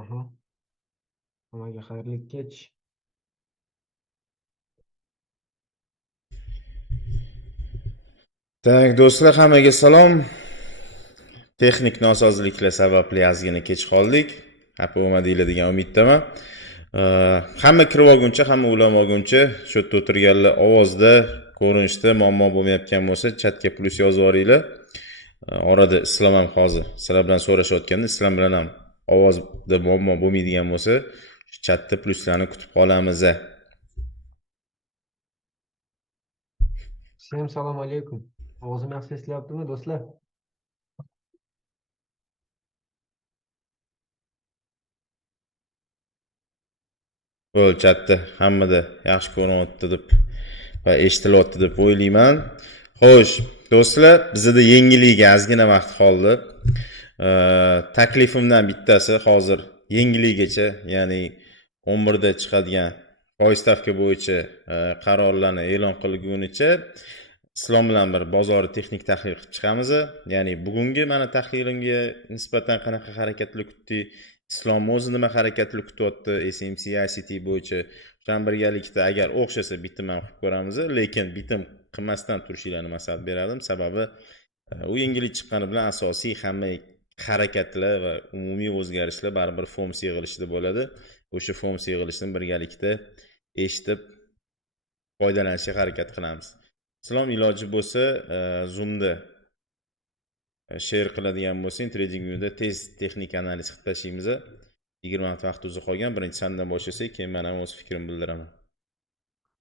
Aha, hammaga xayrli kech. Tak, do'stlar, hammaga salom. Texnik nosozliklar sababli ozgina kech qoldik. Xafa bo'lmadinglar degan umiddaman. Hamma kirib olguncha, hamma ulam olguncha, shu yerda o'tirganlar ovozda, ko'rinishda muammo bo'lmayotgan bo'lsa, chatga plus yozib yuboringlar. Orada Islom ham hozir sizlar bilan so'rashayotganda, Islom bilan ham ovozda muammo bo'lmaydigan bo'lsa, chatda pluslarni kutib qolamiz. Всем salom alaykum. Ovozim yaxshi eshitilyaptimi, do'stlar? Bo'l, chatda hammada yaxshi ko'rinyapti deb va eshitilyapti deb o'ylayman. Xo'sh, do'stlar, bizda yangilikka ozgina vaqt qoldi. Taklifimdan bittasi hozir yangilikgacha, ya'ni 11 da chiqadigan foiz stavka bo'yicha qarorlarni e'lon qilgunicha Islom bilan bir bozori texnik tahlil qilib chiqamiz. Ya'ni bugungi mana tahlilimga nisbatan qanaqa harakatlar kutdi, Islom o'zi nima harakatlar kutyapti, FOMC ICT bo'yicha bilan birgalikda agar o'xshasa bitim ham qilib ko'ramiz, lekin bitim qilmasdan turishinglarni maslahat berardim. Sababi u yangilik chiqqani bilan asosiy hamma harakatlar va umumiy o'zgarishlar baribir FOMC yig'ilishida bo'ladi. O'sha FOMC yig'ilishini birgalikda eshitib foydalanishga harakat qilamiz. Islom iloji bo'lsa Zoomda share qiladigan bo'lsang, trading viewda tez texnik analiz qilib tashlaymiz. 20 minut vaqt o'zi qolgan. Birinchi sandan boshlasak, keyin men ham o'z fikrimni bildiraman.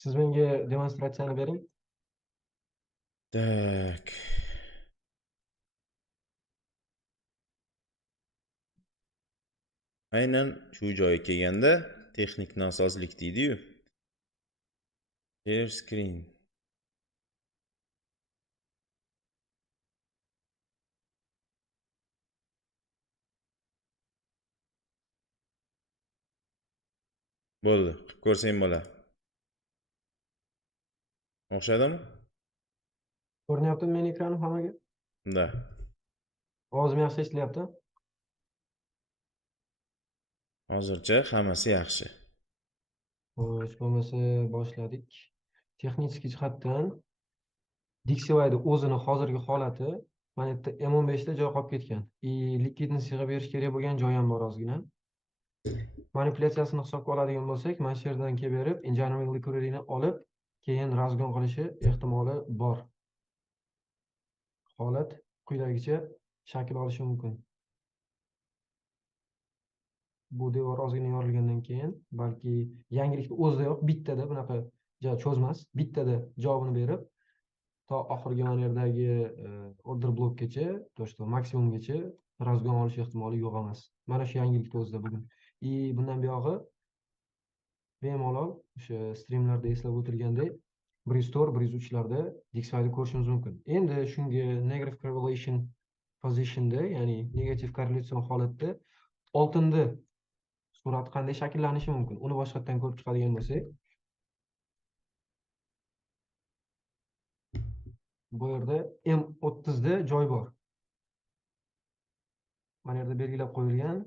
Siz menga demonstratsiyani bering. Tak. Aynan shu joyga kelganda texnik nosozlik deydi-yu. Share screen. Bo'ldi, qilib ko'rsang bo'ladi. O'xshadimi? Ko'rinyaptimi men ekranim hammaga? Da. Ovozim yaxshi eshitilyapti? Hozircha hammasi yaxshi. Xo'sh, bo'lmasa boshladik. Texnik jihatdan diksiyada o'zini hozirgi holati mana yerda M15 da joy qolib ketgan. Likvidnessiyaga berish kerak bo'lgan joy ham bor ozgina. Manipulyatsiyasini hisobga oladigan bo'lsak, mana shu yerdan kelib berib, general liquidity olib, keyin razgon qilishi ehtimoli bor. Holat quyidagicha shakl olishi mumkin. Bu devor ozgina yorilgandan keyin balki yangilikni o'zidayoq bittada bunaqa cho'zmas, bittada javobini berib, to oxirgi mana yerdagi order blokgacha, to'shto maksimumgacha razgon olish ehtimoli yo'q emas. Mana shu yangilikni o'zida bugun. Bundan buyog'i bemalol o'sha streamlarda eslab o'tilgandek 104, 103larda DXY'ni ko'rishimiz mumkin. Endi shunga negative correlation positionda, ya'ni negativ korrelyatsion holatda oltinda surat qanday shakllanishi mumkin? Uni boshqatdan ko'rib chiqadigan bo'lsak, bu yerda M30 da joy bor. Mana yerda belgilab qo'yilgan.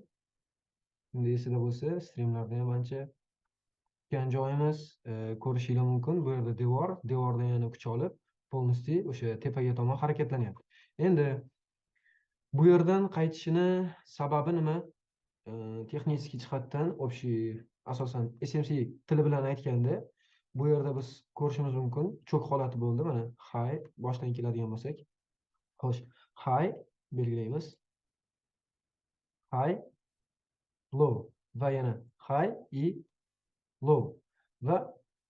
Endi esida bo'lsa, streamlarda ham ancha tutgan joyimiz ko'rishinglar mumkin. Bu yerda devordan yana kuch olib, полностью o'sha tepaga tomon harakatlanyapti. Endi bu yerdan qaytishini sababi nima? Texnik jihatdan общий asosan FOMC tili bilan aytganda, bu yerda biz ko'rishimiz mumkin, cho'k holati bo'ldi. Mana high boshdan keladigan bo'lsak, xo'sh, high belgilaymiz. High, low va yana high low va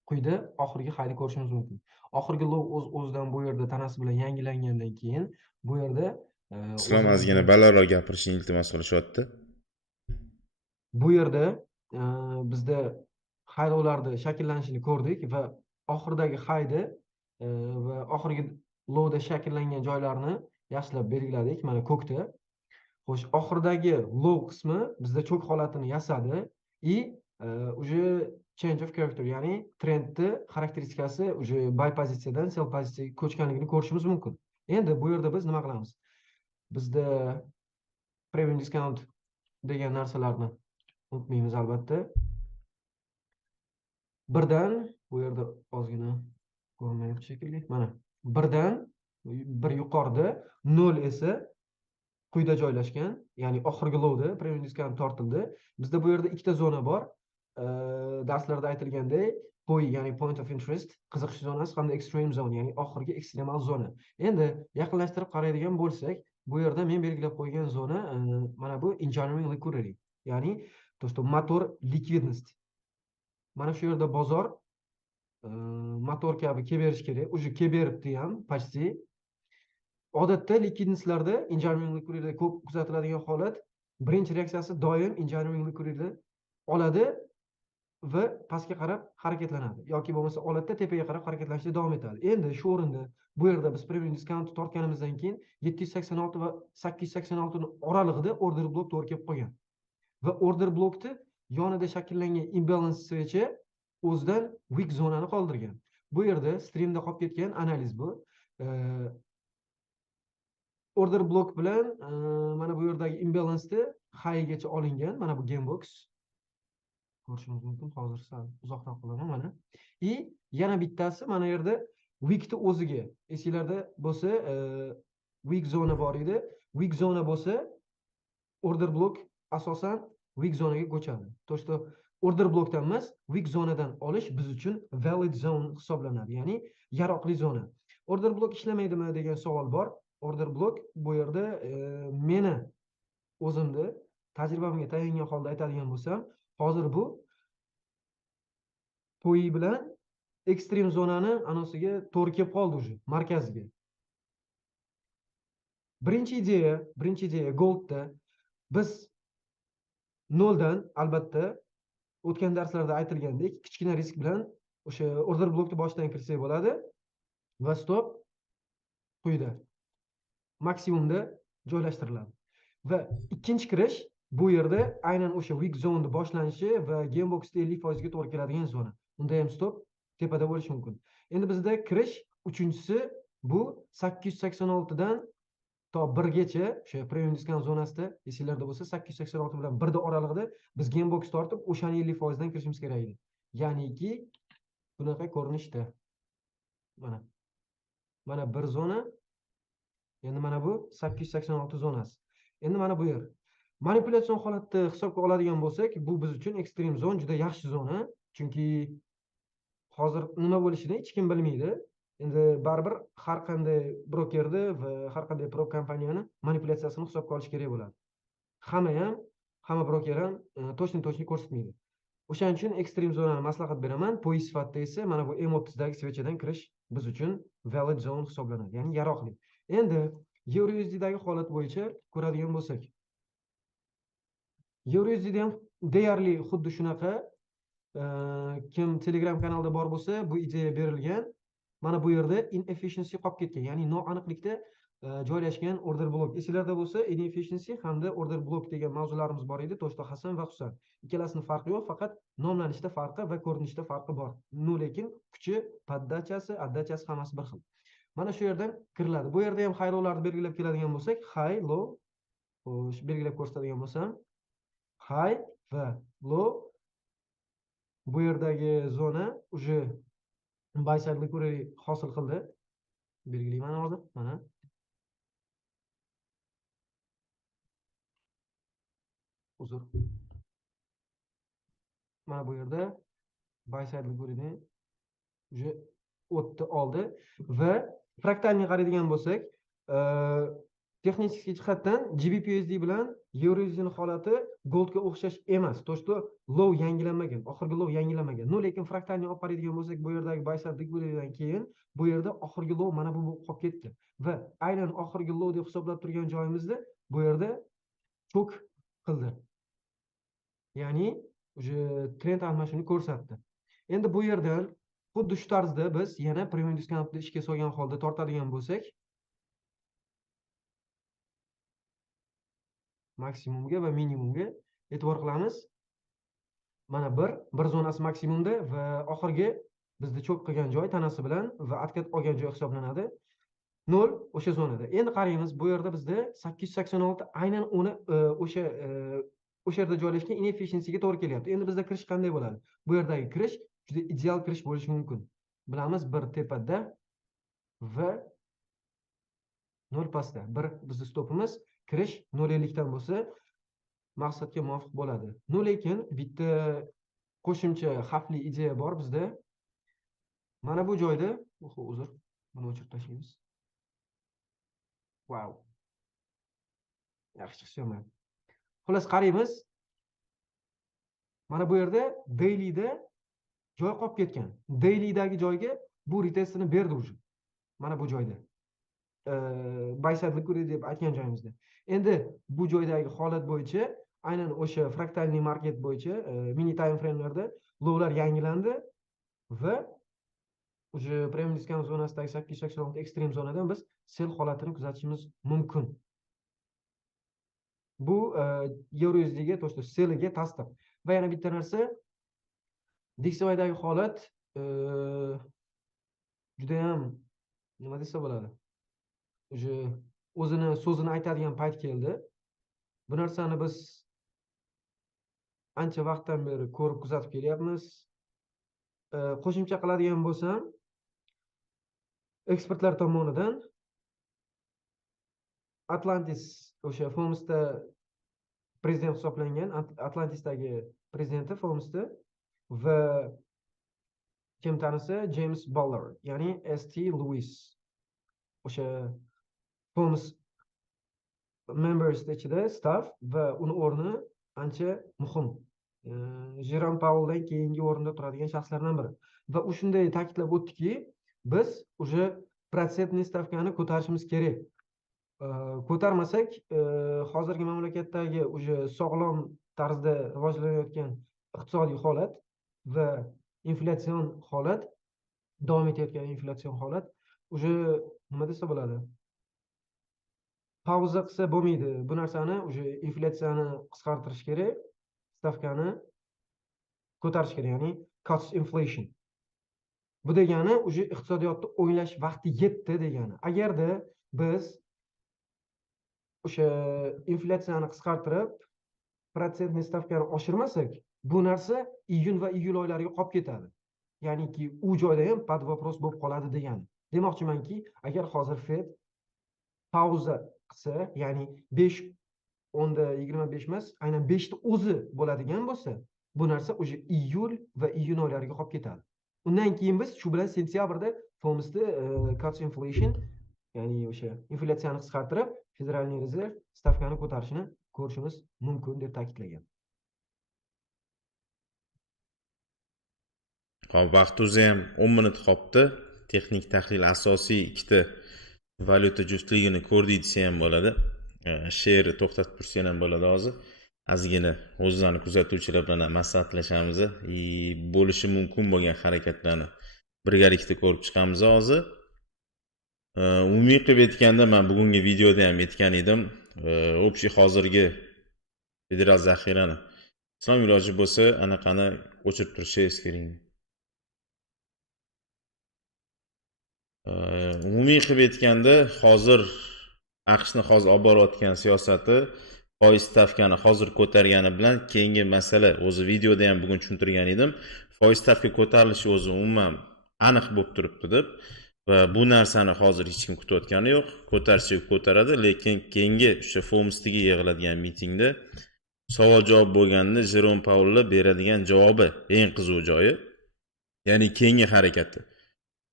quyida oxirgi highni ko'rishimiz mumkin. Oxirgi low o'zidan bu yerda tanasi bilan yangilangandan keyin bu yerda Islom ozgina balandroq gapirishni iltimos qilishyapti. Bu yerda bizda highlarni shakllanishini ko'rdik va oxirdagi highda va oxirgi lowda shakllangan joylarni yaxshilab belgiladik. Mana ko'kda. Xo'sh, oxirdagi low qismi bizda cho'k holatini yasadi уже change of character, ya'ni trendni xarakteristikasi уже buy pozitsiyadan sell pozitsiyaga ko'chganligini ko'rishimiz mumkin. Endi bu yerda biz nima qilamiz? Bizda premium discount degan narsalarni unutmaymiz albatta. Birdan bu yerda ozgina ko'rinmayapti shekilli. Mana birdan bir yuqorida, 0 esa quyida joylashgan, ya'ni oxirgi lovda premium diskount tortildi. Bizda bu yerda ikkita zona bor. Darslarda aytilgandek, ya'ni point of interest, qiziqish zonasi hamda extreme zone, ya'ni oxirgi ekstremal zona. Endi yaqinlashtirib qaraydigan bo'lsak, bu yerda men belgilab qo'ygan zona mana bu engineering liquidity, ya'ni motor likvidnost. Mana shu yerda bozor motor kabi kelib kerak, уже kelib beribdi ham почти. Odatda likvidnostlarda engineering liquidity ko'p kuzatiladigan holat, birinchi reaksiyasi doim engineering liquidity oladi va pastga qarab harakatlanadi yoki bo'lmasa olatda tepaga qarab harakatlanishda davom etadi. Endi shu o'rinda bu yerda biz premium diskount tortganimizdan keyin 786 va 886 ning oralig'ida order blok to'g'ri kelib qolgan. Va order blokni yonida shakllangan imbalance switchi o'zidan weak zonani qoldirgan. Bu yerda streamda qolib ketgan analiz bu. Order blok bilan mana bu yerdagi imbalance'ni highgacha olingan. Mana bu gamebox. Ko'rishingiz mumkin. Hozir sal uzoqroq qilaman mana. Yana bittasi mana yerda weakni o'ziga. Esinglarda bo'lsa, weak zona bor edi. Weak zona bo'lsa, order blok asosan weak zonaga ko'chadi. To'g'ri, order blokdan emas, weak zonadan olish biz uchun valid zone hisoblanadi, ya'ni yaroqli zona. Order blok ishlamaydimi degan savol bor. Order blok bu yerda meni o'zimni tajribamga tayangan holda aytadigan bo'lsam, hozir bu Foiz bilan ekstrem zonani anosiga to'g'ri kelib qoldi уже, markaziga. Birinchi ideya goldda biz 0 dan albatta o'tgan darslarda aytilgandek kichkina risk bilan o'sha order blokni boshidan kirsak bo'ladi va stop quyida maksimumda joylashtiriladi. Va ikkinchi kirish bu yerda aynan o'sha weak zone'ni boshlanishi va gameboxda 50% ga to'g'ri keladigan zona. Unda ham stop tepada bo'lishi mumkin. Endi bizda kirish uchinchisi bu 886 dan to 1 gacha o'sha premium diskount zonasida esinglarda bo'lsa 886 bilan 1 da oralig'ida biz gamebox tortib o'shani 50% dan kirishimiz kerak edi. Ya'niki bunaqa ko'rinishda. Mana bir zona. Endi mana bu 886 zonasi. Endi mana bu yer. Manipulятsion holatni hisobga oladigan bo'lsak, bu biz uchun ekstrem zona juda yaxshi zona. Chunki hozir nima bo'lishini hech kim bilmaydi. Endi baribir har qanday brokerni va har qanday prop kompaniyani manipulyatsiyasini hisobga olish kerak bo'ladi. Hamma broker ham точно ko'rsatmaydi. O'shaning uchun ekstrem zonani maslahat beraman. Foiz sifatida esa mana bu M30 dagi switchdan kirish biz uchun valid zone hisoblanadi, ya'ni yaroqli. Endi EURUSDdagi holat bo'yicha ko'radigan bo'lsak, EURUSDda ham deyarli xuddi shunaqa. Kim Telegram kanalida bor bo'lsa, bu ideya berilgan. Mana bu yerda inefficiency qolib ketgan, ya'ni noaniqlikda joylashgan order blok. Esinglarda bo'lsa, inefficiency hamda order blok degan mavzularimiz bor edi, Toshto Hasan va Husan. Ikkalasining farqi yo'q, faqat nomlanishda farqi va ko'rinishda farqi bor. Lekin kuchi, poddachasi, addachasi hammasi bir xil. Mana shu yerdan kiriladi. Bu yerda ham high low'larni belgilab keladigan bo'lsak, high, low, belgilab ko'rsatadigan bo'lsam, high va low. Bu yerdagi zona уже buy side liquidity hosil qildi. Belgilayman hozir. Mana. Uzr. Mana bu yerda buy side liquidity уже o'tdi oldi va fraktalni qaraydigan bo'lsak, texnik jihatdan GBPUSD bilan EURUSDning holati goldga o'xshash emas. To'g'ri, low yangilanmagan, oxirgi low yangilanmagan. Lekin fraktalni olib qaraydigan bo'lsak, bu yerdagi buy side liquiditydan keyin bu yerda oxirgi low mana bu qolib ketdi. Va aynan oxirgi low deb hisoblab turgan joyimizda bu yerda chok qildi. Ya'ni o'sha trend almashuvini ko'rsatdi. Endi bu yerdan xuddi shu tarzda biz yana premium diskountni ishga solgan holda tortadigan bo'lsak, maksimumga va minimumga e'tibor qilamiz. Mana bir zonasi maksimumda va oxirgi bizda cho'k qilgan joy tanasi bilan va atkat olgan joy hisoblanadi. 0 o'sha zonada. Endi qaraymiz, bu yerda bizda 886 aynan uni o'sha o'sha yerda joylashgan inefficiencyga to'g'ri kelyapti. Endi bizda kirish qanday bo'ladi? Bu yerdagi kirish juda ideal kirish bo'lishi mumkin. Bilamiz, bir tepada va 0 pastda. Bir bizning stopimiz kirish 0,50 bo'lsa, maqsadga muvofiq bo'ladi. Lekin bitta qo'shimcha xavfli ideya bor bizda. Mana bu joyda, uzr, buni o'chirib tashlaymiz. Wow. Yaxshi chiqyapti. Xullas qaraymiz. Mana bu yerda dailyda joy qolib ketgan. Dailydagi joyga bu retestini berdi уже. Mana bu joyda. Baysadlik deb aytgan joyimizda. Endi bu joydagi holat bo'yicha aynan o'sha fraktalniy market bo'yicha mini time framelarda lowlar yangilandi va уже premium discount zonasidagi 886 ekstrem zonadan biz sell holatini kuzatishimiz mumkin. Bu yevro USDga to'g'ri selliga tasdiq. Va yana bitta narsa, DXYdagi holat juda ham nima desa bo'ladi? O'zini so'zini aytadigan payt keldi. Bu narsani biz ancha vaqtdan beri ko'rib kuzatib kelyapmiz. Qo'shimcha qiladigan bo'lsam, ekspertlar tomonidan Atlantis o'sha FOMCda prezident hisoblangan, Atlantisdagi prezidenti FOMCda va kim tanisa James Butler, ya'ni ST Lewis. O'sha FOMC members ichida staff va uni o'rni ancha muhim. Jerome Powelldan keyingi o'rinda turadigan shaxslardan biri. Va u shunday ta'kidlab o'tdiki, biz уже protsentniy stavkani ko'tarishimiz kerak. Ko'tarmasak, hozirgi mamlakatdagi уже sog'lom tarzda rivojlanayotgan iqtisodiy holat va inflyatsion holat, davom etayotgan inflyatsion holat уже nima desa bo'ladi? Pauza qilsa bo'lmaydi. Bu narsani уже inflyatsiyani qisqartirish kerak, stavkani ko'tarish kerak, ya'ni cut inflation. Bu degani уже iqtisodiyotni o'ylash vaqti yetdi degani. Agarda biz o'sha inflyatsiyani qisqartirib, protsentniy stavkani oshirmasak, bu narsa iyun va iyul oylariga qolib ketadi. Ya'niki u joyda ham pod вопрос bo'lib qoladi degani. Demoqchimanki, agar hozir Fed pauza qilsa, ya'ni 5.25 emas, aynan 5 ta o'zi bo'ladigan bo'lsa, bu narsa o'sha iyul va iyun oylariga qolib ketadi. Undan keyin biz shu bilan sentyabrda FOMCda cut inflation, ya'ni o'sha inflyatsiyani qisqartirib, Federalniy rezerv stavkani ko'tarishini ko'rishimiz mumkin deb ta'kidlagan. Hop, vaqt o'zi ham 10 minut qolibdi. Texnik tahlil asosiy ikkita valyuta juftligini ko'rdik desa ham bo'ladi. She'rni to'xtatib tursa ham bo'ladi hozir. Ozgina o'zlarini kuzatuvchilar bilan maslahatlashamiz. Bo'lishi mumkin bo'lgan harakatlarni birgalikda ko'rib chiqamiz hozir. Umumiy qilib aytganda, men bugungi videoda ham aytgan edim, общий hozirgi federal zaxirani islom iloji bo'lsa, anaqani o'chirib turishingiz kerak. Umumiy qilib aytganda, hozir AQShni hozir olib borayotgan siyosati foiz stavkani hozir ko'targani bilan keyingi masala, o'zi videoda ham bugun tushuntirgan edim, foiz stavka ko'tarilishi o'zi umuman aniq bo'lib turibdi deb. Va bu narsani hozir hech kim kutayotgani yo'q. Ko'tarsa ko'taradi, lekin keyingi o'sha FOMCdagi yig'iladigan mitingda savol-javob bo'lganda Jerome Powell beradigan javobi eng qiziq joyi, ya'ni keyingi harakati.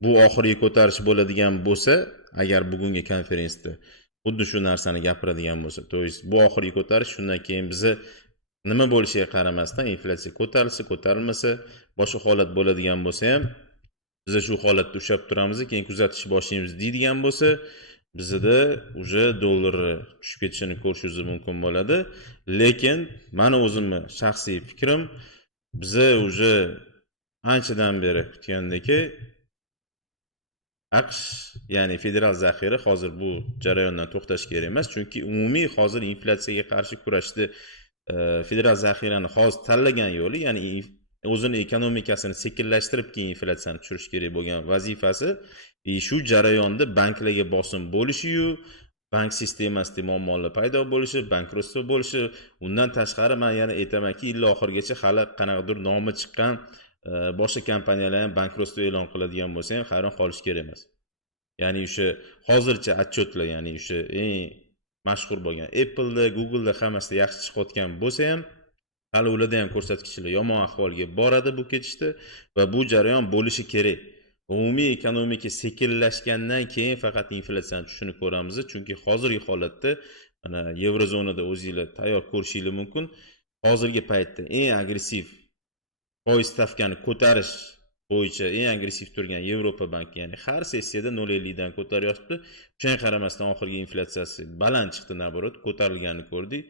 Bu oxirgi ko'tarish bo'ladigan bo'lsa, agar bugungi konferensiyada xuddi shu narsani gapiradigan bo'lsa, to'g'ri, bu oxirgi ko'tarish, shundan keyin bizni nima bo'lishiga qaramasdan inflyatsiya ko'tarilsa, ko'tarilmasa, boshqa holat bo'ladigan bo'lsa ham biz shu holatda ushlab turamiz, keyin kuzatish boshlaymiz deydigan bo'lsa, bizda уже dollar tushib ketishini ko'rishingiz mumkin bo'ladi. Lekin meni o'zimni shaxsiy fikrim, biza уже anchadan beri kutgandeki AQSh, ya'ni federal zaxira hozir bu jarayondan to'xtash kerak emas, chunki umumiy hozir inflyatsiyaga qarshi kurashdi federal zaxirani hozir tanlagan yo'li, ya'ni o'zini ekonomikasini sekinlashtirib keyin inflyatsiyani tushirish kerak bo'lgan vazifasi shu jarayonda banklarga bosim bo'lishi-yu bank sistemasida muammolar paydo bo'lishi, bankrotство bo'lishi, undan tashqari men yana aytamanki, yil oxirigacha hali qanaqadir nomi chiqqan boshqa kompaniyalar ham bankrotство e'lon qiladigan bo'lsa ham hayron qolish kerak emas. Ya'ni o'sha hozircha отчетlar, ya'ni o'sha eng mashhur bo'lgan Apple'da, Google'da hammasida yaxshi chiqayotgan bo'lsa ham, hali ularda ham ko'rsatkichlar yomon ahvolga boradi bu ketishda va bu jarayon bo'lishi kerak. Umumiy ekonomika sekinlashgandan keyin faqat inflyatsiyani tushishini ko'ramiz, chunki hozirgi holatda mana Yevrozonada o'zingizlar tayyor ko'rishingiz mumkin. Hozirgi paytda eng agressiv foiz stavkani ko'tarish bo'yicha eng agressiv turgan Yevropa banki, ya'ni har sessiyada 0.50 dan ko'taryapti. Shunga qaramasdan oxirgi inflyatsiyasi baland chiqdi, naborot ko'tarilganini ko'rdik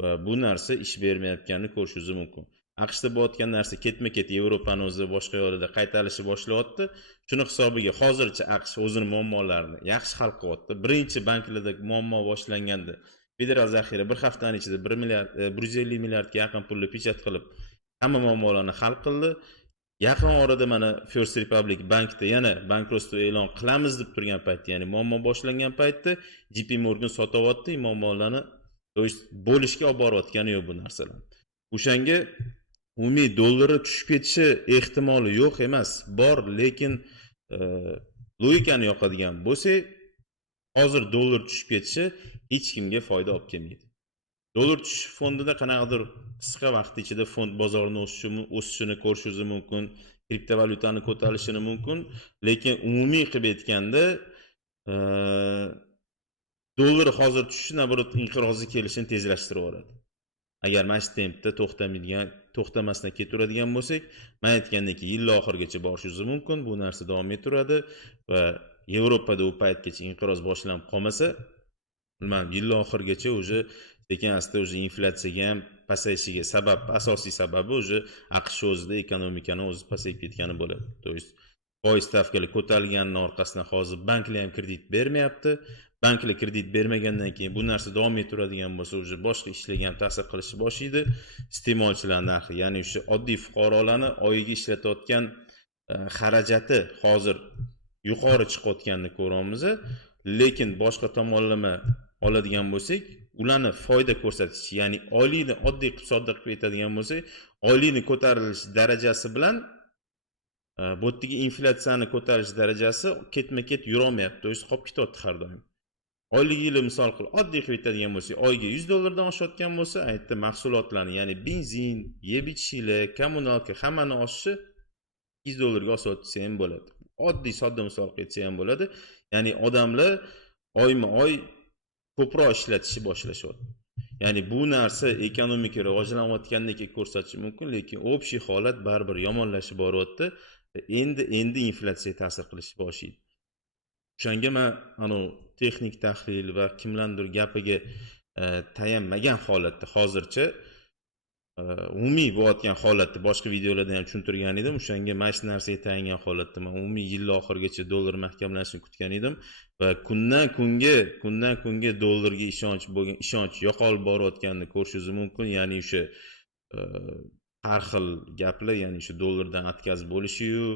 va bu narsa ish bermayotganini ko'rishingiz mumkin. AQShda bo'layotgan narsa ketma-ket Yevropani o'zi boshqa yo'lda qaytarishi boshlayapti. Shuni hisobiga hozircha AQSh o'zining muammolarini yaxshi hal qilyapti. Birinchi banklardagi muammo boshlanganda federal zaxira bir haftaning ichida 150 milliardga yaqin pulni pechat qilib, hamma muammolarni hal qildi. Yaqin orada mana First Republic bankda yana bankrotство e'lon qilamiz deb turgan paytda, ya'ni muammo boshlangan paytda JP Morgan sotyapti, muammolarni bo'lishga olib borayotgani yo'q bu narsalar. O'shanga umumiy dollar tushib ketishi ehtimoli yo'q emas, bor, lekin logikani yoqadigan bo'lsak, hozir dollar tushib ketishi hech kimga foyda olib kelmaydi. Dollar tushish fondida qanaqadir qisqa vaqt ichida fond bozorini o'sishini ko'rishingiz mumkin, kriptovalyutani ko'tarilishini mumkin, lekin umumiy qilib aytganda dollar hozir tushishi naborot inqirozi kelishini tezlashtirib yuboradi. Agar mana shu tempda to'xtamasdan ketaveradigan bo'lsak, men aytgandek, yil oxirigacha borishingiz mumkin, bu narsa davom etaveradi va Yevropada u paytgacha inqiroz boshlanib qolmasa, bilmadim, yil oxirigacha o'zi lekin asta o'zi inflyatsiyaga ham pasayishiga sabab, asosiy sababi o'zi AQSh o'zida ekonomikani o'zi pasayib ketgani bo'ladi. To есть foiz stavkalari ko'tarilganining orqasidan hozir banklar ham kredit bermayapti. Banklar kredit bermagandan keyin bu narsa davom etaveradigan bo'lsa, o'zi boshqa ishlarga ham ta'sir qilishi boshlaydi. Iste'molchilar narxi, ya'ni o'sha oddiy fuqarolarni oyiga ishlatayotgan xarajati hozir yuqori chiqayotganini ko'ramiz, lekin boshqa tomonlama oladigan bo'lsak, ularni foyda ko'rsatishi, ya'ni oylikni oddiy iqtisodda qilib aytadigan bo'lsak, oylikni ko'tarilish darajasi bilan bu yerdagi inflyatsiyani ko'tarish darajasi ketma-ket yurolmayapti, to есть qolib ketyapti har doim. Oylik yili misol qilib oddiy qilib aytadigan bo'lsak, oyga 100 dollardan oshayotgan bo'lsa, aytdi mahsulotlarni, ya'ni benzin, yeb ichishlar, kommunalka hammani oshishi 200 dollarga oshayotsa ham bo'ladi. Oddiy sodda misol qilib aytsa ham bo'ladi. Ya'ni odamlar oyma-oy ko'proq ishlatishni boshlashyapti. Ya'ni bu narsa ekonomika rivojlanayotgandek ko'rsatishi mumkin, lekin общий holat baribir yomonlashib boryapti. Endi inflyatsiya ta'sir qilishi boshlaydi. O'shanga men texnik tahlil va kimlardir gapiga tayanmagan holatda hozircha umumiy bo'layotgan holatda boshqa videolarda ham tushuntirgan edim. O'shanga mana shu narsaga tayangan holatda men umumiy yil oxirigacha dollar mahkamlanishini kutgan edim va kundan kunga dollarga ishonch yo'qolib borayotganini ko'rishingiz mumkin. Ya'ni o'sha har xil gaplar, ya'ni o'sha dollardan atkazib bo'lishi-yu,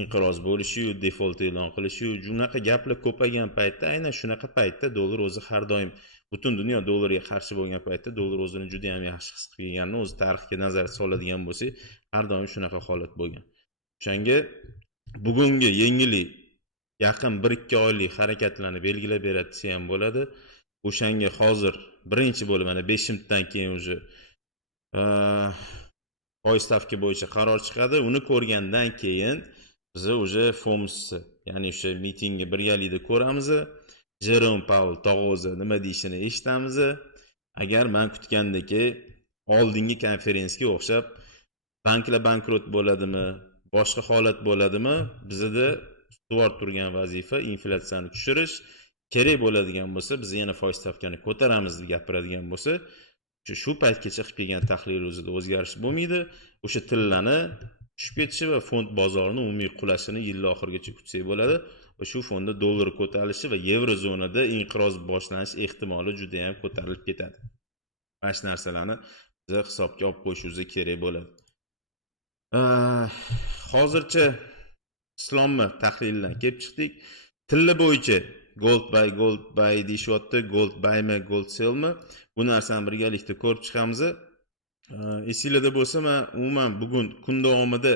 inqiroz bo'lishi-yu, default e'lon qilishi-yu, shunaqa gaplar ko'paygan paytda, aynan shunaqa paytda dollar o'zi har doim butun dunyo dollarga qarshi bo'lgan paytda dollar o'zini juda ham yaxshi his qilganini o'zi tarixga nazar soladigan bo'lsak, har doim shunaqa holat bo'lgan. O'shanga bugungi yengillik yaqin 1-2 oylik harakatlarni belgilab beradi desa ham bo'ladi. O'shanga hozir birinchi bo'lib mana 5-dan keyin o'zi foiz stavka bo'yicha qaror chiqadi. Uni ko'rgandan keyin biz o'zi FOMC, ya'ni o'sha mitingni birgalikda ko'ramiz. Jerom Powell tog'ozi nima deyishini eshitamiz. Agar men kutgandagi oldingi konferensiyaga o'xshab banklar bankrot bo'ladimi, boshqa holat bo'ladimi, bizda ustuvor turgan vazifa inflyatsiyani tushirish. Kerak bo'ladigan bo'lsa, biz yana foiz stavkani ko'taramiz deb gapiradigan bo'lsa, shu paytgacha qilib kelgan tahlil o'zida o'zgarish bo'lmaydi. O'sha tillarni tushib ketishi va fond bozorini umumiy qulashini yil oxirigacha kutsak bo'ladi. Va shu fonda dollar ko'tarilishi va Yevrozonada inqiroz boshlanish ehtimoli juda ham ko'tarilib ketadi. Mana shu narsalarni biz hisobga olib qo'yishimiz kerak bo'ladi. Hozircha islomni tahlildan kelib chiqdik. Tilla bo'yicha gold buy deyishyapti, gold buymi, gold sellmi? Bu narsani birgalikda ko'rib chiqamiz. Esingizda bo'lsa, men umuman bugun kun davomida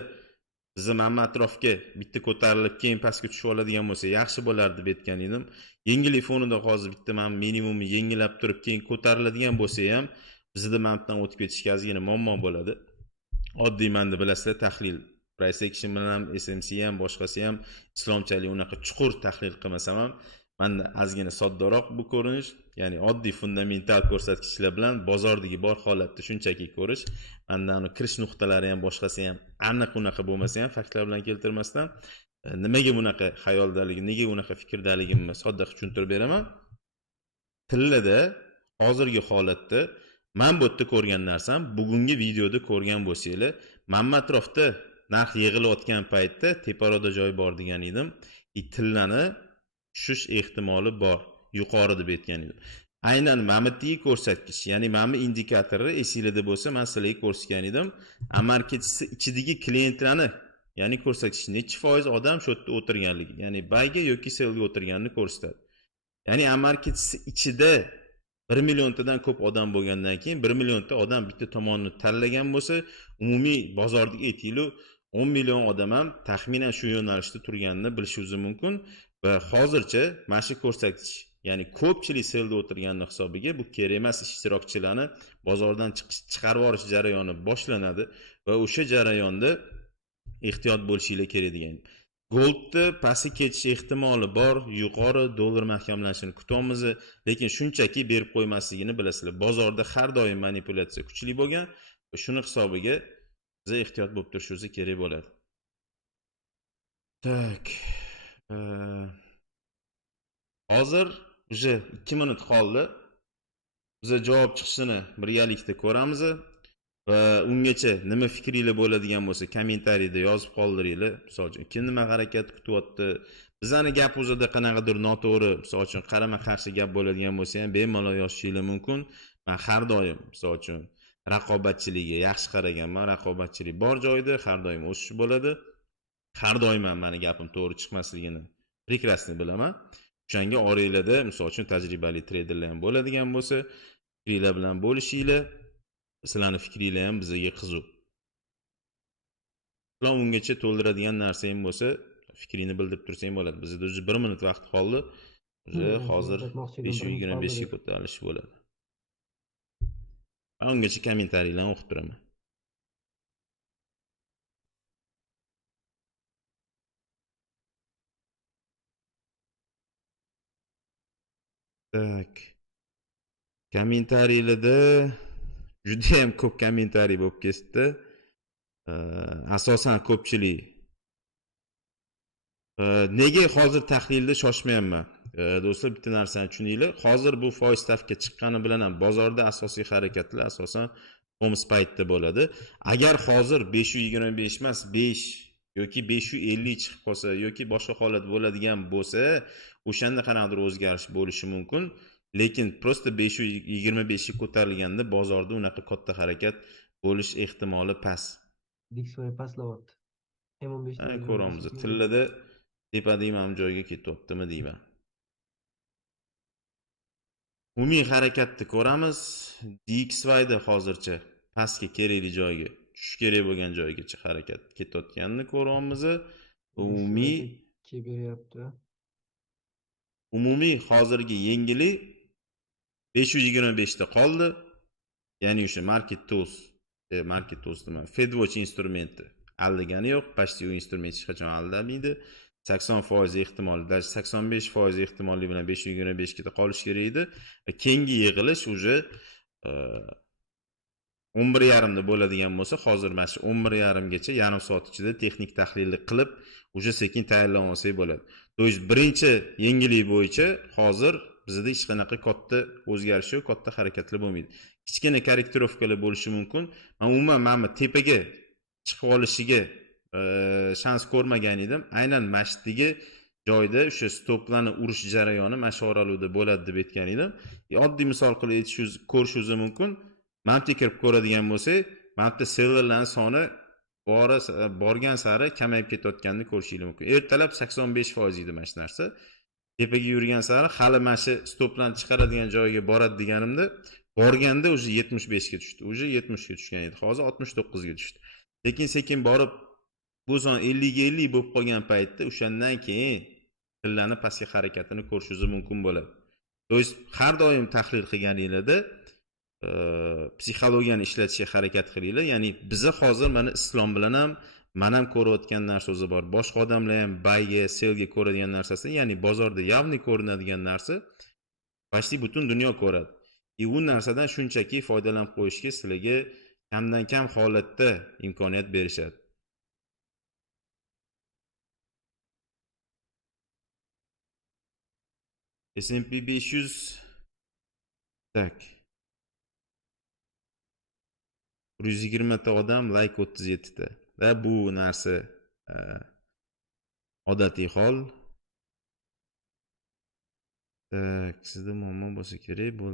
bizni mana atrofga bitta ko'tarilib keyin pastga tushib oladigan bo'lsa yaxshi bo'lardi deb aytgan edim. Yengillik fonida hozir bitta men minimumni yengilab turib keyin ko'tariladigan bo'lsa ham bizda manfaatdan o'tib ketishga ozgina muammo bo'ladi. Oddiy menda bilasizlar, tahlil price action bilan ham FOMC ham boshqasi ham islomchalik unaqa chuqur tahlil qilmasam ham menda ozgina soddaroq bu ko'rinish, ya'ni oddiy fundamental ko'rsatkichlar bilan bozordagi bor holatni shunchaki ko'rish. Menda uni kirish nuqtalari ham boshqasi ham aniq unaqa bo'lmasa ham faktlar bilan keltirmasdan nimaga bunaqa xayoldaligim, nega unaqa fikrdaligimni sodda tushuntirib beraman. Tillada hozirgi holatda men bu yerda ko'rgan narsam, bugungi videoda ko'rgan bo'lsanglar, men atrofda narx yig'ilayotgan paytda teparoqda joy bor degan edim. Tillani tushish ehtimoli bor, yuqori deb aytgan edim. Aynan mamatiy ko'rsatkich, ya'ni mami indikatori esingizda bo'lsa, men sizlarga ko'rsatgan edim. AMARKETS ichidagi klientlarni, ya'ni ko'rsatkich necha foiz odam shu yerda o'tirganligi, ya'ni buyga yoki sellga o'tirganini ko'rsatadi. Ya'ni AMARKETS ichida 1 milliontadan ko'p odam bo'lgandan keyin 1 millionta odam bitta tomonni tanlagan bo'lsa, umumiy bozordagi aytaylik 10 million odam ham taxminan shu yo'nalishda turganini bilishingiz mumkin va hozircha mana shu ko'rsatkich, ya'ni ko'pchilik sellda o'tirganini hisobiga bu kerak emas ishtirokchilarni bozordan chiqarib yuborish jarayoni boshlanadi va o'sha jarayonda ehtiyot bo'lishinglar kerak degan. Goldni pastga ketish ehtimoli bor, yuqori dollar mahkamlanishini kutamiz, lekin shunchaki berib qo'ymasligini bilasizlar. Bozorda har doim manipulyatsiya kuchli bo'lgan va shuni hisobiga biz ehtiyot bo'lib turishimiz kerak bo'ladi. Tak. Hozir уже 2 minut qoldi. Biz javob chiqishini birgalikda ko'ramiz. Va ungacha nima fikringlar bo'ladigan bo'lsa kommentariyada yozib qoldiringlar. Misol uchun kim nima harakat kutyapti? Bizning gap o'zida qanaqadir noto'g'ri, misol uchun qarama qarshi gap bo'ladigan bo'lsa ham bemalol yozishingiz mumkin. Men har doim misol uchun raqobatchilikka yaxshi qaraganman. Raqobatchilik bor joyda har doim o'sish bo'ladi. Har doim ham meni gapim to'g'ri chiqmasligini prekrasni bilaman. O'shanga oranglarda misol uchun tajribali treyderlar ham bo'ladigan bo'lsa, fikringlar bilan bo'lishinglar. Sizlarning fikringlar ham bizga qiziq. Sizlar ungacha to'ldiradigan narsa ham bo'lsa, fikringni bildirib tursang bo'ladi. Bizda o'zi 1 minut vaqt qoldi. Hozir 5:25 ga ko'tarilish bo'ladi. Men ungacha kommentariylarni o'qib turaman. Tak. Kommentariylarda juda ham ko'p kommentariy bo'lib ketdi. Asosan ko'pchilik nega hozir tahlilda shoshmayapman? Do'stlar, bitta narsani tushuninglar. Hozir bu foiz stavka chiqqani bilan ham bozorda asosiy harakatlar asosan FOMC paytida bo'ladi. Agar hozir 525 emas, 5 yoki 550 chiqib qolsa yoki boshqa holat bo'ladigan bo'lsa, o'shanda qanaqadir o'zgarish bo'lishi mumkin. Lekin prosta 525 ga ko'tarilganda bozorda unaqa katta harakat bo'lish ehtimoli past. Diksoy pastlayapti. M15 dan ko'ramiz. Tillada tepadagi ham joyga ketyaptimi deyman. Umumiy harakatni ko'ramiz. DXYda hozircha pastga kerakli joyga, tushish kerak bo'lgan joygacha harakat ketayotganini ko'ramiz. Umumiy hozirgi yengillik 525 da qoldi. Ya'ni o'sha market tools nima? FedWatch instrumenti aldagani yo'q. Pashti u instrument hech qachon aldamaydi. 80% ehtimoli, 85% ehtimolli bilan 525 ga qolish kerak edi. Keyingi yig'ilish o'sha 11:30 da bo'ladigan bo'lsa, hozir mana shu 11:30 gacha yarim soat ichida texnik tahlilni qilib, o'sha sekin tayyorlab olsak bo'ladi. To есть birinchi yengillik bo'yicha hozir bizda hech qanaqa katta o'zgarish yo'q, katta harakatlar bo'lmaydi. Kichkina korrektirovkalar bo'lishi mumkin. Men umuman mana tepaga chiqib olishiga shans ko'rmagan edim. Aynan masjiddagi joyda o'sha stoplarni urish jarayoni mashoraluvda bo'ladi deb aytgan edim. Oddiy misol qilib aytishingiz, ko'rishingiz mumkin. Mantga kirib ko'radigan bo'lsak, mantda sellerlarning soni borgan sari kamayib ketayotganini ko'rishingiz mumkin. Ertalab 85% edi mana shu narsa. tepaga yurgan sari hali mana shu stoplarni chiqaradigan joyiga boradi deganimda, borganda уже 75 ga tushdi. Уже 70 ga tushgan edi. Hozir 69 ga tushdi. Sekin-sekin borib bu son 50 ga 50 bo'lib qolgan paytda o'shandan keyin tillani pastga harakatini ko'rishingiz mumkin bo'ladi. To есть har doim tahlil qilganingizda psixologiyani ishlatishga harakat qilinglar. Ya'ni bizni hozir mana islom bilan ham men ham ko'rayotgan narsa o'zi bor. Boshqa odamlar ham bayga, selga ko'radigan narsasi, ya'ni bozorda явный ko'rinadigan narsa почти butun dunyo ko'radi. Bu narsadan shunchaki foydalanib qo'yishga sizlarga kamdan kam holatda imkoniyat berishadi. S&P 500 tak 120 ta odam, like 37 ta. Va bu narsa odatiy hol. Tak, sizda muammo bo'lsa kerak, bu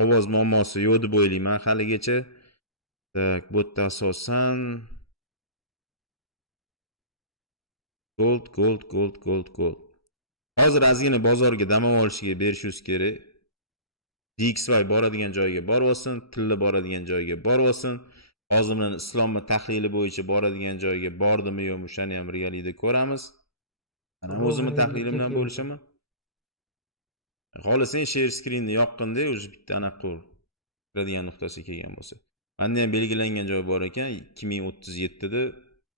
ovoz muammosi yo'q deb o'ylayman haligacha. Tak, bu yerda asosan gold. Hozir ozgina bozorga dam olishiga berishingiz kerak. DXY boradigan joyiga borib olsin, tilla boradigan joyiga borib olsin. Hozir bilan islomni tahlili bo'yicha boradigan joyiga bordimi yo'qmi, shuni ham birgalikda ko'ramiz. Mana o'zimni tahlilim bilan bo'lishaman. Xohlasang share screenni yoqqanda o'zi bitta anaqa qiladigan nuqtasiga kelgan bo'lsa. Menda ham belgilangan joy bor ekan, 2037 da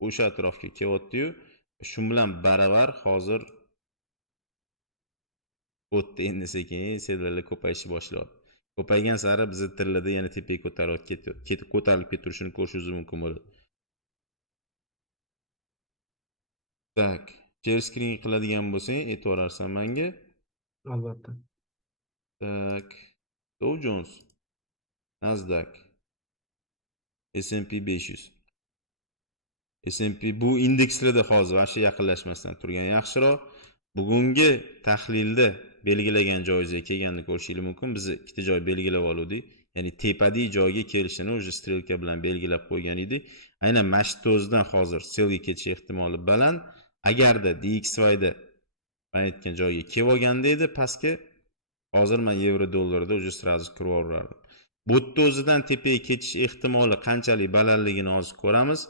o'sha atrofga kelyapti-yu, shu bilan baravar hozir o'tda endi sekin serverlar ko'payishni boshlayapti. Ko'paygan sari bizni tillada yana tepaga ko'tarilib keturishini ko'rishingiz mumkin bo'ladi. Tak, share screen qiladigan bo'lsang, e'tiborarsan menga. Albatta. Tak, Dow Jones, Nasdaq, S&P 500. S&P bu indekslarda hozir asha yaqinlashmasdan turgan yaxshiroq. Bugungi tahlilda belgilagan joyingizga kelganini ko'rishingiz mumkin. Biz ikkita joy belgilab oldik. Ya'ni tepadagi joyga kelishini o'sha strelka bilan belgilab qo'ygan edik. Aynan mashtozdan hozir selga ketish ehtimoli baland. Agarda DXY da men aytgan joyga kelib olganda edi pastga, hozir men yevro dollarda o'sha sразу kirib o'rardim. Bu yerda o'zidan tepaga ketish ehtimoli qanchalik balandligini hozir ko'ramiz.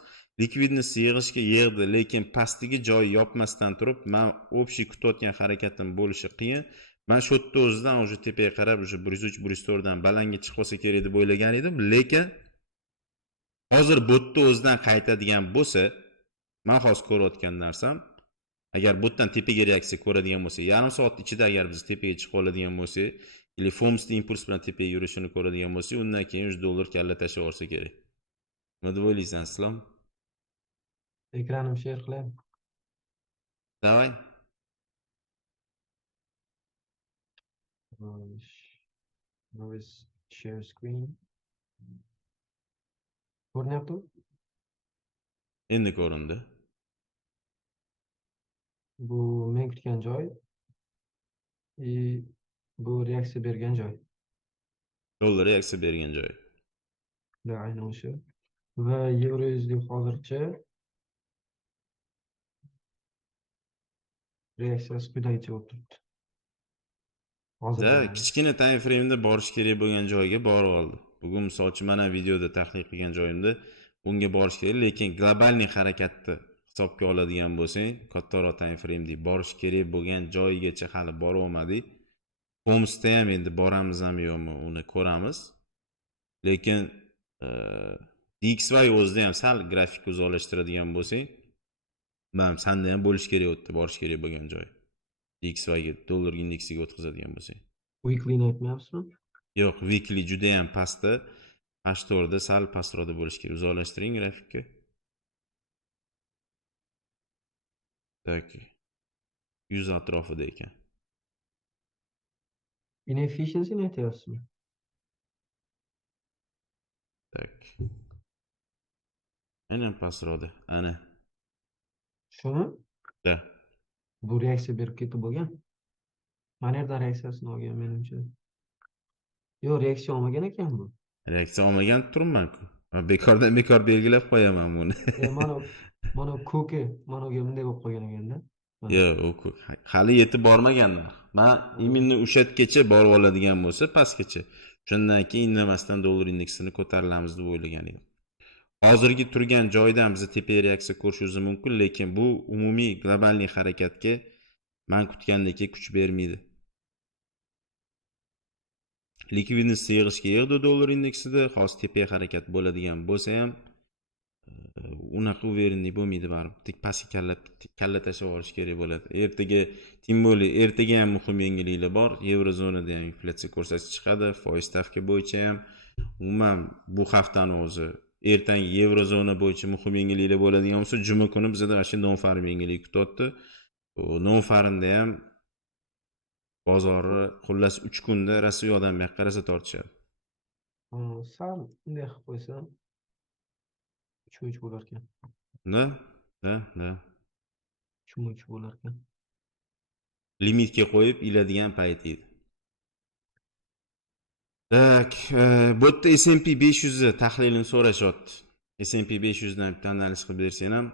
Likvidnost yig'ishga yig'di, lekin pastdagi joy yopmasdan turib, men общий kutayotgan harakatim bo'lishi qiyin. Men shu yerda o'zidan o'sha tepaga qarab, o'sha 103-104 dan balandga chiqib olsa kerak deb o'ylagan edim, lekin hozir bu yerda o'zidan qaytadigan bo'lsa, men hozir ko'rayotgan narsam, agar bu yerdan tepaga reaksiya ko'radigan bo'lsa, yarim soat ichida agar biz tepaga chiqib oladigan bo'lsak, yoki FOMC impuls bilan tepaga yurishini ko'radigan bo'lsak, undan keyin $100 kalla tashlab olsa kerak. Nima deb o'ylaysan, Islom? Ekranim share qilaymi? Davay. Now is share screen. Ko'rinyapti? Endi ko'rindi. Bu men kutgan joy. Bu reaksiya bergan joy. Dollar reaksiya bergan joy. Da aynan o'sha. Va yevro yuzlik hozircha reaksiyasi quyidagicha bo'lib turibdi. Hozir kichkina time frame'da borish kerak bo'lgan joyga borib oldi. Bugun misolchi mana videoda tahlil qilgan joyimda bunga borish kerak, lekin globalniy harakatni hisobga oladigan bo'lsang, kattaroq time frame'da borish kerak bo'lgan joyigacha hali bora olmadik. FOMCda ham endi boramizmi yo'qmi, uni ko'ramiz. Lekin DXY o'zida ham sal grafik uzoqlashtiradigan bo'lsang, men senda ham bo'lish kerak o'tdi, borish kerak bo'lgan joy. DXY ga dollar indeksiga o'tkazadigan bo'lsang. Weekly aytmayapsizmi? Yo'q, weekly juda ham pastda, H4da sal pastroqda bo'lish kerak. Uzoqlashtiring grafikka. Tak. 100 atrofida ekan. Inefficiency aytyapsizmi? Tak. Aynan pastroqda, ana. Shuni? Da. Bu reaksiya berib ketib bo'lgan. Mana yerdan reaksiyasini olgan menimcha. Yo'q, reaksiya olmagan ekan bu. Reaksiya olmagan turibman-ku. Bekordan bekor belgilab qo'yaman buni. Mana ko'ki, mana bunday bo'lib qolgan ekanda. Yo'q, hali yetib bormaganlar. Men именно o'shatgacha borib oladigan bo'lsa, pastgacha. Shundan keyin indamasdan dollar indeksini ko'tarilamiz deb o'ylagan edim. Hozirgi turgan joydan biz tepa reaksiya ko'rishimiz mumkin, lekin bu umumiy global harakatga men kutgandek kuch bermaydi. Likvidnost yig'ishga yig'di dollar indeksida, hozir tepa harakat bo'ladigan bo'lsa ham unaqa uverenlik bo'lmaydi baribir. Tik pastga kalla tashlab olish kerak bo'ladi. Ertaga, tim bo'li ertaga ham muhim yangiliklar bor. Yevrozonada ham inflyatsiya ko'rsatkichi chiqadi, foiz stavka bo'yicha ham. Umuman bu haftani o'zi ertangi yevrozona bo'yicha muhim yangiliklar bo'ladigan bo'lsa, juma kuni bizda mana shu non-farm yangilik kutyapti. Non-farmda ham bozori xullas 3 kunda Rossiya odam yoqqa qarasa tortishadi. Sal bunday qilib qo'ysam 3 bo'lar ekan. Da. 3 bo'lar ekan. Limitga qo'yib iladigan payt edi. Tak, bu yerda S&P 500 ni tahlilini so'rashyapti. S&P 500 dan bitta analiz qilib bersang ham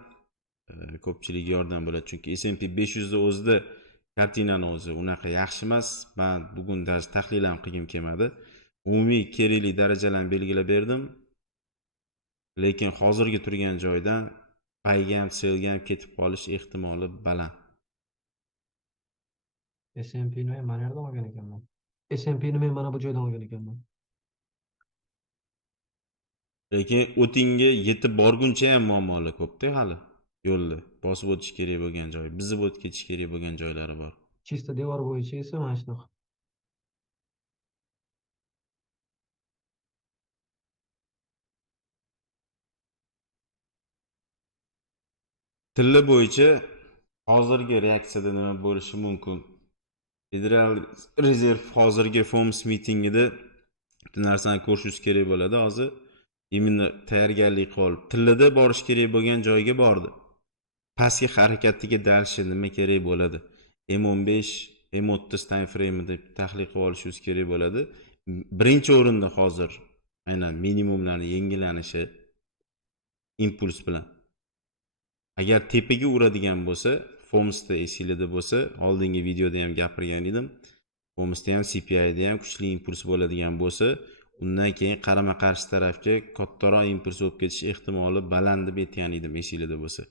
ko'pchilik yordam bo'ladi. Chunki S&P 500 da o'zida kartinani o'zi unaqa yaxshi emas. Men bugun даже tahlil ham qilgim kelmadi. Umumiy kerakli darajalarni belgilab berdim. Lekin hozirgi turgan joydan payga ham, selga ham ketib qolish ehtimoli baland. S&P ni men mana yerdan olgan ekanman. S&P ni men mana bu joydan olgan ekanman. Lekin o'tinga yetib borguncha ham muammolar ko'p-da hali. Yo'lda bosib o'tish kerak bo'lgan joy, bizib o'tib ketish kerak bo'lgan joylari bor. Chista devor bo'yicha esa mana shunaqa. Tilla bo'yicha hozirgi reaksiyada nima bo'lishi mumkin? Federal Rezerv hozirgi FOMC mitingida bitta narsani ko'rishingiz kerak bo'ladi. Hozir imенно tayyorgarlik qilib, tillada borish kerak bo'lgan joyga bordi. Pastki harakatiga dalishi nima kerak bo'ladi? M15, M30 time frame deb tahlil qilib olishingiz kerak bo'ladi. Birinchi o'rinda hozir aynan minimumlarning yangilanishi impuls bilan. Agar tepaga uradigan bo'lsa, FOMCda esingizda bo'lsa, oldingi videoda ham gapirgan edim. FOMCda ham CPIda ham kuchli impuls bo'ladigan bo'lsa, undan keyin qarama-qarshi tarafga kattaroq impuls bo'lib ketish ehtimoli baland deb aytgan edim, esingizda bo'lsa.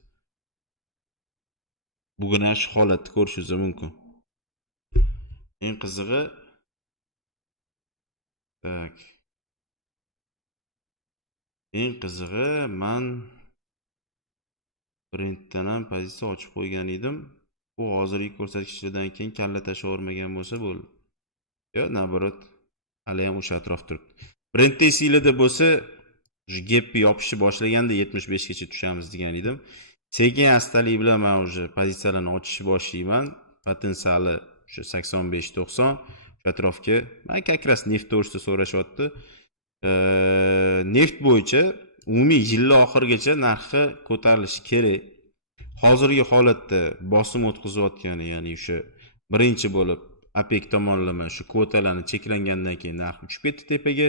Bugun ham shu holatni ko'rishingiz mumkin. Eng qizig'i men Brentdan ham pozitsiya ochib qo'ygan edim. Bu hozirgi ko'rsatkichlardan keyin kalla tashlavermagan bo'lsa bo'ldi. Yo, naborot, hali ham o'sha atrof turibdi. Brentda esingizda bo'lsa, gapni yopishni boshlaganda 75 gacha tushamiz degan edim. Sekin astalik bilan men o'sha pozitsiyalarni ochishni boshlayman. Potensiali o'sha 85-90 shu atrofga. Men kakras neft to'g'risida so'rashyapti. Neft bo'yicha umumiy yil oxirigacha narxi ko'tarilishi kerak. Hozirgi holatda bosim o'tkazayotgani, ya'ni o'sha birinchi bo'lib OPEC tomonlama shu kvotalarni cheklangandan keyin narx uchib ketdi tepaga.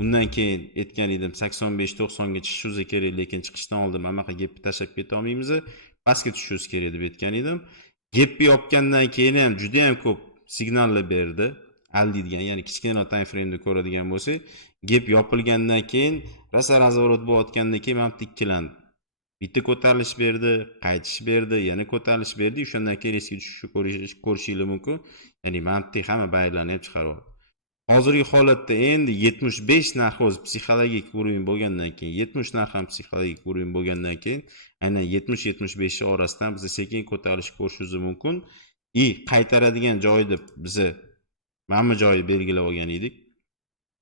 Undan keyin aytgan edim 85-90 ga chiqishimiz kerak, lekin chiqishdan oldin anaqa gapni tashlab keta olmaymiz. Pastga tushishimiz kerak deb aytgan edim. Gapni yopgandan keyin ham juda ham ko'p signallar berdi. Aldiydigan, ya'ni kichkina time frame da ko'radigan bo'lsak, gap yopilgandan keyin rosa razvorot bo'layotgandan keyin men ikkilandim. Bitta ko'tarilish berdi, qaytish berdi, yana ko'tarilish berdi, o'shandan keyin riskga tushishni ko'rishingiz mumkin. Ya'ni mantiq hamma baylarni ham chiqarib oldi. Hozirgi holatda endi 75 narx o'z psixologik uровень bo'lgandan keyin, 70 narx ham psixologik uровень bo'lgandan keyin, aynan 70-75 orasidan biz sekin ko'tarilish ko'rishimiz mumkin. Qaytaradigan joyda biz mana joyi belgilab olgan edik.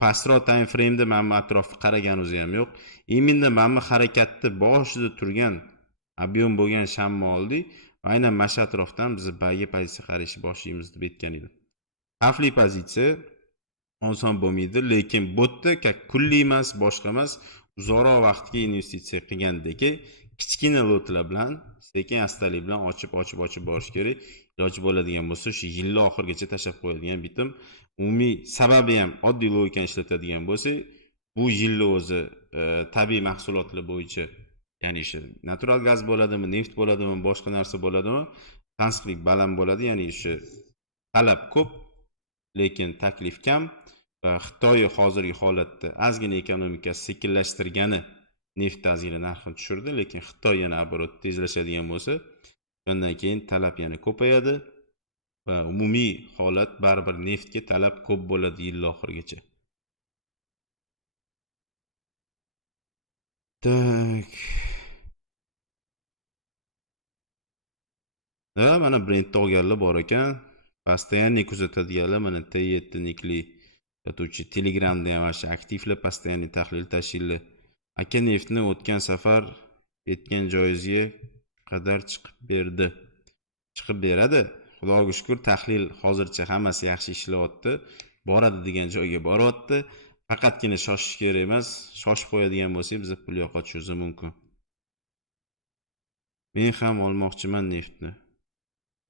Pastroq time frame'da mana atrofga qaraganimiz ham yo'q. Eminda mana harakatni boshida turgan ob'yom bo'lgan shamni oldik. Aynan mana shu atrofdan biz bayga pozitsiya qarashni boshlaymiz deb aytgan edim. Xavfli pozitsiya oson bo'lmaydi, lekin bu yerda kulli emas, boshqa emas, uzoqroq vaqtga investitsiya qilgandagi kichkina lotlar bilan sekin astalik bilan ochib borish kerak. Iloji bo'ladigan bo'lsa, shu yil oxirigacha tashlab qo'yadigan bitim. Umumiy sababi ham oddiy logikani ishlatadigan bo'lsa, bu yilni o'zi tabiiy mahsulotlar bo'yicha, ya'ni shu natural gaz bo'ladimi, neft bo'ladimi, boshqa narsa bo'ladimi, tansiqlik baland bo'ladi, ya'ni o'sha talab ko'p, lekin taklif kam va Xitoy hozirgi holatda ozgina ekonomikasi sekinlashtirgani neft ozgina narxini tushirdi, lekin Xitoy yana оборот tezlashadigan bo'lsa, undan keyin talab yana ko'payadi va umumiy holat baribir neftga talab ko'p bo'ladi yil oxirigacha. Tak. Da mana brendni olganlar bor ekan. Постоянный kuzatadiganlar mana T7nikli yotuvchi Telegramda ham mana aktivlar постоянный tahlil tashkillar. Aka neftni o'tgan safar yetgan joyizga qadar chiqib berdi. Chiqib beradi. Xudoga shukr, tahlil hozircha hammasi yaxshi ishlayapti. Boradi degan joyga boryapti. Faqatgina shoshish kerak emas. Shoshib qo'yadigan bo'lsak, biz pul yo'qotishimiz mumkin. Men ham olmoqchiman neftni.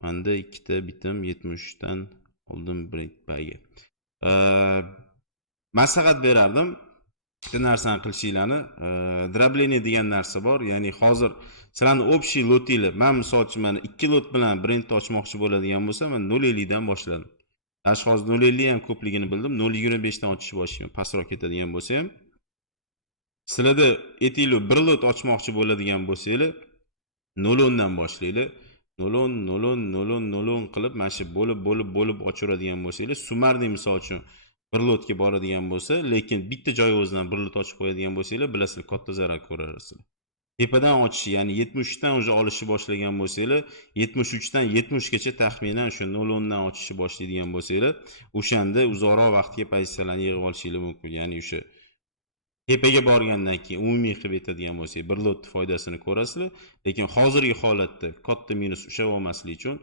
Manda ikkita bitim 73 dan oldim Brent'ga. Maslahat berardim. Ikkita narsani qilishinglarni. Droblение degan narsa bor. Ya'ni hozir sizlarning общий lotinglar, men misol uchun mana 2 lot bilan Brent ochmoqchi bo'ladigan bo'lsam, men 0.50 dan boshladim. Hozir 0.50 ham ko'pligini bildim. 0.25 dan ochishni boshlayman. Pastroq ketadigan bo'lsa ham. Sizlarda aytinglar 1 lot ochmoqchi bo'ladigan bo'lsanglar, 0.10 dan boshlaylik. 0.10 qilib mana shu bo'lib ochiradigan bo'lsanglar, summarniy misol uchun 1 lotga boradigan bo'lsa, lekin bitta joy o'zidan 1 lot ochib qo'yadigan bo'lsanglar, bilasizlar, katta zarar ko'rasizlar. Tepadan ochishi, ya'ni 73 dan o'zi olishni boshlagan bo'lsanglar, 73 dan 70 gacha taxminan o'sha 0.10 dan ochishni boshlaydigan bo'lsanglar, o'shanda uzoqroq vaqtga pozitsiyalarni yig'ib olishingiz mumkin. Ya'ni o'sha tepaga borgandan keyin umumiy qilib aytadigan bo'lsak, 1 lot foydasini ko'rasizlar, lekin hozirgi holatda katta minus ushlab olmaslik uchun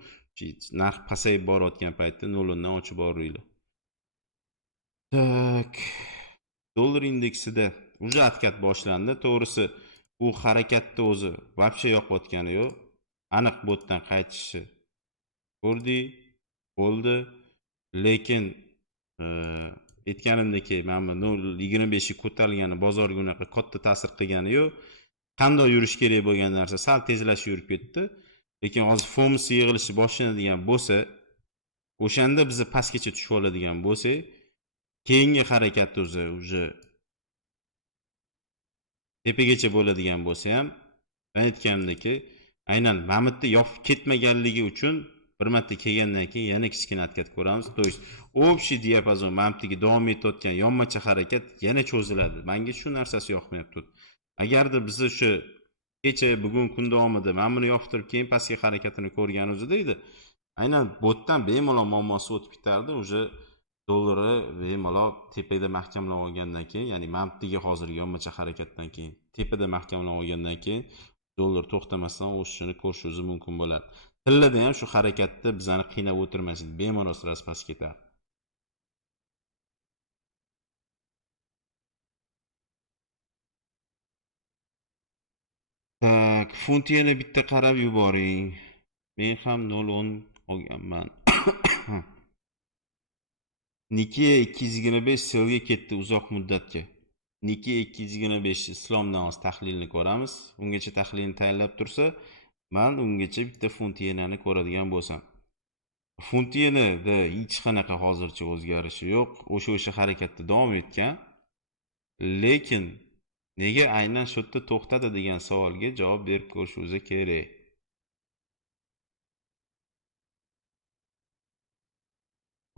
narx pasayib borayotgan paytda 0.10 dan ochib boringlar. Tak. Dollar indeksida уже atkat boshlandi. To'g'risi, bu harakatni o'zi вообще yo'qotgani yo'q. Aniq botdan qaytishi ko'rdik, bo'ldi. Lekin aytganimdek, mana 0.25 ko'tarilgani bozorga unaqa katta ta'sir qilgani yo'q. Qanday yurish kerak bo'lgan narsa sal tezlashib yurib ketdi. Lekin hozir FOMC yig'ilishi boshlanadigan bo'lsa, o'shanda biz pastgacha tushib oladigan bo'lsak, keyingi harakat o'zi tepagacha bo'ladigan bo'lsa ham, men aytganimdek, aynan Mamitni yopib ketmaganligi uchun bir marta kelgandan keyin yana kichkina atkat ko'ramiz. То есть общий diapazon Mamitga davom etayotgan yonmacha harakat yana cho'ziladi. Menga shu narsasi yoqmayapti. Agarda biz o'sha kecha bugun kun davomida men buni yoptirib keyin pastga harakatini ko'rganimizda edi, aynan botdan bemalol muammosi o'tib ketardi. O'sha dollari bemalol tepada mahkamlanib olgandan keyin, ya'ni Mamitga hozirgi yonmacha harakatdan keyin tepada mahkamlanib olgandan keyin dollar to'xtamasdan o'sishini ko'rishimiz mumkin bo'ladi. Tillada ham shu harakatda bizani qiynab o'tirmasin, bemalol sirasi past ketadi. Tak, funtiyani bitta qarab yuboring. Men ham 0.10 olganman. Nikiya 225 selga ketdi uzoq muddatga. Nikiya 225 islomdan oz tahlilni ko'ramiz. Ungacha tahlilni tayyorlab tursa, men ungacha bitta funtiyanani ko'radigan bo'lsam. Funtiyanada hech qanaqa hozircha o'zgarishi yo'q. O'sha harakatda davom etgan. Lekin nega aynan shu yerda to'xtadi degan savolga javob berib ko'rishimiz kerak.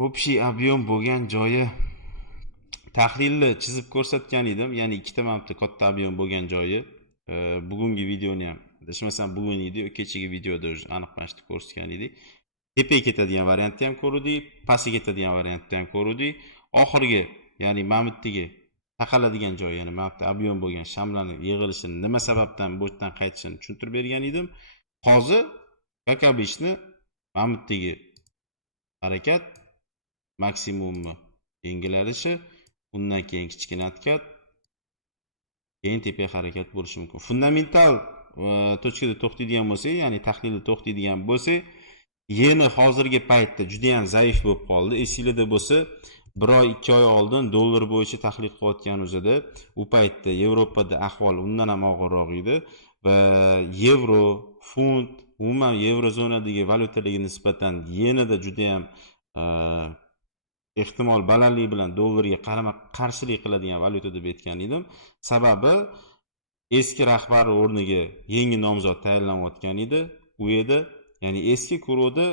Общий объем bo'lgan joyi tahlilni chizib ko'rsatgan edim, ya'ni ikkita mabda katta объем bo'lgan joyi. Bugungi videoni ham, adashmasam bugun edi, kechagi videoda aniq mashta ko'rsatgan edik. Tepaga ketadigan variantni ham ko'rdik, pastga ketadigan variantni ham ko'rdik. Oxirgi, ya'ni Mamitdagi taqaladigan joy, ya'ni mabda объем bo'lgan shamlarning yig'ilishini nima sababdan bo'tdan qaytishini tushuntirib bergan edim. Hozir как обычно Mamitdagi harakat maksimumni yengilanishi, undan keyin kichkina atkat, keyin tepa harakat bo'lishi mumkin. Fundamental tochkada to'xtaydigan bo'lsa, ya'ni tahlilda to'xtaydigan bo'lsa, yeni hozirgi paytda juda ham zaif bo'lib qoldi. Esingizda bo'lsa, 1 oy 2 oy oldin dollar bo'yicha tahlil qilayotganimizda, u paytda Yevropada ahvol undan ham og'irroq edi va yevro, funt umuman yevrozonadagi valyutalarga nisbatan yenada juda ham ehtimol balandlik bilan dollarga qarama-qarshilik qiladigan valyuta deb aytgan edim. Sababi eski rahbar o'rniga yangi nomzod tayinlanayotgan edi. U edi, ya'ni eski kuroda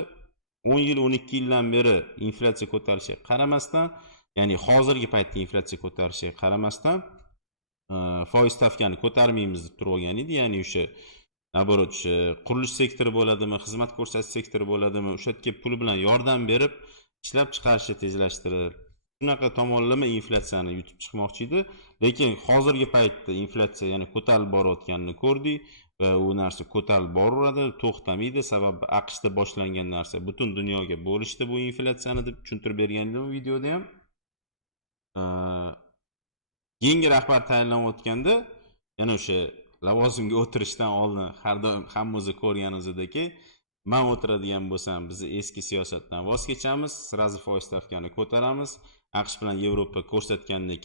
10 yil, 12 yildan beri inflyatsiya ko'tarishiga qaramasdan, ya'ni hozirgi paytda inflyatsiya ko'tarishiga qaramasdan foiz stavkani ko'tarmaymiz deb turib olgan edi. Ya'ni o'sha naborot o'sha qurilish sektori bo'ladimi, xizmat ko'rsatish sektori bo'ladimi, o'sha yerga pul bilan yordam berib, ishlab chiqarishni tezlashtirib, shunaqa tomonlama inflyatsiyani yutib chiqmoqchi edi. Lekin hozirgi paytda inflyatsiya yana ko'tarilib borayotganini ko'rdik va u narsa ko'tarilib boraveradi, to'xtamaydi. Sababi AQShda boshlangan narsa butun dunyoga bo'lishdi bu inflyatsiyani deb tushuntirib bergan edim videoda ham. Yangi rahbar tayinlanayotganda yana o'sha lavozimga o'tirishdan oldin har doim hammamiz ko'rganimizdek, men o'tiradigan bo'lsam, biz eski siyosatdan voz kechamiz, sirazi foiz stavkani ko'taramiz. AQSh bilan Yevropa ko'rsatgandek,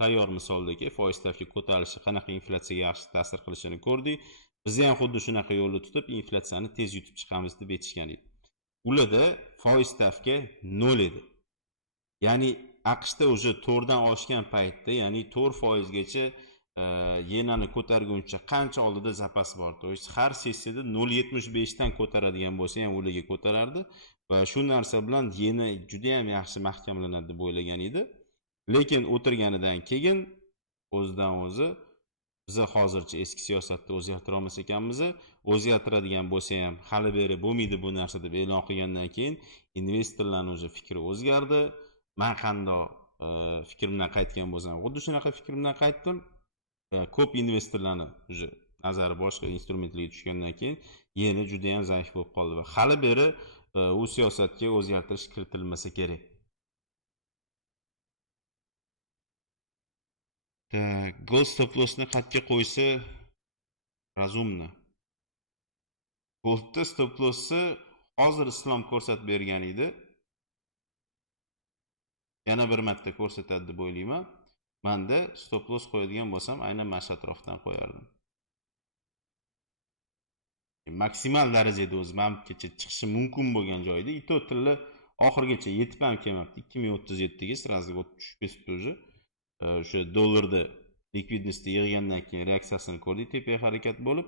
tayyor misoldagi foiz stavka ko'tarilishi qanaqa inflyatsiyaga yaxshi ta'sir qilishini ko'rdik. Biz ham xuddi shunaqa yo'lni tutib, inflyatsiyani tez yutib chiqamiz deb aytishgan edi. Ularda foiz stavka 0 edi. Ya'ni AQShda o'sha 4 dan oshgan paytda, ya'ni 4% gacha yenani ko'targuncha qancha oldida zapas bor. To есть har sessiyada 0.75 dan ko'taradigan bo'lsa ham ularga ko'tarardi va shu narsa bilan yeni juda ham yaxshi mahkamlanadi deb o'ylagan edi. Lekin o'tirganidan keyin o'zidan o'zi biz hozircha eski siyosatni o'zgartira olmas ekanmiz. O'zgartiradigan bo'lsa ham hali beri bo'lmaydi bu narsa deb e'lon qilgandan keyin investorlarning o'zi fikri o'zgardi. Men qanday fikrimdan qaytgan bo'lsam, xuddi shunaqa fikrimdan qaytdim. Ko'p investorlarni o'zi nazari boshqa instrumentlarga tushgandan keyin yana juda ham zaif bo'lib qoldi va hali beri u siyosatga o'zgartirish kiritilmasa kerak. Gold stop lossni qayerga qo'ysa razumni. Goldda stop lossni hozir islom ko'rsatib bergan edi. Yana bir marta ko'rsatadi deb o'ylayman. Menda stop loss qo'yadigan bo'lsam, aynan mana shu atrofdan qo'yardim. Maksimal darajada o'zi mamlakatga chiqishi mumkin bo'lgan joyda ito tilla oxirgacha yetib ham kelmabdi. 2037 ga sirazi tushib ketibdi o'zi. O'sha dollarda likvidnost yig'gandan keyin reaksiyasini ko'rdik, tepaga harakat bo'lib.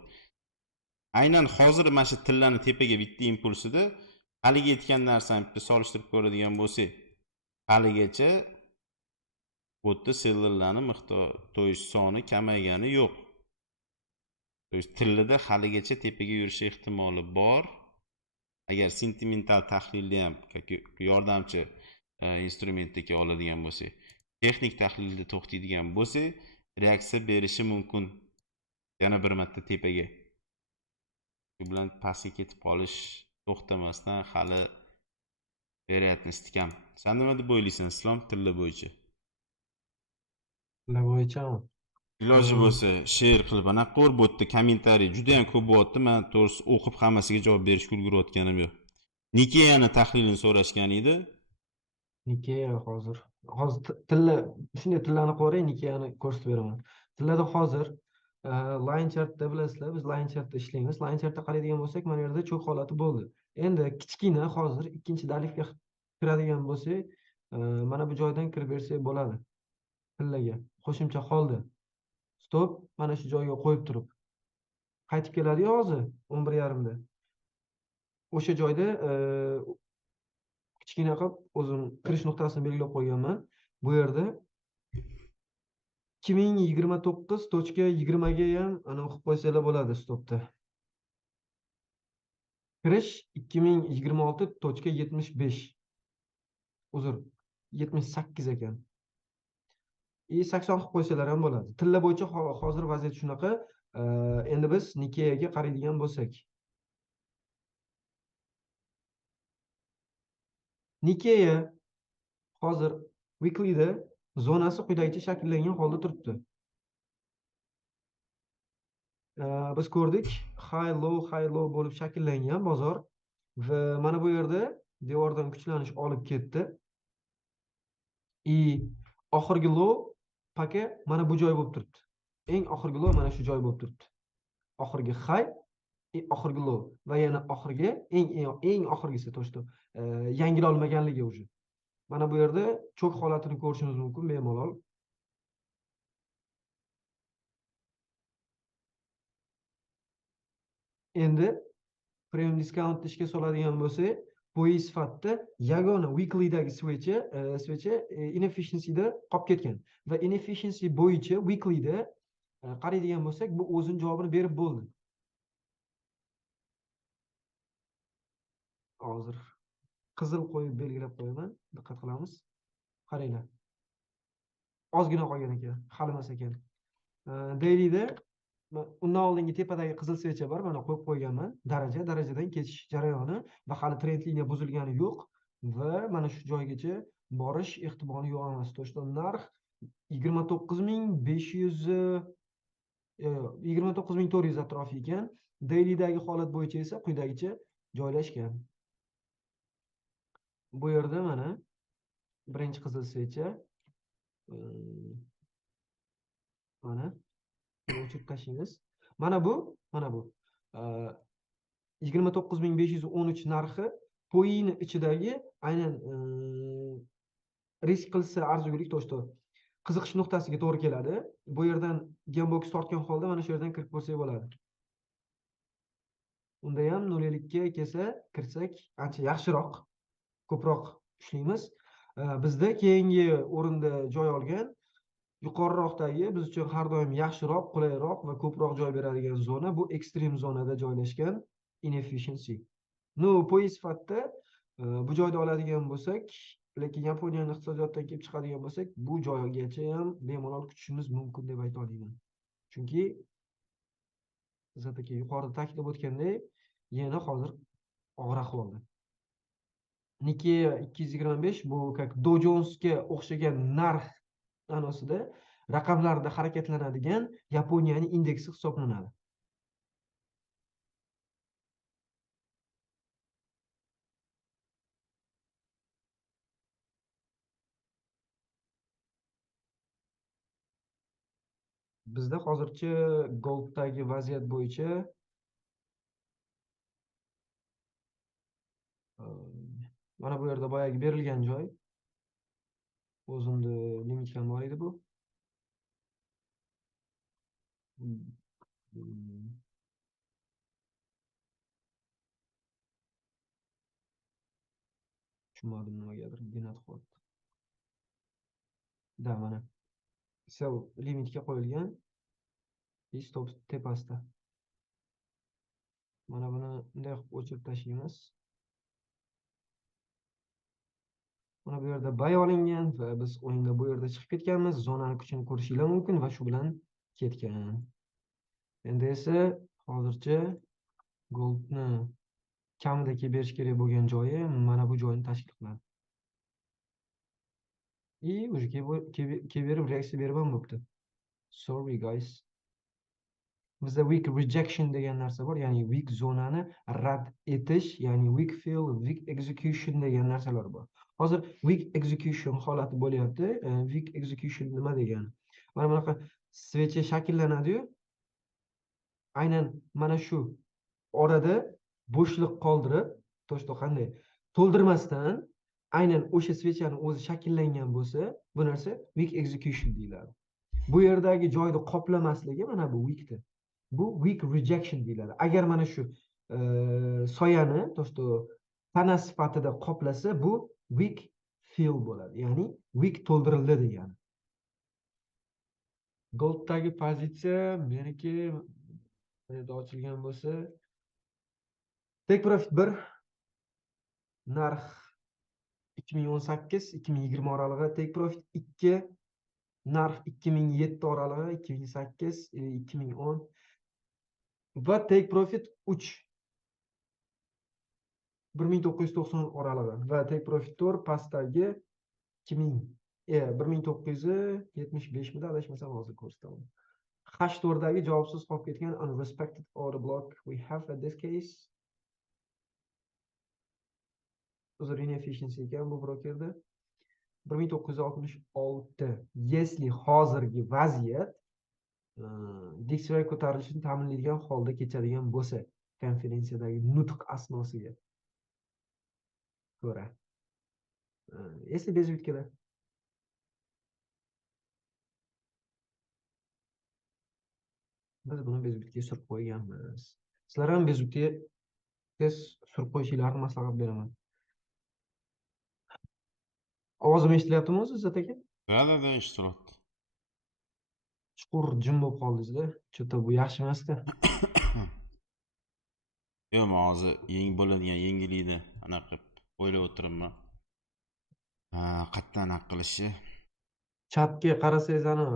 Aynan hozir mana shu tillani tepaga bitta impulsida haliga aytgan narsani bitta solishtirib ko'radigan bo'lsak, haligacha o'tda sellerlarning miqdori soni kamaygani yo'q. Tillida haligacha tepaga yurishi ehtimoli bor. Agar sentimental tahlilni ham yordamchi instrumentdagi oladigan bo'lsak, texnik tahlilda to'xtaydigan bo'lsak, reaksiya berishi mumkin. Yana bir marta tepaga. Shu bilan pastga ketib qolish to'xtamasdan hali veriyatnost kam. Sen nima deb o'ylaysan, Islom, tilla bo'yicha? Tilla bo'yichami? Iloji bo'lsa, share qilib anaqa qo'yib, bu yerda kommentariy juda ham ko'p bo'lyapti. Men to'g'risi o'qib hammasiga javob berishga ulgurayotganim yo'q. Nikeani tahlilini so'rashgan edi. Nikeya hozir tilla shunday tillani qo'ying, Nikeani ko'rsatib beraman. Tillada hozir line chartda bilasizlar, biz line chartda ishlaymiz. Line chartda qaraydigan bo'lsak, mana yerda cho'k holati bo'ldi. Endi kichkina hozir ikkinchi dalilga kiradigan bo'lsak, mana bu joydan kirib bersak bo'ladi. Tillaga qo'shimcha qoldi. Stop mana shu joyga qo'yib turib qaytib keladi hozir 11:30 da. O'sha joyda kichkina qilib o'zim kirish nuqtasini belgilab qo'yganman. Bu yerda 2029.20 ga ham ana o'qib qo'ysanglar bo'ladi stopda. Kirish 2026.75. Uzr, 78 ekan. 80 qilib qo'ysanglar ham bo'ladi. Tilla bo'yicha hozir vaziyat shunaqa. Endi biz Nikeyaga qaraydigan bo'lsak, Nikeya hozir weeklyda zonasi quyidagicha shakllangan holda turibdi. Biz ko'rdik, high low bo'lib shakllangan bozor va mana bu yerda devordan kuchlanish olib ketdi. Oxirgi low paka mana bu joy bo'lib turibdi. Eng oxirgi low mana shu joy bo'lib turibdi. Oxirgi high oxirgi low va yana oxirgi eng oxirgisi to'shto yangilolmaganligi уже. Mana bu yerda cho'k holatini ko'rishingiz mumkin bemalol. Endi premium discount ishga soladigan bo'lsak, Foiz sifatida yagona weekly'dagi switch inefficiency'da qolib ketgan va inefficiency bo'yicha weekly'da qaraydigan bo'lsak, bu o'zini javobini berib bo'ldi. Hozir qizil qo'yib belgilab qo'yaman. Diqqat qilamiz. Qaranglar. Ozgina qolgan ekan, hali emas ekan. Daily'da undan oldingi tepadagi qizil switch bor, mana qo'yib qo'yganman. Darajadan ketish jarayoni va hali trend liniya buzilgani yo'q va mana shu joygacha borish ehtimoli yo'q emas. To'shdan narx 29400 atrofi ekan. Daily'dagi holat bo'yicha esa quyidagicha joylashgan. Bu yerda mana birinchi qizil switch mana o'chirib tashlaymiz. Mana bu 29513 narxi poyini ichidagi aynan risk qilsa arzugulik to'shto qiziqish nuqtasiga to'g'ri keladi. Bu yerdan gambox tortgan holda mana shu yerdan kirib ko'rsak bo'ladi. Unda ham 0.likka kelsa, kirsak ancha yaxshiroq, ko'proq ishlaymiz. Bizda keyingi o'rinda joy olgan yuqoriroqdagi biz uchun har doim yaxshiroq, qulayroq va ko'proq joy beradigan zona bu ekstrem zonada joylashgan inefficiency. Foiz sifatida bu joyda oladigan bo'lsak, lekin Yaponiyaning iqtisodiyotdan kelib chiqadigan bo'lsak, bu joygacha ham bemalol kutishimiz mumkin deb ayta olaman. Chunki zataki yuqorida ta'kidlab o'tgandek, yana hozir og'ir ahvolda. Nikkei 225 bu Dow Jonesga o'xshagan narx anosida raqamlarda harakatlanadigan Yaponiyaning indeksi hisoblanadi. Bizda hozircha golddagi vaziyat bo'yicha mana bu yerda boyagi berilgan joy. O'zimda limit ham bor edi bu. Tushunmadim nimagadir binat qo'yibdi. Da mana sell limitga qo'yilgan. Stop tepasida. Mana buni bunday qilib o'chirib tashlaymiz. Mana bu yerda buy olingan va biz o'yinda bu yerda chiqib ketganmiz. Zonani kuchini ko'rishingiz mumkin va shu bilan ketgan. Endi esa hozircha goldni kamida berish kerak bo'lgan joyi mana bu joyni tashkil qiladi. Уже keberib reaksiya berib ham bo'pti. Sorry guys. Bizda weak rejection degan narsa bor, ya'ni weak zonani rad etish, ya'ni weak fill, weak execution degan narsalar bor. Hozir weak execution holati bo'lyapti. Weak execution nima degani? Mana bunaqa switch shakllanadi-yu. Aynan mana shu orada bo'shliq qoldirib, to'shto qanday to'ldirmasdan aynan o'sha switchani o'zi shakllangan bo'lsa, bu narsa weak execution deyiladi. Bu yerdagi joyni qoplamasligi mana bu weakdir. Bu weak rejection deyiladi. Agar mana shu soyani to'shto tana sifatida qoplasa, bu weak fill bo'ladi. Ya'ni weak to'ldirildi degani. Golddagi pozitsiya meniki yerda ochilgan bo'lsa, take profit 1 narx 2018-2020 oralig'i, take profit 2 narx 2007 oralig'i, 2008-2010 va take profit 3 1990 oralig'i va take profit 4 pastdagi 1975 mida adashmasam hozir ko'rsataman. H4dagi javobsiz qolib ketgan unrespected order block we have at this case. O'zir inefficiency ekan bu brokerda 1966. Если hozirgi vaziyat DXY ko'tarilishini ta'minlaydigan holda kechadigan bo'lsa, konferensiyadagi nutq asnosiga ko'ra. Если без bitkada. Biz buni bezbitga surib qo'yganmiz. Sizlar ham bezbitga tez surib qo'yishingizni maslahat beraman. Ovozim eshitilyaptimi o'zi Izzat aka? Da, eshitilyapti. Chuqur jim bo'lib qoldingiz-da. Cho'ta bu yaxshi emas-da. Yo'q, men hozir yangi bo'ladigan yangilikni anaqa qilib o'ylab o'tiribman. Qayerdan anaqa qilishi? Chatga qarasangiz ana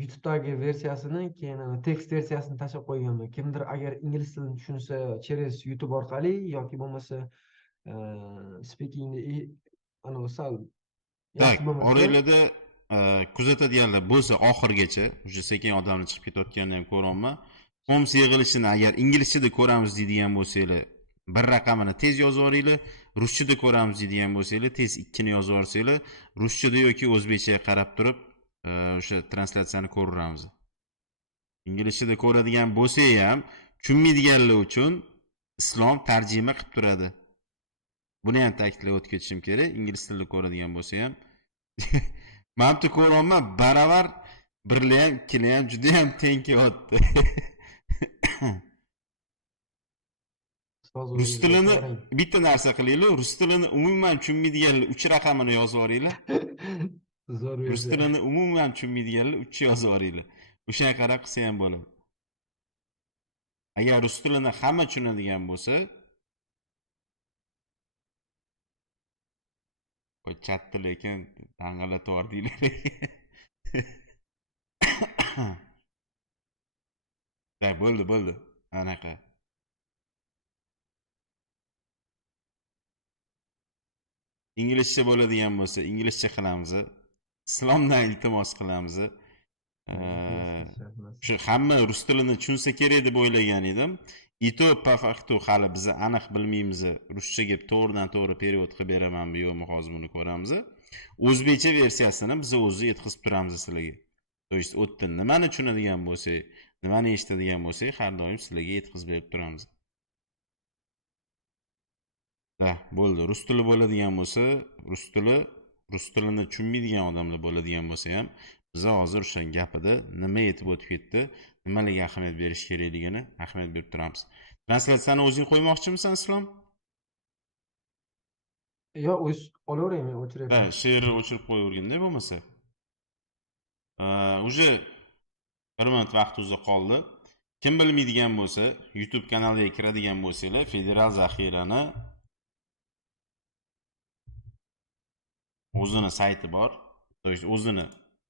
YouTube'dagi versiyasini, keyin ana tekst versiyasini tashlab qo'yganman. Kimdir agar ingliz tilini tushunsa, через YouTube orqali yoki bo'lmasa speakingni ana sal yaxshi bo'lmasa, oralada kuzatadiganlar bo'lsa oxirgacha, o'sha sekin odamni chiqib ketayotganini ham ko'raman. FOMC yig'ilishini agar inglizchada ko'ramiz deydigan bo'lsanglar, bir raqamini tez yozib yuboringlar. Ruschada ko'ramiz deydigan bo'lsanglar, tez ikkini yozib yuborsanglar, ruschada yoki o'zbekchaga qarab turib, o'sha translyatsiyani ko'ramiz. Inglizchada ko'radigan bo'lsa ham, tushunmaydiganlar uchun islom tarjima qilib turadi. Buni ham ta'kidlab o'tib ketishim kerak. Ingliz tilida ko'radigan bo'lsa ham. Men ham ko'raman, baravar birli ham, ikkili ham juda ham teng kelyapti. Rus tilini bitta narsa qilaylik, rus tilini umuman tushunmaydiganlar 3 raqamini yozib yuboringlar. Rus tilini umuman tushunmaydiganlar 3 yozib yuboringlar. O'shanga qarab qilsa ham bo'ladi. Agar rus tilini hamma tushunadigan bo'lsa, chatda lekin dang'alatib yubordinglar. Bo'ldi. Anaqa. Inglizcha bo'ladigan bo'lsa, inglizcha qilamiz. Islomdan iltimos qilamiz. Shu hamma rus tilini tushunsa kerak deb o'ylagan edim. Ito po faktu hali biz aniq bilmaymiz. Ruschaga to'g'ridan to'g'ri perevod qilib beramanmi yo'qmi, hozir buni ko'ramiz. O'zbekcha versiyasini biz o'zi yetkazib turamiz sizlarga. To есть o'tdan nimani tushunadigan bo'lsak, nimani eshitadigan bo'lsak, har doim sizlarga yetkazib berib turamiz. Bo'ldi. Rus tili bo'ladigan bo'lsa, rus tilini tushunmaydigan odamlar bo'ladigan bo'lsa ham, biz hozir o'sha gapida nima yetib o'tib ketdi, nimalarga ahamiyat berish kerakligini ahamiyat berib turamiz. Translyatsiyani o'zing qo'ymoqchimisan, Islom? Yo'q, o'z olavering, men o'chiraman. She'rni o'chirib qo'yaverganda bo'lmasa. Uje 1 minut vaqtimiz qoldi. Kim bilmaydigan bo'lsa, YouTube kanaliga kiradigan bo'lsanglar, federal zaxirani o'zini sayti bor, to есть o'zini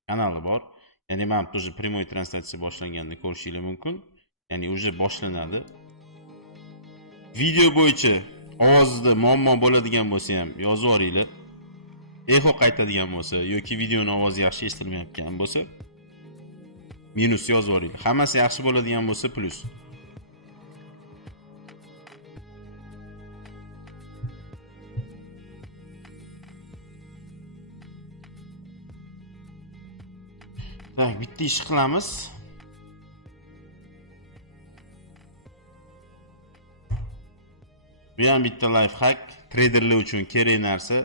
kanali bor. Ya'ni men тоже прямой translyatsiya boshlanganini ko'rishingiz mumkin. Ya'ni уже boshlanadi. Video bo'yicha ovozda muammo bo'ladigan bo'lsa ham yozib yuboringlar. Eho qaytadigan bo'lsa yoki videoning ovozi yaxshi eshitilmayotgan bo'lsa minus yozib yuboringlar. Hammasi yaxshi bo'ladigan bo'lsa plus. Bitta ish qilamiz. Bu ham bitta life hack, traderlar uchun kerak narsa.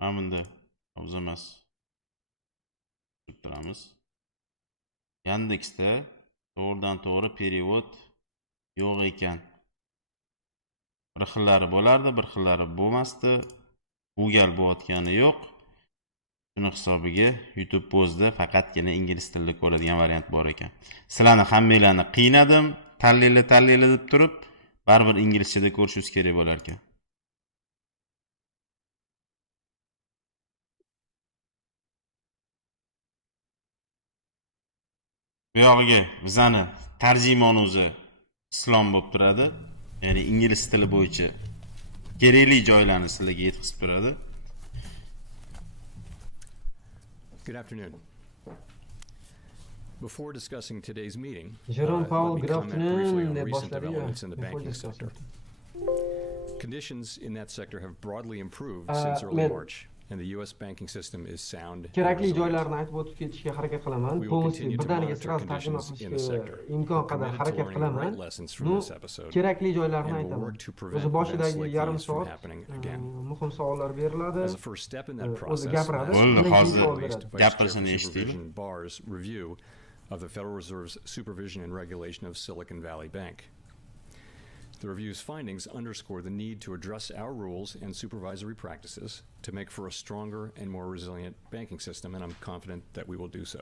Mana bunda o'zimiz turamiz. Yandexda to'g'ridan to'g'ri perevod yo'q ekan. Bir xillari bo'lardi, bir xillari bo'lmasdi. Bu gal bo'layotgani yo'q. Shuni hisobiga YouTube Bozda faqatgina ingliz tilida ko'radigan variant bor ekan. Sizlarni hammanglarni qiynadim, tahlili deb turib, baribir inglizchada ko'rishingiz kerak bo'lar ekan. Bu yog'iga bizani tarjimonimiz islom bo'lib turadi. Ya'ni ingliz tili bo'yicha kerakli joylarni sizlarga yetkazib turadi. Good afternoon. Before discussing today's meeting, Jerome Powell, good comment briefly on afternoon. recent developments in the banking sector. Conditions in that sector have broadly improved since early March. and the US banking system is sound and kerakli resilient. joylarni aytib o'tib ketishga harakat qilaman. We will Polностью continue to birdaniga monitor sразу tarjima conditions in the sector. qilishga imkon We're qadar committed to harakat learning the qilaman. right lessons from Nu this episode, kerakli joylarni and we'll aytaman. work to O'zi prevent events boshidagi like yarim these from soat happening again. muhim savollar beriladi. As a first step in that o'zi process, gapiradi. last Bo'ldi, week we hozir released Vice gapirsini Chair for eshitdik. Supervision Barr's review of the Federal Reserve's supervision and regulation of Silicon Valley Bank. The review's findings underscore the need to address our rules and supervisory practices to make for a stronger and more resilient banking system, and I'm confident that we will do so.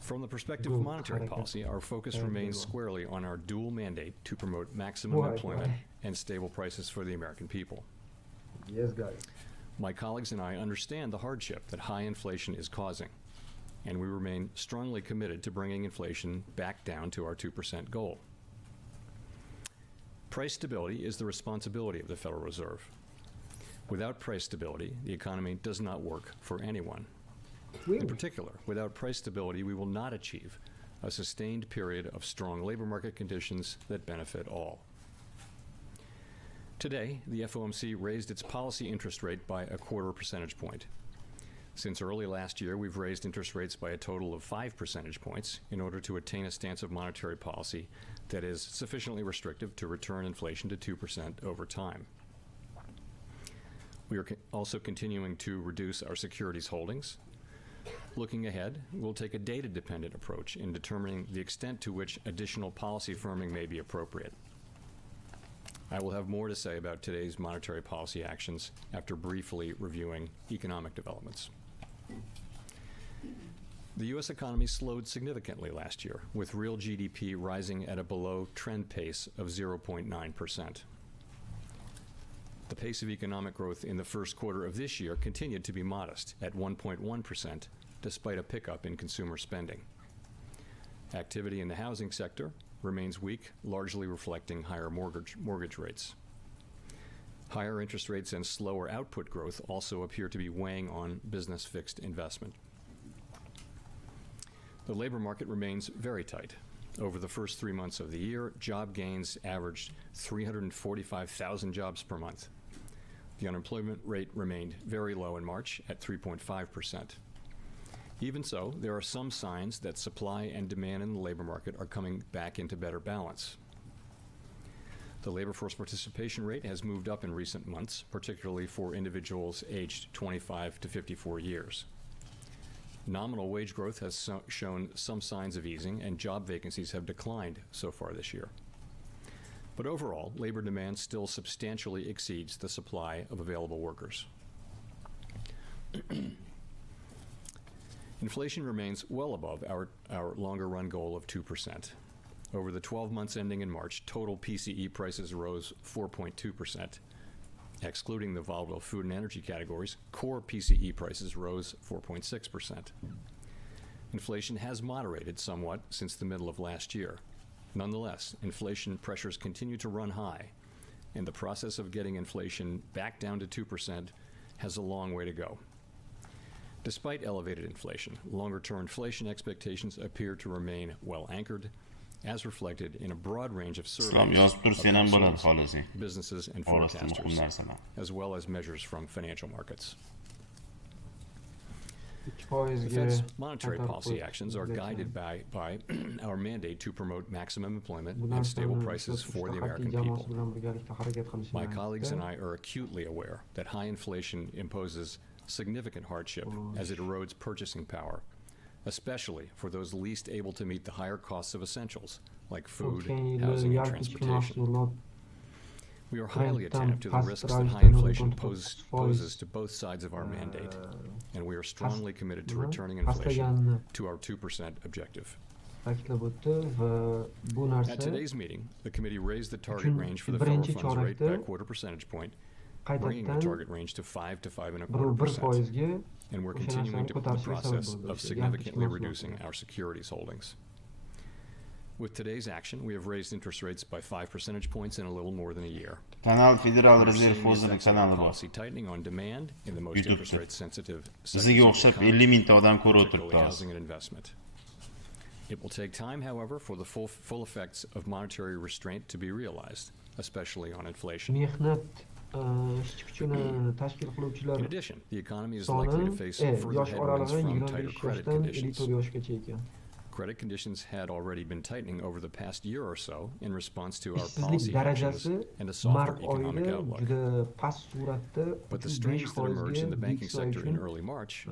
From the perspective of monetary policy, our focus remains squarely on our dual mandate to promote maximum employment and stable prices for the American people. Yes, guys. My colleagues and I understand the hardship that high inflation is causing, and we remain strongly committed to bringing inflation back down to our 2% goal. Price stability is the responsibility of the Federal Reserve. Without price stability, the economy does not work for anyone. In particular, without price stability, we will not achieve a sustained period of strong labor market conditions that benefit all. Today, the FOMC raised its policy interest rate by 1/4 percentage point. Since early last year, we've raised interest rates by a total of 5 percentage points in order to attain a stance of monetary policy that is sufficiently restrictive to return inflation to 2% over time. We are also continuing to reduce our securities holdings. Looking ahead, we'll take a data-dependent approach in determining the extent to which additional policy firming may be appropriate. I will have more to say about today's monetary policy actions after briefly reviewing economic developments. The U.S. economy slowed significantly last year, with real GDP rising at a below-trend pace of 0.9%. The pace of economic growth in the first quarter of this year continued to be modest at 1.1%, despite a pickup in consumer spending. Activity in the housing sector remains weak, largely reflecting higher mortgage rates. Higher interest rates and slower output growth also appear to be weighing on business fixed investment. The labor market remains very tight. Over the first 3 months of the year, job gains averaged 345,000 jobs per month. The unemployment rate remained very low in March at 3.5%. Even so, there are some signs that supply and demand in the labor market are coming back into better balance. The labor force participation rate has moved up in recent months, particularly for individuals aged 25 to 54 years. Nominal wage growth has shown some signs of easing, and job vacancies have declined so far this year. But overall, labor demand still substantially exceeds the supply of available workers. Inflation remains well above our longer-run goal of 2%. Over the 12 months ending in March, total PCE prices rose 4.2%. Excluding the volatile food and energy categories, core PCE prices rose 4.6%. Inflation has moderated somewhat since the middle of last year. Nonetheless, inflation pressures continue to run high, and the process of getting inflation back down to 2% has a long way to go. Despite elevated inflation, longer-term inflation expectations appear to remain well anchored, as reflected in a broad range of surveys of households, businesses and forecasters, as well as measures from financial markets. The Fed's monetary policy actions are guided by our mandate to promote maximum employment and stable prices for the American people. My colleagues and I are acutely aware that high inflation imposes significant hardship as it erodes purchasing power, especially for those least able to meet the higher costs of essentials like food, housing, and transportation. We are highly attentive to the risks that high inflation poses to both sides of our mandate, and we are strongly committed to returning inflation to our 2% objective. At today's meeting, the committee raised the target range for the federal funds rate by 1/4 percentage point, bringing the target range to 5 to 5.25%, and we're continuing to the process of significantly reducing our securities holdings. With today's action, we have raised interest rates by 5 percentage points in a little more than a year. Kanal Federal Reserve o'zining kanali bor. Policy tightening on demand in the most interest rate sensitive Bizga o'xshab 50 mingta odam ko'rib particularly turibdi. housing and investment. It will take time, however, for the full effects of monetary restraint to be realized, especially on inflation. Mehnat ishchi kuchini tashkil In qiluvchilar addition, the economy is likely to soni face further yosh headwinds oralig'i from tighter 25 credit yoshdan conditions. 54 yoshgacha ekan. Credit conditions had already been tightening over the past year or so in response to our Ishsizlik policy actions darajasi and a softer mart economic oyida outlook. juda past suratda But the 3-5 strains that emerged in the foizga banking Bitcoin sector in uchun early March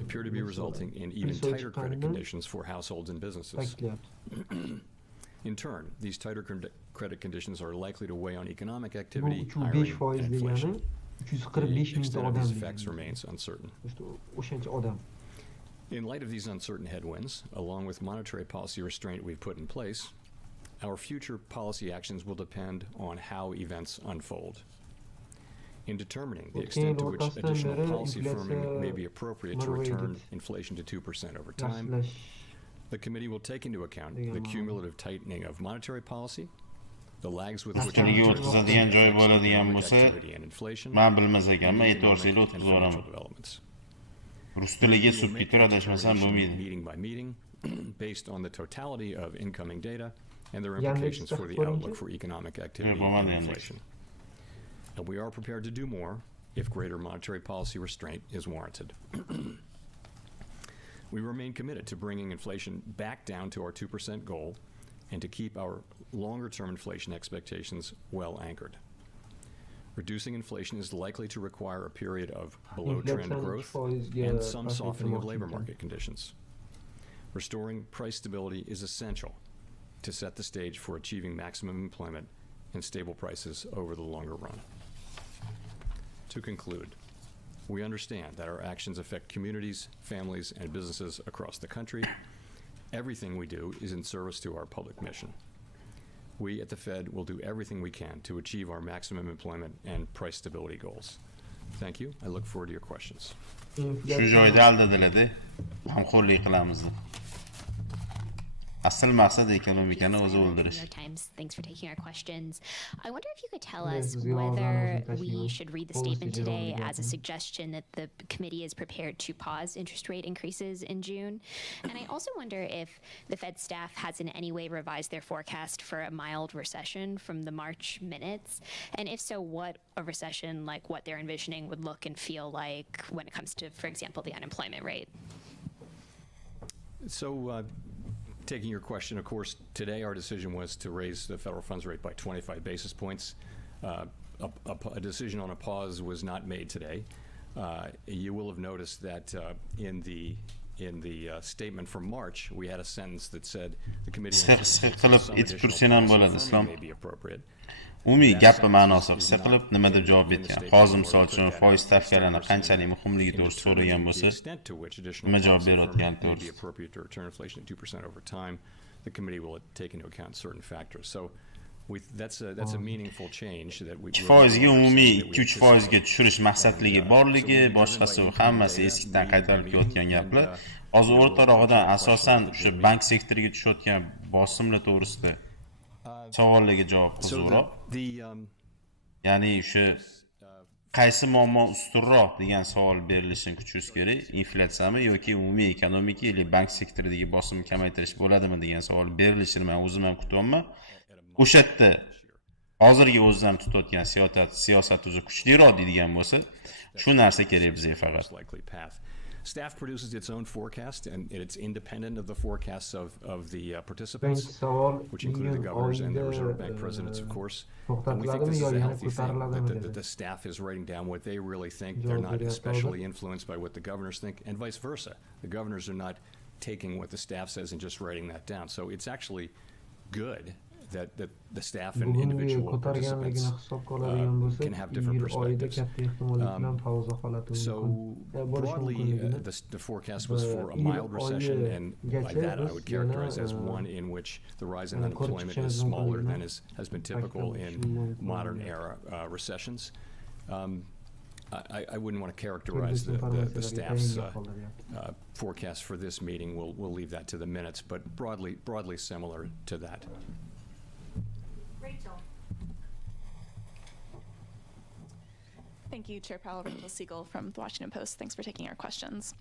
appear to be resulting in even Bitcoin tighter credit chiqqanini conditions for households and businesses. ta'kidlayapti. In turn, these tighter credit conditions are likely to weigh on economic Bu activity, 3-5 hiring, foiz and degani inflation. 345 The mingta extent of odam these effects degani. remains uncertain. O'shancha odam. In light of these uncertain headwinds, along with monetary policy restraint we've put in place, our future policy actions will depend on how events unfold. In determining the extent to which additional policy firming may be appropriate to return inflation to 2% over time, Yaxshilash the committee will take into account the cumulative tightening of monetary policy, the lags with which Ustunga monetary o'tkazadigan policy joy affects bo'ladigan economic bo'lsa, activity and inflation, men bilmas and ekanman, economic e'tiborsizlik and o'tkazib financial yuboraman. developments. Rus tiliga We will make subtitre that adashmasam determination bo'lmaydi. meeting by meeting based on the totality of incoming data and their Yandex implications for the istiqbollari outlook for economic activity bo'lmadi and Yandex. inflation. And we are prepared to do more if greater monetary policy restraint is warranted. We remain committed to bringing inflation back down to our 2% goal and to keep our longer-term inflation expectations well anchored. Reducing inflation is likely to require a period of below-trend Inflation growth 2% and some pasaytirmoqchi softening of labor ekan. market conditions. Restoring price stability is essential to set the stage for achieving maximum employment and stable prices over the longer run. To conclude, we understand that our actions affect communities, families, and businesses across the country. Everything we do is in service to our public mission. We at the Fed will do everything we can to achieve our maximum employment and price stability goals. Thank you. I look forward to your questions. Shu joyda aldadiladi, g'amxo'rlik qilamiz deb. Asl maqsad ekonomikani o'zi o'ldirish. New York Times, thanks for taking our questions. I wonder if you could tell us Yes, we all whether know we that should read the policy statement development today as a government. suggestion that the committee is prepared to pause interest rate increases in June. And I also wonder if the Fed staff has in any way revised their forecast for a mild recession from the March minutes. And if so, what a recession like what they're envisioning would look and feel like when it comes to, for example, the unemployment rate. So, taking your question, of course, today our decision was to raise the federal funds rate by 25 basis points. A decision on a pause was not made today. You will have noticed that in the statement from March, we had a sentence that said the committee anticipates that some additional policy firming may be appropriate. Umumiy gapni ma'nosi qisqa qilib nima deb javob bergan? Hozir misol uchun foiz stavkalarini qanchalik muhimligi to'g'risida so'ragan bo'lsa, nima javob berayotgani to'g'risida. Appropriate to return inflation at 2% over time. The committee will take into account certain factors. So that's a meaningful change that we. 2%ga umumiy 2-3%ga tushirish maqsadligi borligi, boshqasi hammasi eskidan qaytarib kelayotgan gaplar. Hozir o'rtarog'idan asosan o'sha bank sektoriga tushayotgan bosimlar to'g'risida savollarga javob qiziqroq. Ya'ni o'sha qaysi muammo ustunroq degan savol berilishini kutishimiz kerak. Inflyatsiyami yoki umumiy ekonomika yoki bank sektoridagi bosimni kamaytirish bo'ladimi degan savol berilishini men o'zim ham kutyapman. O'sha yerda hozirgi o'zidan tutayotgan siyosat o'zi kuchliroq deydigan bo'lsa, shu narsa kerak bizga faqat. Staff produces its own forecast, and it's independent of the forecasts of the participants, which include the governors and the Reserve Bank presidents, of course. And we think this is a healthy thing, that the staff is writing down what they really think. They're not especially influenced by what the governors think, and vice versa. The governors are not taking what the staff says and just writing that down. So it's actually good that the staff and individual participants can have different perspectives. So broadly, the forecast was for a mild recession, and by that I would characterize as one in which the rise in unemployment is smaller than has been typical in modern era recessions. I wouldn't want to characterize the staff's forecast for this meeting. We'll leave that to the minutes, but broadly similar to that. Rachel. Thank you, Chair Powell. Rachel Siegel from the Washington Post. Thanks for taking our questions.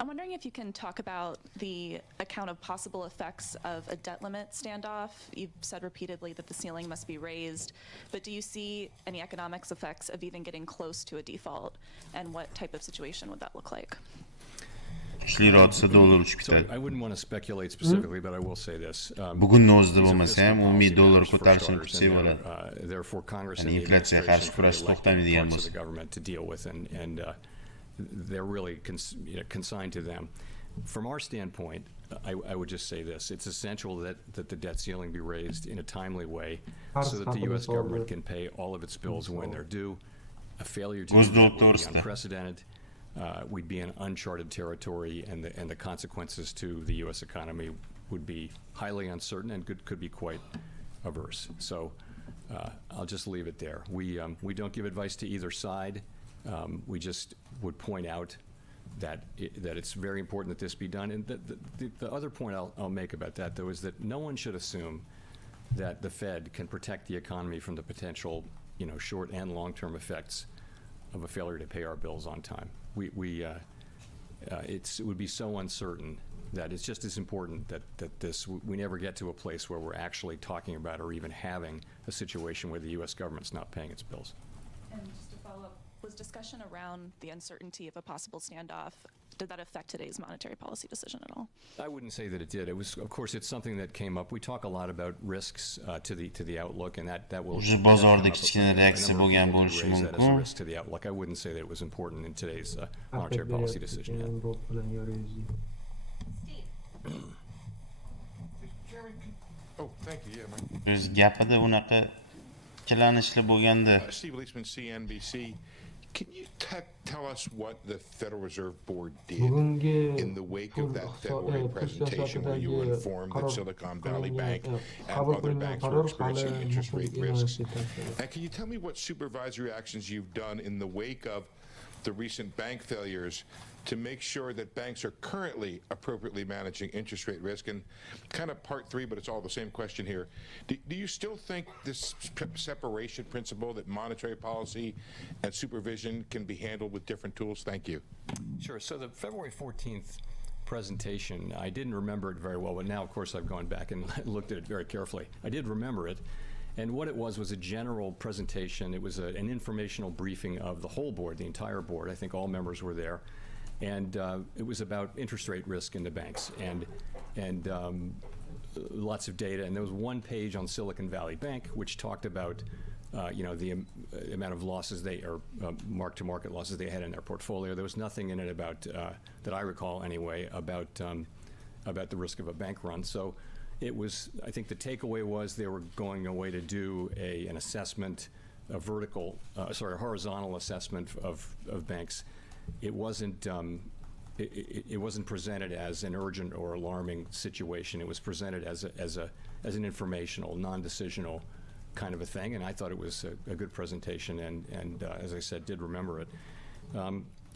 I'm wondering if you can talk about the account of possible effects of a debt limit standoff. You've said repeatedly that the ceiling must be raised, but do you see any economics effects of even getting close to a default, and what type of situation would that look like? So I wouldn't want to speculate specifically, but I will say this. Bugun o'zida bo'lmasa ham umumiy dollar ko'tarilishini kutsak bo'ladi. Therefore, Congress Yani and the inflyatsiyaga qarshi administration kurash to'xtamaydigan parts of bo'lsa. the government to deal with, and they're really consigned to them. From our standpoint, I would just say this: it's essential that the debt ceiling be raised in a timely way, so that the U.S. government can pay all of its bills when they're due. A failure to do that would be unprecedented. We'd be in uncharted territory, and the consequences to the U.S. economy would be highly uncertain and could be quite averse. So I'll just leave it there. We don't give advice to either side. We just would point out that it's very important that this be done. And the other point I'll make about that, though, is that no one should assume that the Fed can protect the economy from the potential, short and long-term effects of a failure to pay our bills on time. It would be so uncertain that it's just as important that we never get to a place where we're actually talking about or even having a situation where the U.S. government's not paying its bills. And just to follow up, was discussion around the uncertainty of a possible standoff, did that affect today's monetary policy decision at all? I wouldn't say that it did. It was, of course, it's something that came up. We talk a lot about risks to the outlook, and that will. Bozorda kichkina reaksiya bo'lgan bo'lishi raise that as a mumkin. risk to the outlook. I wouldn't say that it was important in today's monetary policy decision. Oh, thank you. Yeah, Mike. Biz gapida unaqa ikkilanishli bo'lganda Steve Leisman, CNBC. Can you tell us what the Federal Reserve Board did in the wake of that February presentation where you were informed that Silicon Valley Bank and other banks were experiencing interest rate risks? And can you tell me what supervisory actions you've done in the wake of the recent bank failures to make sure that banks are currently appropriately managing interest rate risk? And kind of part three, but it's all the same question here. Do you still think this separation principle, that monetary policy and supervision can be handled with different tools? Thank you. Sure. So the February 14th presentation, I didn't remember it very well, but now, of course, I've gone back and looked at it very carefully. I did remember it. And what it was a general presentation. It was an informational briefing of the whole board, the entire board. I think all members were there. And it was about interest rate risk in the banks and lots of data. And there was one page on Silicon Valley Bank which talked about the amount of losses mark-to-market losses they had in their portfolio. There was nothing in it about that I recall anyway about the risk of a bank run. So it was, I think the takeaway was they were going away to do an assessment, a horizontal assessment of banks. It wasn't it wasn't presented as an urgent or alarming situation. It was presented as an informational, non-decisional kind of a thing, and I thought it was a good presentation, and as I said, did remember it.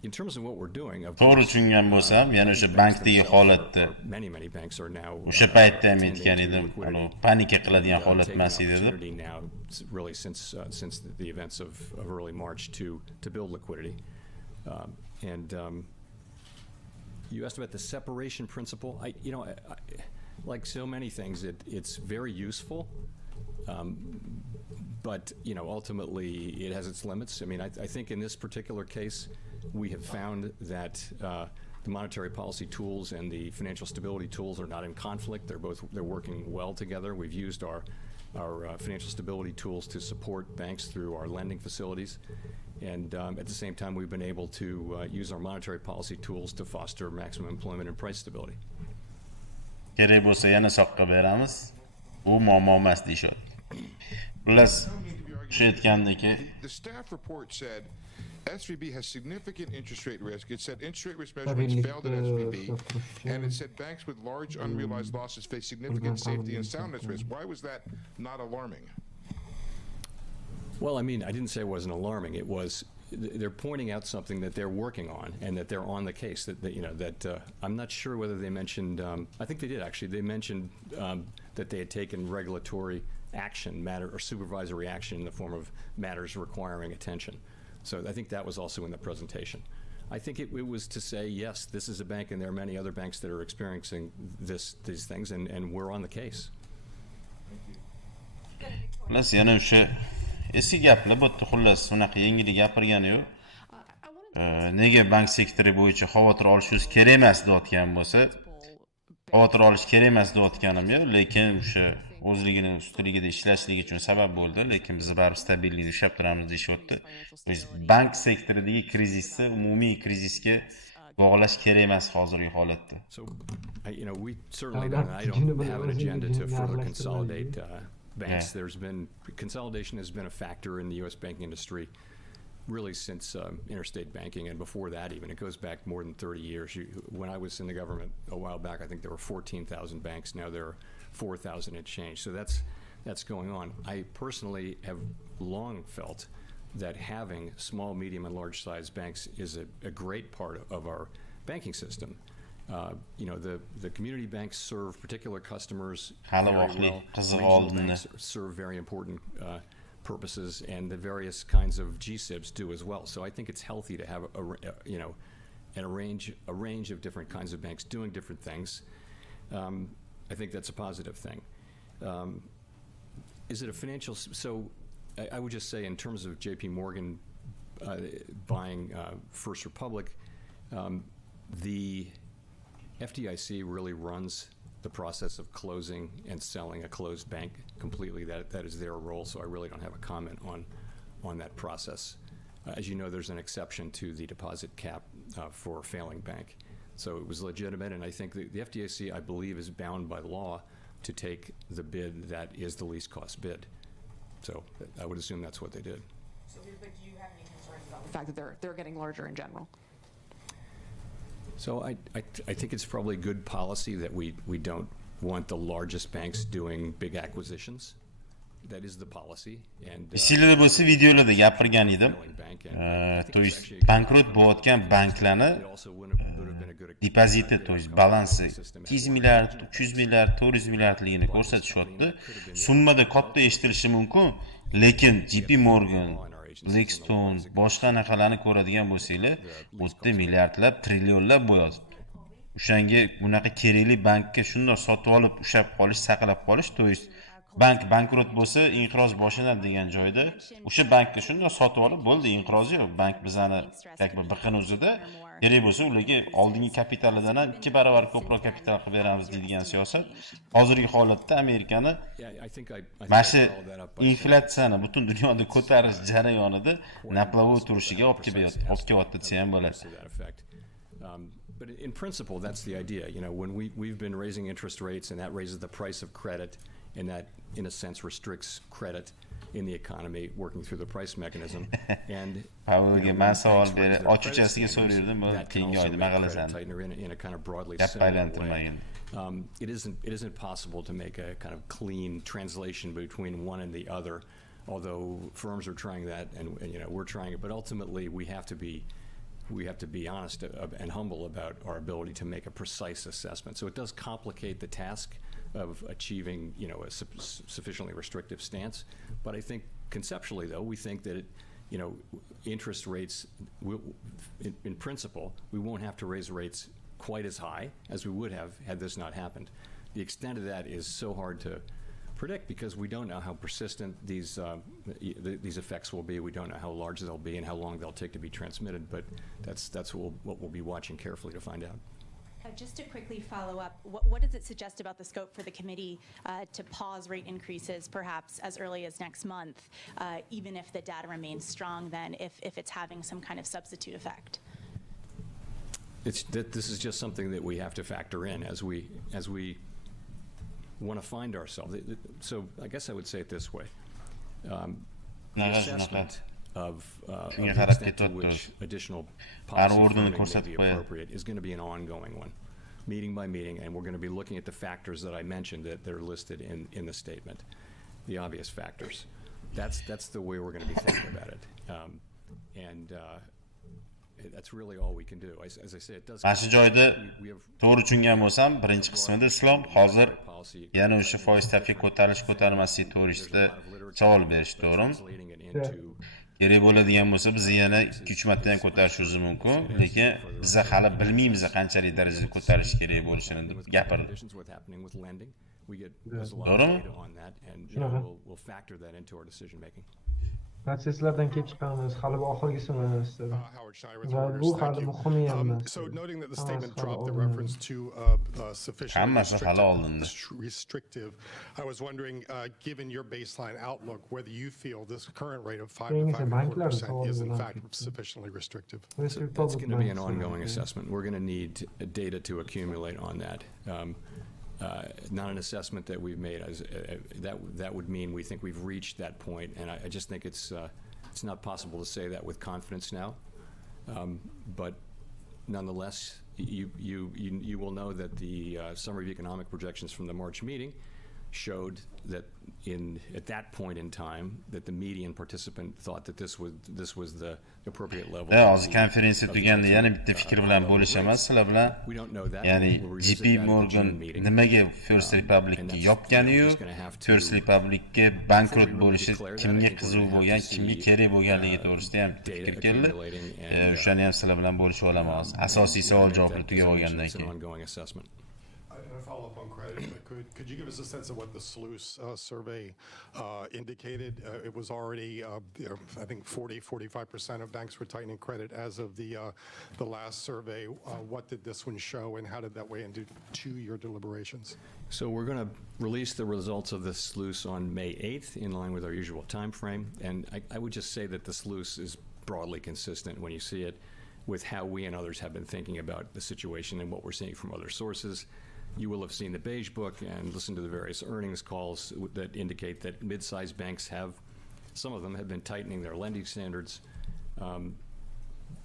In terms of what we're doing, to'g'ri tushungan bo'lsam, yana o'sha bankdagi holatda many banks are now o'sha paytda ham aytgan edim, panika qiladigan holat emas edi deb. Now, really since the events of early March to build liquidity. And you asked about the separation principle. I like so many things, it's very useful, but ultimately it has its limits. I mean, I think in this particular case, we have found that the monetary policy tools and the financial stability tools are not in conflict. They're working well together. We've used our financial stability tools to support banks through our lending facilities. And at the same time, we've been able to use our monetary policy tools to foster maximum employment and price stability. Kerak bo'lsa yana soqqa beramiz. U muammo emas deyishadi. Plus, o'sha aytgandeki, the staff report said SVB has significant interest rate risk. It said interest rate risk measurements failed at SVB, and it said banks with large unrealized losses face significant safety and soundness risk. Why was that not alarming? Well, I mean, I didn't say it wasn't alarming. It was, they're pointing out something that they're working on and that they're on the case. That I'm not sure whether they mentioned. I think they did actually. They mentioned that they had taken regulatory action, or supervisory action in the form of matters requiring attention. So I think that was also in the presentation. I think it was to say, yes, this is a bank and there are many other banks that are experiencing these things, and we're on the case. Xullas, yana o'sha eski gaplar bu yerda xullas unaqa yengil gapirgani yo'q. Nega bank sektori bo'yicha xavotir olishingiz kerak emas deyotgan bo'lsa, xavotir olish kerak emas deyotganim yo'q, lekin o'sha o'zligini ustiligida ishlashligi uchun sabab bo'ldi, lekin biz baribir stabillikni ushlab turamiz deyishyapti. Biz bank sektoridagi krizisni umumiy krizisga bog'lash kerak emas hozirgi holatda. So, we certainly I don't have an agenda to further consolidate banks. Consolidation has been a factor in the U.S. banking industry really since interstate banking, and before that even. It goes back more than 30 years. When I was in the government a while back, I think there were 14,000 banks. Now there are 4,000 and change. So that's going on. I personally have long felt that having small, medium, and large size banks is a great part of our banking system. The community banks serve particular customers very well. Regional banks serve very important purposes, and the various kinds of GSIBs do as well. So I think it's healthy to have a range of different kinds of banks doing different things. I think that's a positive thing. Is it a financial? So I would just say, in terms of J.P. Morgan buying First Republic, the FDIC really runs the process of closing and selling a closed bank completely. That is their role, so I really don't have a comment on that process. As you know, there's an exception to the deposit cap for a failing bank. So it was legitimate, and I think the FDIC, I believe, is bound by law to take the bid that is the least cost bid. So I would assume that's what they did. So, but do you have any concerns about the fact that they're getting larger in general? So I think it's probably good policy that we don't want the largest banks doing big acquisitions. That is the policy. And Sizlarda bo'lsa videolarda gapirgan edim. To есть bankrot bo'layotgan banklarni depoziti, to есть balansi 200 milliard, 300 milliard, 400 milliardligini ko'rsatishyapti. Summada katta eshitilishi mumkin, lekin JP Morgan, Blackstone, boshqa anaqalarni ko'radigan bo'lsanglar, 30 milliardlab, trillionlab bo'ladi. O'shanga bunaqa kerakli bankka shundoq sotib olib, ushlab qolish, saqlab qolish, to есть bank bankrot bo'lsa, inqiroz boshlanadi degan joyda o'sha bankni shundoq sotib olib bo'ldi, inqiroz yo'q. Bank bizani bir biqin o'zida kerak bo'lsa ularga oldingi kapitalidan 2 barobar ko'proq kapital qilib beramiz deydigan siyosat hozirgi holatda Amerikani mana shu inflyatsiyani butun dunyoda ko'tarish jarayonida naplavoy turishiga olib kelyapti desa ham bo'ladi. But in principle, that's the idea. When we've been raising interest rates, and that raises the price of credit, and that, in a sense, restricts credit in the economy, working through the price mechanism. And in a kind of broadly similar way. It isn't possible to make a kind of clean translation between one and the other, although firms are trying that, and we're trying it. But ultimately, we have to be honest and humble about our ability to make a precise assessment. So it does complicate the task of achieving, a sufficiently restrictive stance. But I think conceptually, though, we think that interest rates, in principle, we won't have to raise rates quite as high as we would have had this not happened. The extent of that is so hard to predict because we don't know how persistent these effects will be. We don't know how large they'll be and how long they'll take to be transmitted. But that's what we'll be watching carefully to find out. Just to quickly follow up, what does it suggest about the scope for the committee to pause rate increases perhaps as early as next month, even if the data remains strong then, if it's having some kind of substitute effect? This is just something that we have to factor in as we want to find ourselves. So I guess I would say it this way. The assessment of the extent to which additional policy funding may be appropriate is going to be an ongoing one, meeting by meeting, and we're going to be looking at the factors that I mentioned that they're listed in the statement, the obvious factors. That's the way we're going to be thinking about it, and that's really all we can do. As I say, it does. Mana shu joyda to'g'ri tushungan bo'lsam, birinchi qismida Islom hozir yana o'sha foiz tarifi ko'tarilish ko'tarilmasligi to'g'risida savol berish to'g'rimi? kerak bo'ladigan bo'lsa bizni yana 2-3 marta ham ko'tarishimiz mumkin, lekin biz hali bilmaymiz qanchalik darajada ko'tarish kerak bo'lishini deb gapirdi. To'g'rimi? Protsesslardan kelib chiqamiz, hali bu oxirgisi emas. Va bu hali muhimi ham emas. So noting that the statement dropped the reference to sufficiently Hammasi hali oldinda. restrictive, I was wondering, given your baseline outlook, whether you feel this current rate of 5 to 5.5% is in fact sufficiently restrictive. That's going to be an ongoing assessment. We're going to need data to accumulate on that. Not an assessment that we've made. That would mean we think we've reached that point, and I just think it's not possible to say that with confidence now. But nonetheless, you will know that the summary of economic projections from the March meeting showed that at that point in time that the median participant thought that this was the appropriate level. Hozir konferensiya tugaganda yana bitta fikr bilan bo'lishaman sizlar bilan. Ya'ni JP Morgan nimaga First Republic'ga yopgani-yu, First Republic'ga bankrot bo'lishi kimga qiziq bo'lgan, kimga kerak bo'lganligi to'g'risida ham fikr keldi. O'shani ham sizlar bilan bo'lishib olaman hozir. Asosiy savol javoblar tugab olgandan keyin. Follow up on credit, if I could you give us a sense of what the SLUS survey indicated? It was already, I think 45% of banks were tightening credit as of the last survey. What did this one show, and how did that weigh into your deliberations? So we're going to release the results of the SLUS on May 8th, in line with our usual time frame. And I would just say that the SLUS is broadly consistent when you see it with how we and others have been thinking about the situation and what we're seeing from other sources. You will have seen the Beige Book and listened to the various earnings calls that indicate that mid-sized banks some of them have been tightening their lending standards.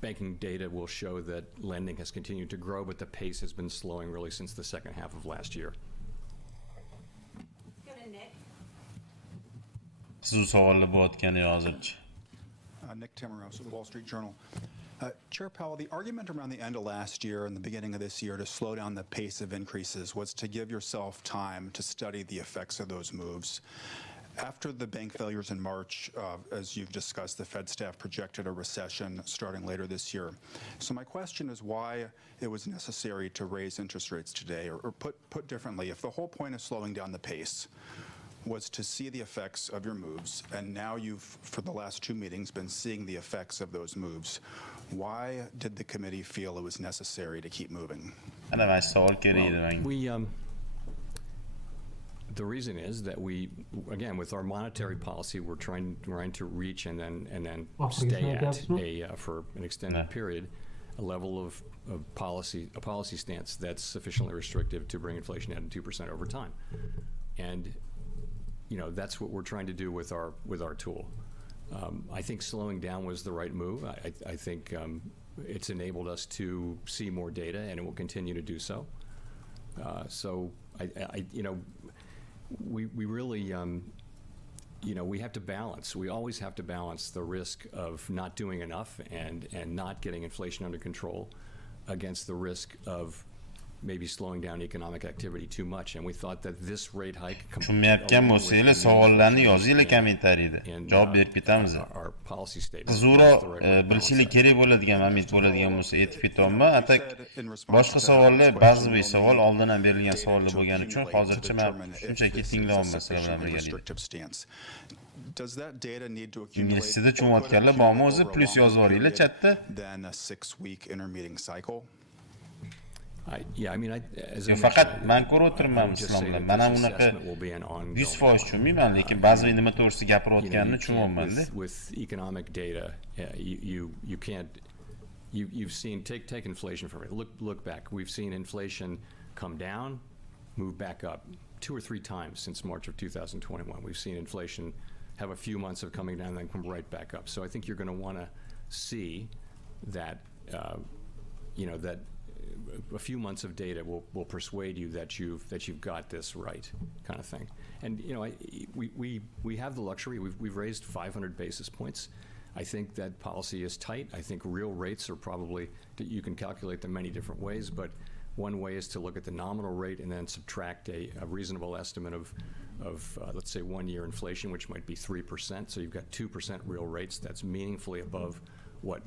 Banking data will show that lending has continued to grow, but the pace has been slowing really since the second half of last year. Siz savollar bo'layotgani hozircha. Nick Tamaros of the Wall Street Journal. Chair Powell, the argument around the end of last year and the beginning of this year to slow down the pace of increases was to give yourself time to study the effects of those moves. After the bank failures in March, as you've discussed, the Fed staff projected a recession starting later this year. So my question is why it was necessary to raise interest rates today, or put differently, if the whole point of slowing down the pace was to see the effects of your moves, and now you've, for the last 2 meetings, been seeing the effects of those moves. Why did the committee feel it was necessary to keep moving? The reason is that we, again, with our monetary policy, we're trying to reach and then stay at for an extended period a level of policy stance that's sufficiently restrictive to bring inflation down to 2% over time, and that's what we're trying to do with our tool. I think slowing down was the right move. I think it's enabled us to see more data, and it will continue to do so. So we really we have to balance. We always have to balance the risk of not doing enough and not getting inflation under control against the risk of maybe slowing down economic activity too much, and we thought that this rate hike tushunmayotgan bo'lsangiz savollarni yozinglar kommentariyada, javob berib ketamiz. Qiziqroq bilishinglar kerak bo'ladigan moment bo'ladigan bo'lsa aytib ketaman. Atak boshqa savollar, ba'zi bir savol oldin ham berilgan savollar bo'lgani uchun hozircha men shunchaki tinglayapman sizlar bilan birgalikda. Does that data need to Inglizchada tushunayotganlar bormi o'zi plus yozib yuboringlar chatda. Then a 6-week intermeeting cycle. Faqat men ko'rib o'tirman islomda. Men ham unaqa 100% tushunmayman, lekin ba'zi nima to'g'risida gapirayotganini tushunyapman-da. With economic data, you can't. You've seen take inflation for it. Look back. We've seen inflation come down, move back up 2 or 3 times since March of 2021. We've seen inflation have a few months of coming down and then come right back up. So I think you're going to want to see that that a few months of data will persuade you that you've got this right, kind of thing. And we have the luxury. We've raised 500 basis points. I think that policy is tight. I think real rates are probably, you can calculate them many different ways, but one way is to look at the nominal rate and then subtract a reasonable estimate let's say 1 year inflation, which might be 3%. So you've got 2% real rates. That's meaningfully above what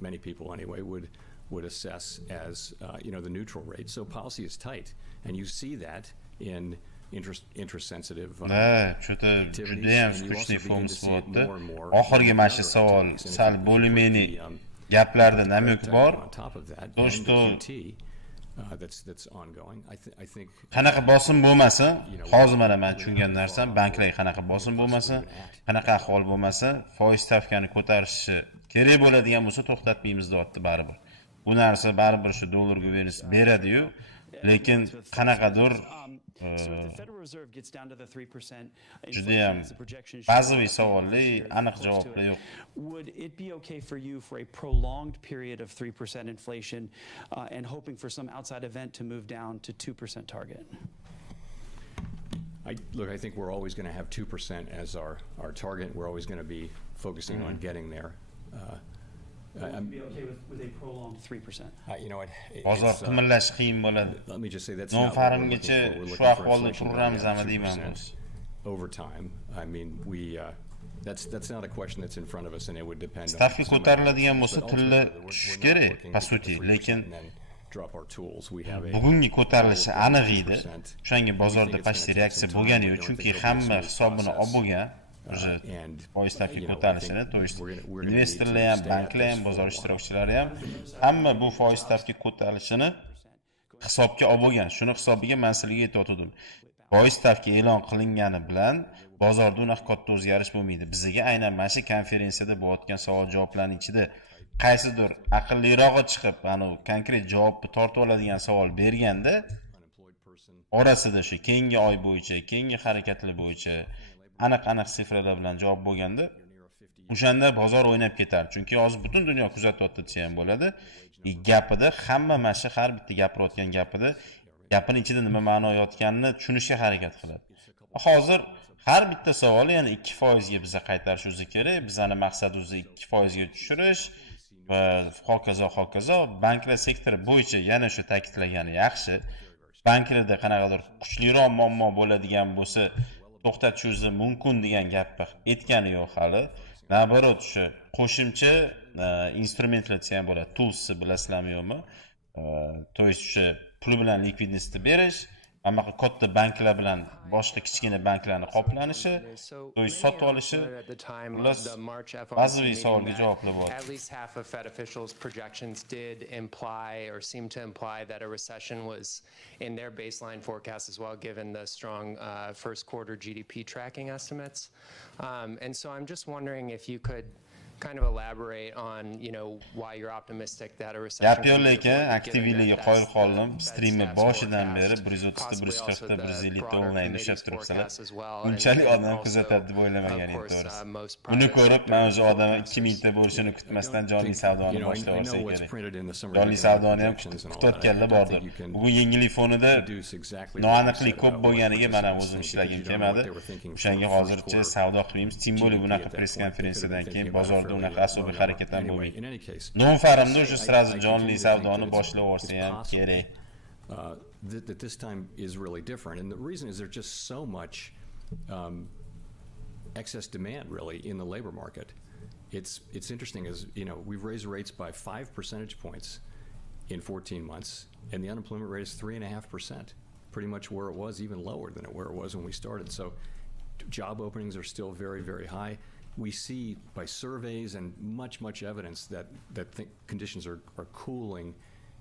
many people anyway, would assess as the neutral rate. So policy is tight, and you see that in interest sensitive judayam kuchli FOMC bo'lyapti. Oxirgi mana shu savol sal bo'limeni gaplarda namuk bor. That's ongoing. I think qanaqa bosim bo'lmasa, hozir mana men tushungan narsam, banklar qanaqa bosim bo'lmasa, qanaqa ahvol bo'lmasa, foiz stavkani ko'tarishi kerak bo'ladigan bo'lsa to'xtatmaymiz deyapti baribir. Bu narsa baribir shu dollarga beradi-yu, lekin qanaqadir judayam ba'ziviy savollar, aniq javoblar yo'q. Would it be okay for you for a prolonged period of 3% inflation and hoping for some outside event to move down to 2% target? I think we're always going to have 2% as our target. We're always going to be focusing on getting there. Would you be okay with a prolonged 3%? Bozor qimirlash qiyin bo'ladi. Let me just say that's non not what we're farimgacha looking for. shu ahvolda turramizmi deyman biz. Over time. I mean, that's not a question that's in front of us, and it would depend on Stavka ko'tariladigan bo'lsa tilla tushishi kerak, po suti, lekin bugungi ko'tarilishi aniq edi. O'shanga bozorda past reaksiya bo'lgani-yu, chunki hamma hisobini olib bo'lgan. Foiz stavka ko'tarilishini, to есть investorlar ham, banklar ham, bozor ishtirokchilari ham hamma bu foiz stavka ko'tarilishini hisobga olib bo'lgan. Shuni hisobiga men sizlarga aytayotgandim. Foiz stavka e'lon qilingani bilan bozorda unaqa katta o'zgarish bo'lmaydi. Bizga aynan mana shu konferensiyada bo'layotgan savol-javoblarning ichida qaysidir aqllirog'i chiqib, ana konkret javobni tortib oladigan savol berganda orasida shu keyingi oy bo'yicha, keyingi harakatlar bo'yicha aniq sifralar bilan javob bo'lganda o'shanda bozor o'ynab ketar. Chunki hozir butun dunyo kuzatyapti desa ham bo'ladi. Gapida hamma mana shu har bitta gapirayotgan gapini ichida nima ma'no yotganini tushunishga harakat qiladi. Hozir har bitta savol, ya'ni 2% ga biza qaytarish o'zi kerak. Bizning maqsad o'zi 2% ga tushirish va hokazo. Banklar sektori bo'yicha yana shu ta'kidlagani yaxshi. Banklarda qanaqadir kuchliroq muammo bo'ladigan bo'lsa to'xtatishingiz mumkin degan gapni aytgani yo'q hali. Naborot shu qo'shimcha instrumentlar desa ham bo'ladi. Tools bilasizlarmi yo'qmi? To есть shu pul bilan likvidnostni berish, ammo katta banklar bilan boshqa kichkina banklarni qoplanishi, to есть sotib olishi, ba'zi savolga javoblar bor. At least half of Fed officials' projections did imply or seem to imply that a recession was in their baseline forecast as well, given the strong first quarter GDP tracking estimates. And so I'm just wondering if you could kind of elaborate on, why you're optimistic that a recession. Yapıyorlarken aktiviliği qoyil qoldim. Stream'i boshidan beri 130 140 150 onlayn ushlab turibsizlar. Bunchalik odam kuzatadi deb o'ylamagan edim to'g'risi. Buni ko'rib, men o'zi odam 2000 ta bo'lishini kutmasdan Jonli Savdoni boshlab olsa kerak. Jonli Savdoni ham kutayotganlar bordir. Bugun yengillik fonida noaniqlik ko'p bo'lganiga men ham o'zim ishlagim kelmadi. O'shanga hozircha savdo qilmaymiz. Tim bo'li bunaqa press konferensiyadan keyin bozorda unaqa asobiy harakat ham bo'lmaydi. Non farimda o'sha sразу Jonli Savdoni boshlab olsa ham kerak. That this time is really different, and the reason is there's just so much excess demand really in the labor market. It's interesting, as we've raised rates by 5 percentage points in 14 months, and the unemployment rate is 3.5%, pretty much where it was, even lower than where it was when we started. So job openings are still very, very high. We see by surveys and much evidence that conditions are cooling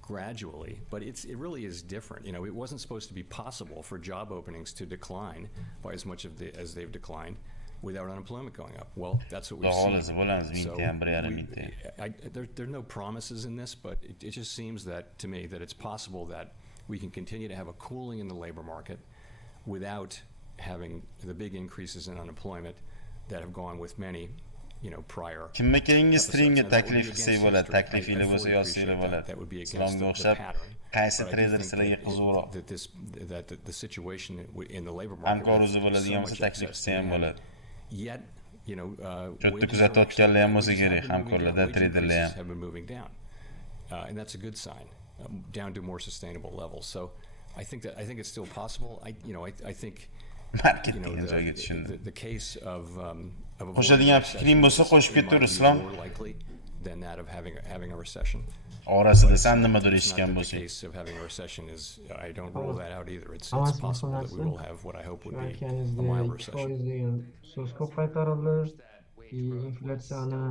gradually, but it really is different. It wasn't supposed to be possible for job openings to decline by as much as they've declined without unemployment going up. Well, that's what we've seen. So there are no promises in this, but it just seems to me that it's possible that we can continue to have a cooling in the labor market without having the big increases in unemployment that have gone with many, prior. Kimga keyingi streamga taklif qilsak bo'ladi, taklifinglar bo'lsa yozsanglar bo'ladi. Islomga o'xshab qaysi trader sizlarga qiziqroq? That the situation in the labor market. Hamkor o'zi bo'ladigan bo'lsa taklif qilsa ham bo'ladi. Yet, Jotta kuzatayotganlar ham bo'lsa kerak, hamkorlarda traderlar ham. Have been moving down, and that's a good sign, down to more sustainable levels. So, I think it's still possible. I think market you know, degan joyga tushundim. the case of Qo'shadigan fikring bo'lsa qo'shib ketaver Islom. more likely than that of having a recession. Orasida san nimadir It's eshitgan not that the bo'lsang. case of having a recession is, I don't rule that out either. It's possible that we will have what I hope would be a mild recession. Foiz degan so'z ko'p qaytarildi. Inflyatsiyani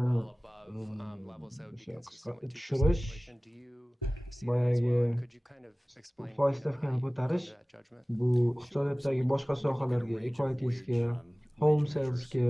tushirish, boyagi foiz stavkani ko'tarish, bu iqtisodiyotdagi boshqa sohalarga, equitiesga, home salesga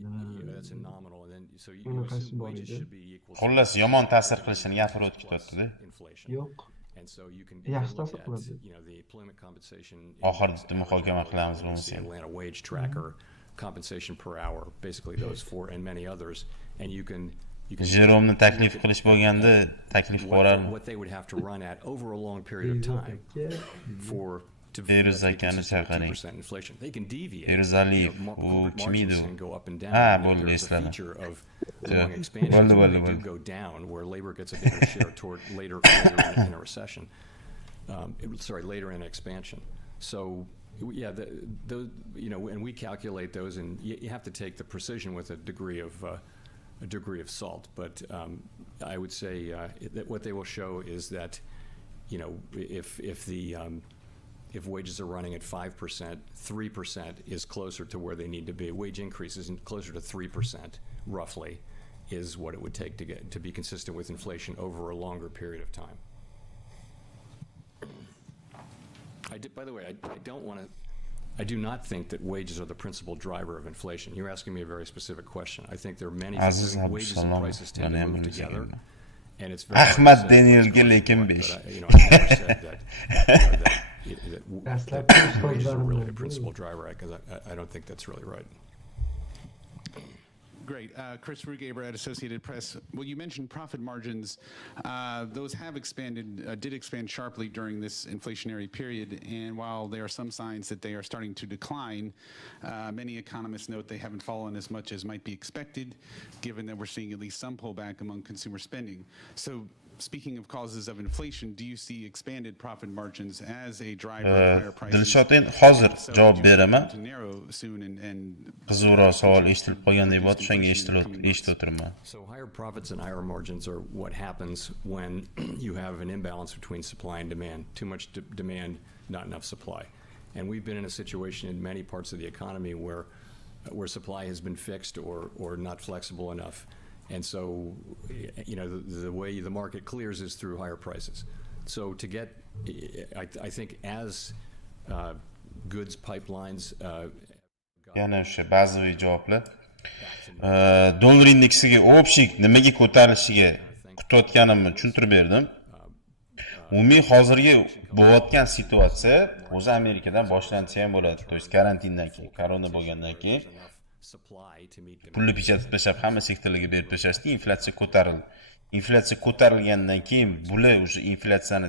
That's a nominal, and then so bunaqasi bor wages edi. should be equal to Xullas yomon ta'sir qilishini gapirib o'tib ketyapti-da. inflation. Yo'q. And so you can Yaxshi look ta'sir at, qiladi. you know, the employment compensation Oxirida muhokama qilamiz the bo'lmasa. Atlanta wage tracker, compensation per hour, basically those four and many others, and you can Jeromni taklif qilish bo'lganda taklif qo'yardim. what they would have to run at over a long period of time for to Feruz be akani consistent with chaqiring. 2% inflation. They can deviate. Feruz Aliyev, u corporate kim margins edi u? can go up and down. Ha, and bo'ldi, there's a esladim. feature of long expansion. Bo'ldi, They bo'ldi, do bo'ldi. go down where labor gets a bigger share toward later in a recession. Later in expansion. So yeah, those, you know, and we calculate those, and you have to take the precision with a degree of salt. But I would say that what they will show is that, you know, if wages are running at 5%, 3% is closer to where they need to be. Wage increases closer to 3%, roughly, is what it would take to be consistent with inflation over a longer period of time. By the way, I do not think that wages are the principal driver of inflation. You're asking me a very specific question. I think there are many things. Wages and prices tend to move together, and it's very hard to Ahmad say Danielga what's lekin causing besh. what, but, you know, I've never said that wages are really the principal driver, because I don't think that's really right. Great. Chris Rugaber at Associated Press. Well, you mentioned profit margins. Those have did expand sharply during this inflationary period. And while there are some signs that they are starting to decline, many economists note they haven't fallen as much as might be expected, given that we're seeing at least some pullback among consumer spending. So speaking of causes of inflation, do you see expanded profit margins as a driver of higher prices? Dilshodin hozir javob beraman. To narrow soon and Qizuvroq savol eshitilib qolgandek bo'ldi, shunga eshitib o'tirman. So higher profits and higher margins are what happens when you have an imbalance between supply and demand. Too much demand, not enough supply. And we've been in a situation in many parts of the economy where supply has been fixed or not flexible enough. And so, you know, the way the market clears is through higher prices. So to get, I think as goods pipelines. Yana o'sha ba'ziviy javoblar. Dollar indeksiga общий nimaga ko'tarilishiga kutayotganimni tushuntirib berdim. Umumiy hozirgi bo'layotgan situatsiya o'zi Amerikadan boshlansa ham bo'ladi. To есть karantindan keyin, korona bo'lgandan keyin pulni pechatib tashlab hamma sektorlarga berib tashlashdi, inflyatsiya ko'tarildi. Inflyatsiya ko'tarilgandan keyin bular o'sha inflyatsiyani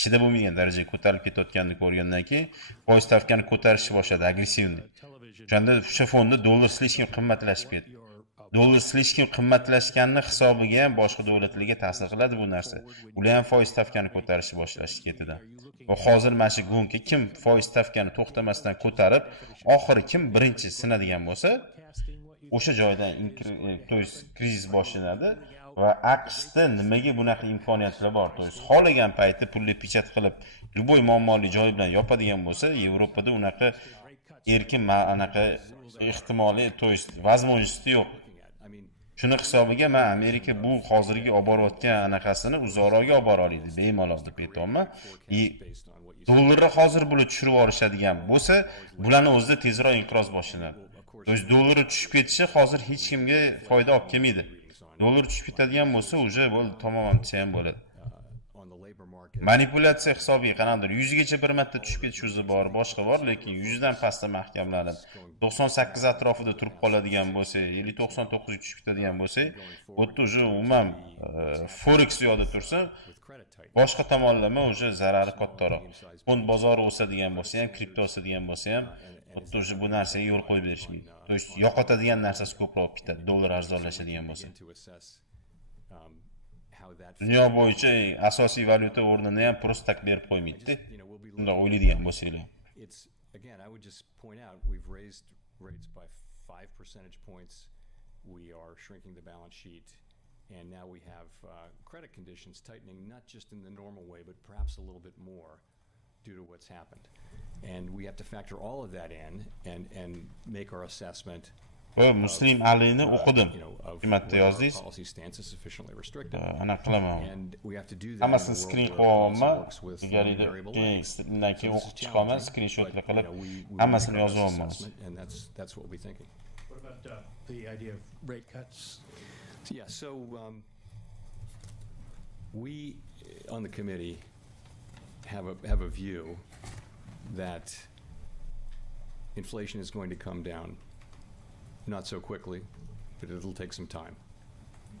chidab bo'lmagan darajaga ko'tarib ketayotganini ko'rgandan keyin foiz stavkani ko'tarishni boshladi agressivni. O'shanda o'sha fonda dollar slishkim qimmatlashib ketdi. Dollar slishkim qimmatlashganini hisobiga ham boshqa davlatlarga ta'sir qiladi bu narsa. Ular ham foiz stavkani ko'tarishni boshlashdi ketidan. Va hozir mana shu gonka kim foiz stavkani to'xtamasdan ko'tarib, oxiri kim birinchi sinadigan bo'lsa, o'sha joydan krizis boshlanadi va AQShda nimaga bunaqa imkoniyatlar bor? To есть xohlagan payti pulni pechat qilib, любой muammoli joy bilan yopadigan bo'lsa, Yevropada unaqa erkin anaqa ehtimoli, to есть возможности yo'q. Shuni hisobiga men Amerika bu hozirgi olib borayotgan anaqasini uzoqroqga olib bora oladi, bemalol deb aytaman. Dollarni hozir bular tushirib olishadigan bo'lsa, bularning o'zida tezroq inqiroz boshlanadi. To есть dollar tushib ketishi hozir hech kimga foyda olib kelmaydi. Dollar tushib ketadigan bo'lsa, o'sha bo'ldi, tomoman desa ham bo'ladi. Manipulyatsiya hisobiga qanaqadir 100 gacha bir marta tushib ketish o'zi bor, boshqa bor, lekin 100 dan pastda mahkamlanib 98 atrofida turib qoladigan bo'lsa, 99 ga tushib ketadigan bo'lsa, bu yerda o'sha umuman forex yo'lda tursa, boshqa tomonlama o'sha zarari kattaroq. Fond bozori o'sadigan bo'lsa ham, kripto o'sadigan bo'lsa ham, xuddi o'sha bu narsaga yo'l qo'yib berishmaydi. To есть yo'qotadigan narsasi ko'proq ketadi, dollar arzonlashadigan bo'lsa. Dunyo bo'yicha asosiy valyuta o'rnini ham prosta tak berib qo'ymaydi. Bunda o'ylaydigan bo'lsanglar. again, I would just point out we've raised rates by 5 percentage points. We are shrinking the balance sheet, and now we have credit conditions tightening, not just in the normal way, but perhaps a little bit more due to what's happened. And we have to factor all of that in and make our assessment. Muslim Alini o'qidim. Hikmatda yozdingiz. Ana qilaman. Hammasini skrin qo'yaman. Egalida undan keyin o'qib chiqaman, skrinshotlar qilib hammasini yozyapman. And that's what we're thinking. What about the idea of rate cuts? Yeah, so we on the committee have a view that inflation is going to come down. Not so quickly, but it'll take some time.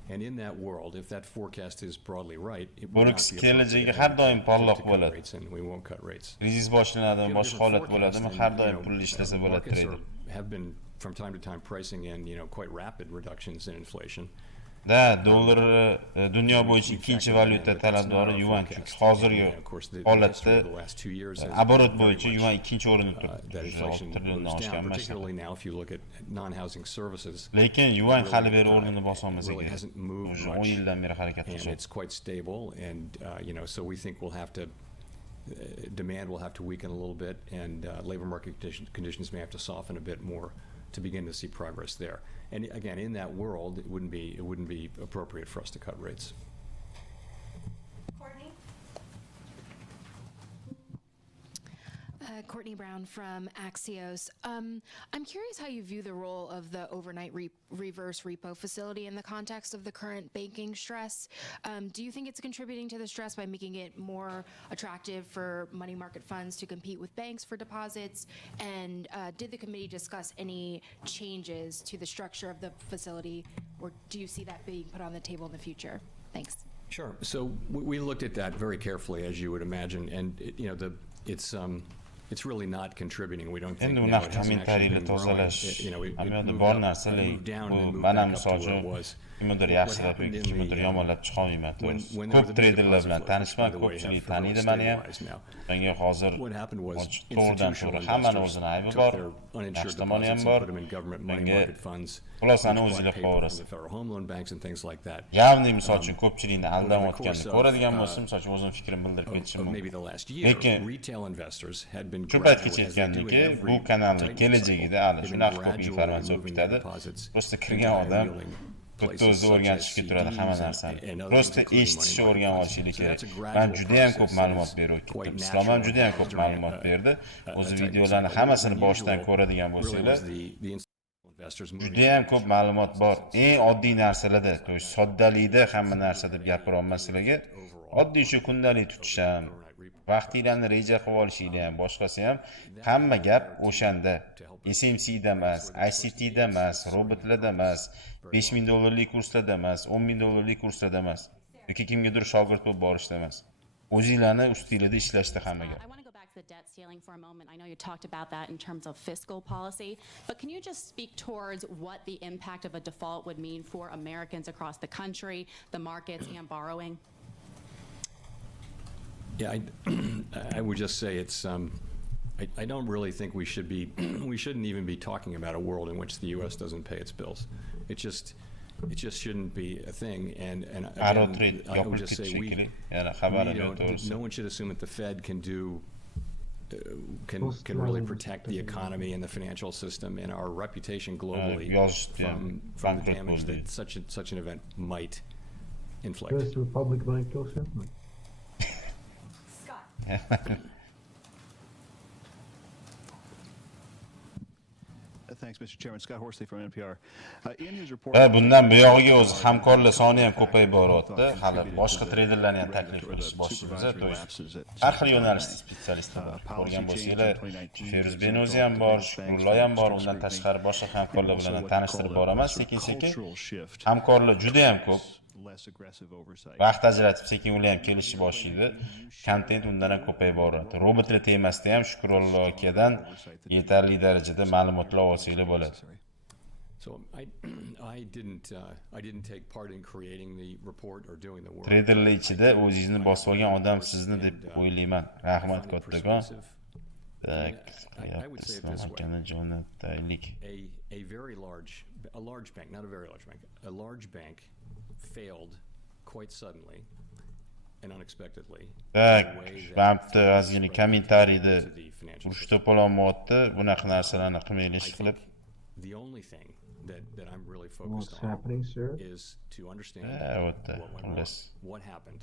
And in that world, if that forecast is broadly right, it will not be kelajagi har doim porloq bo'ladi. We won't cut rates. Krizis boshlanadimi, boshqa holat bo'ladimi, har doim pul ishlasa bo'ladi trader. Have been from time to time pricing in, quite rapid reductions in inflation. Da, dollar dunyo bo'yicha ikkinchi valyuta talabdori yuan, chunki hozirgi holatda оборот bo'yicha yuan ikkinchi o'rinda turibdi. Particularly now if you look at non-housing services. Lekin yuan hali beri o'rnini bosolmasa kerak. 10 yildan beri harakat qilyapti. It's quite stable, and so we think we'll have to demand will have to weaken a little bit, and labor market conditions may have to soften a bit more to begin to see progress there. And again, in that world, it wouldn't be appropriate for us to cut rates. Courtney Brown from Axios. I'm curious how you view the role of the overnight reverse repo facility in the context of the current banking stress. Do you think it's contributing to the stress by making it more attractive for money market funds to compete with banks for deposits? And did the committee discuss any changes to the structure of the facility, or do you see that being put on the table in the future? Thanks. Sure. So we looked at that very carefully, as you would imagine, and it's really not contributing. We don't think now it hasn't actually been growing. It moved down and moved back up to where it was. Kimdir yaxshilab yoki kimdir yomonlab chiqolmayman. Ko'p traderlar bilan tanishman, ko'pchilik taniydi meni ham. Menga hozir to'g'ridan to'g'ri hammani o'zini aybi bor, yaxshi tomoni ham bor. Menga xulosani o'zinglar qilaverasiz. Ya'ni misol uchun ko'pchilikni aldamayotganini ko'radigan bo'lsam, misol uchun o'zim fikrimni bildirib ketishim mumkin. Lekin shu paytgacha aytgandiki, bu kanalning kelajagida hali shunaqa ko'p informatsiya olib ketadi. Prosta kirgan odam bitta o'zi o'rganishga turadi hamma narsani. Prosta eshitishni o'rganib olishingiz kerak. Men juda ham ko'p ma'lumot berib o'tdim. Islom ham juda ham ko'p ma'lumot berdi. O'zi videolarni hammasini boshidan ko'radigan bo'lsanglar, juda ham ko'p ma'lumot bor. Eng oddiy narsalarda, to есть soddalikda hamma narsa deb gapira olmaslarga, oddiy shu kundalik tutish ham, vaqtinglarni reja qilib olishinglar ham, boshqasi ham hamma gap o'shanda. SMC da emas, ICT da emas, robotlarda emas, $5,000 kurslarda emas, $10,000 kurslarda emas. Yoki kimgadir shogird bo'lib borishda emas. O'zinglarni ustinglarda ishlashda hamma gap. The debt ceiling for a moment. I know you talked about that in terms of fiscal policy, but can you just speak towards what the impact of a default would mean for Americans across the country, the markets, and borrowing? Yeah, I would just say it's. I don't really think we shouldn't even be talking about a world in which the U.S. doesn't pay its bills. It just shouldn't be a thing. And again, I would just say no one should assume that the Fed can really protect the economy and the financial system and our reputation globally from the damage that such an event might inflict. First Republic Bank also. Scott. Thanks, Mr. Chairman. Scott Horsley from NPR. In his report, bundan buyog'iga o'zi hamkorlar soni ham ko'payib boryapti. Hali boshqa treyderlarni ham taklif qilish boshlaymiz. Har xil yo'nalishda spetsialistlar bor. Ko'rgan bo'lsanglar, Feruz Beno'zi ham bor, Shukrullo ham bor. Undan tashqari boshqa hamkorlar bilan tanishtirib boraman sekin-sekin. Hamkorlar juda ham ko'p. Vaqt ajratib sekin ular ham kelishni boshlaydi. Kontent undan ham ko'payib boradi. Robotlar temasida ham Shukrullo akadan yetarli darajada ma'lumotlar olsanglar bo'ladi. So I didn't take part in creating the report or doing the work. Traderlar ichida o'zingizni bosib olgan odam sizni deb o'ylayman. Rahmat kattakon. I would say it this way. A very large, a large bank, not a very large bank, a large bank failed quite suddenly and unexpectedly. Tak, vaqtda ozgina kommentariyda urush to'polon modda bunaqa narsalarni qilmaylik qilib. The only thing that I'm really focused on is to understand what went wrong, what happened,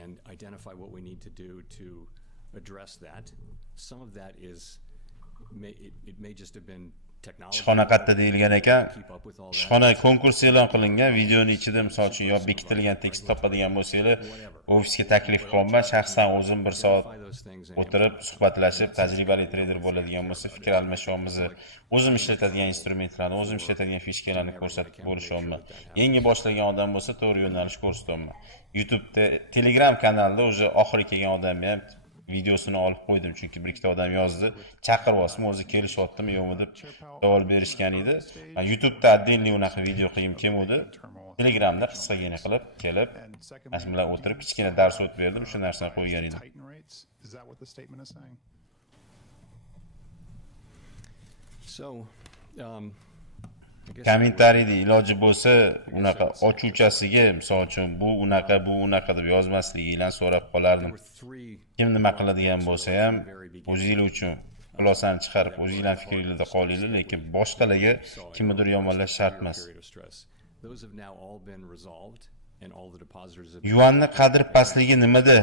and identify what we need to do to address that. Some of that is, it may just have been ishxona qayerda deyilgan ekan, ishxona konkurs e'lon qilingan, videoning ichida misol uchun yo bekitilgan tekst topadigan bo'lsanglar, ofisga taklif qilaman, shaxsan o'zim 1 soat o'tirib suhbatlashib, tajribali treyder bo'ladigan bo'lsa, fikr almashyapmiz. O'zim ishlatadigan instrumentlarni, o'zim ishlatadigan fishkalarni ko'rsatib bo'lishyapman. Yangi boshlagan odam bo'lsa, to'g'ri yo'nalish ko'rsatyapman. YouTube'da, Telegram kanalida o'zi oxiri kelgan odamni ham videosini olib qo'ydim, chunki bir ikkita odam yozdi, chaqiryapsizmi, o'zi kelishyaptimi yo'qmi deb savol berishgan edi. Men YouTube'da отдельный unaqa video qilib kelmadi. Telegramda qisqagina qilib kelib, mana bilan o'tirib kichkina dars o'tib berdim, shu narsani qo'ygan edim. Kommentariyda iloji bo'lsa, unaqa ochuvchasiga, misol uchun bu unaqa deb yozmasliginglarni so'rab qolardim. Kim nima qiladigan bo'lsa ham, o'zinglar uchun xulosani chiqarib, o'zinglar fikringizda qolinglar, lekin boshqalarga kimnidir yomonlash shart emas. Yuanni qadri pastligi nimada?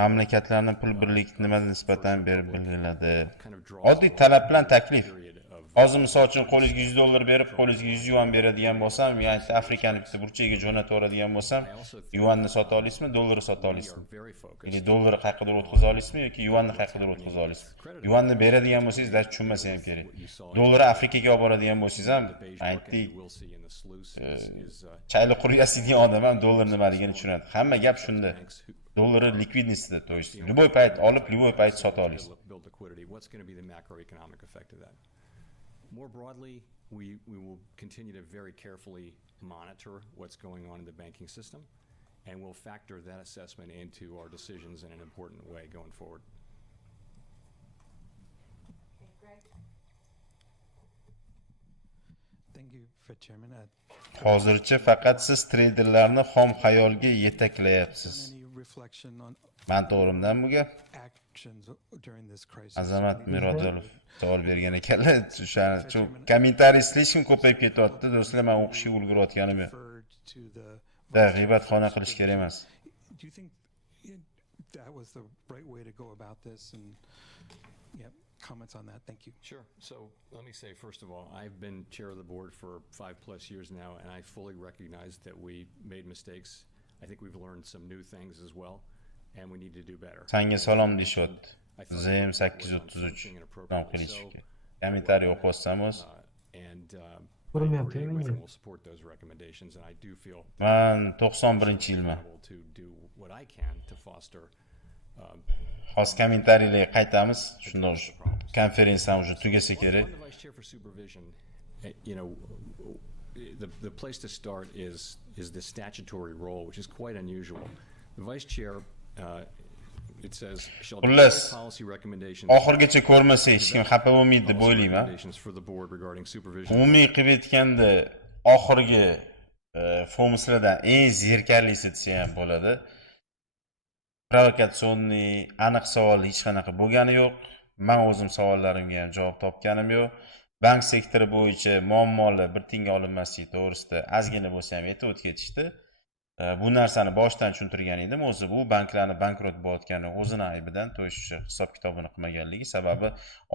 Mamlakatlarning pul birligi nimada nisbatan berib belgiladi? Oddiy talab bilan taklif. Hozir misol uchun qo'lingizga $100 berib, qo'lingizga 100 yuan beradigan bo'lsam, ya'ni Afrikani bitta burchagiga jo'natib yuboradigan bo'lsam, yuanni sota olasizmi, dollarni sota olasizmi? Yoki dollarni qayergadir o'tkaza olasizmi yoki yuanni qayergadir o'tkaza olasizmi? Yuanni beradigan bo'lsangiz, dar tushunmasa ham kerak. Dollarni Afrikaga olib boradigan bo'lsangiz ham, aytdik, chayli quryasi degan odam ham dollar nimaligini tushunadi. Hamma gap shunda. Dollarni likvidnostida, to есть любой payt olib, любой payt sota olasiz. More broadly, we will continue to very carefully monitor what's going on in the banking system, and we'll factor that assessment into our decisions in an important way going forward. Thank you for Chairman. Hozircha faqat siz treyderlarni xom xayolga yetaklayapsiz. Men to'g'rimdan bu gap? Azamat Mirodilov savol bergan ekanlar. Shu kommentariy slishim ko'payib ketyapti. Do'stlar, men o'qishga ulgurayotganim yo'q. G'iybatxona qilish kerak emas. Comments on that. Thank you. Sure. So let me say, first of all, I've been chair of the board for 5+ years now, and I fully recognize that we made mistakes. I think we've learned some new things as well, and we need to do better. Sanga salom deyishyapti. Zem 833 nom qilishibdi. Kommentariy o'qib o'z. And we'll support those recommendations, and I do feel Men 91-yilman. to do what I can to foster Hozir kommentariylarga qaytamiz. Shundoq konferensiyam уже tugasa kerak. The vice chair for supervision, you know, the place to start is the statutory role, which is quite unusual. The vice chair, it says, shall deliver policy recommendations. Oxirgacha ko'rmasa hech kim xafa bo'lmaydi deb o'ylayman. For the board regarding supervision. Umumiy qilib aytganda oxirgi FOMClardan eng zerikarlisi desa ham bo'ladi. Provokatsionniy, aniq savol hech qanaqa bo'lgani yo'q. Men o'zim savollarimga ham javob topganim yo'q. Bank sektori bo'yicha muammolar bir tinga olinmasligi to'g'risida ozgina bo'lsa ham aytib o'tishdi. Bu narsani boshdan tushuntirgan edim. O'zi bu banklarni bankrot bo'layotgani o'zini aybidan, to'g'ri hisob kitobini qilmaganligi, sababi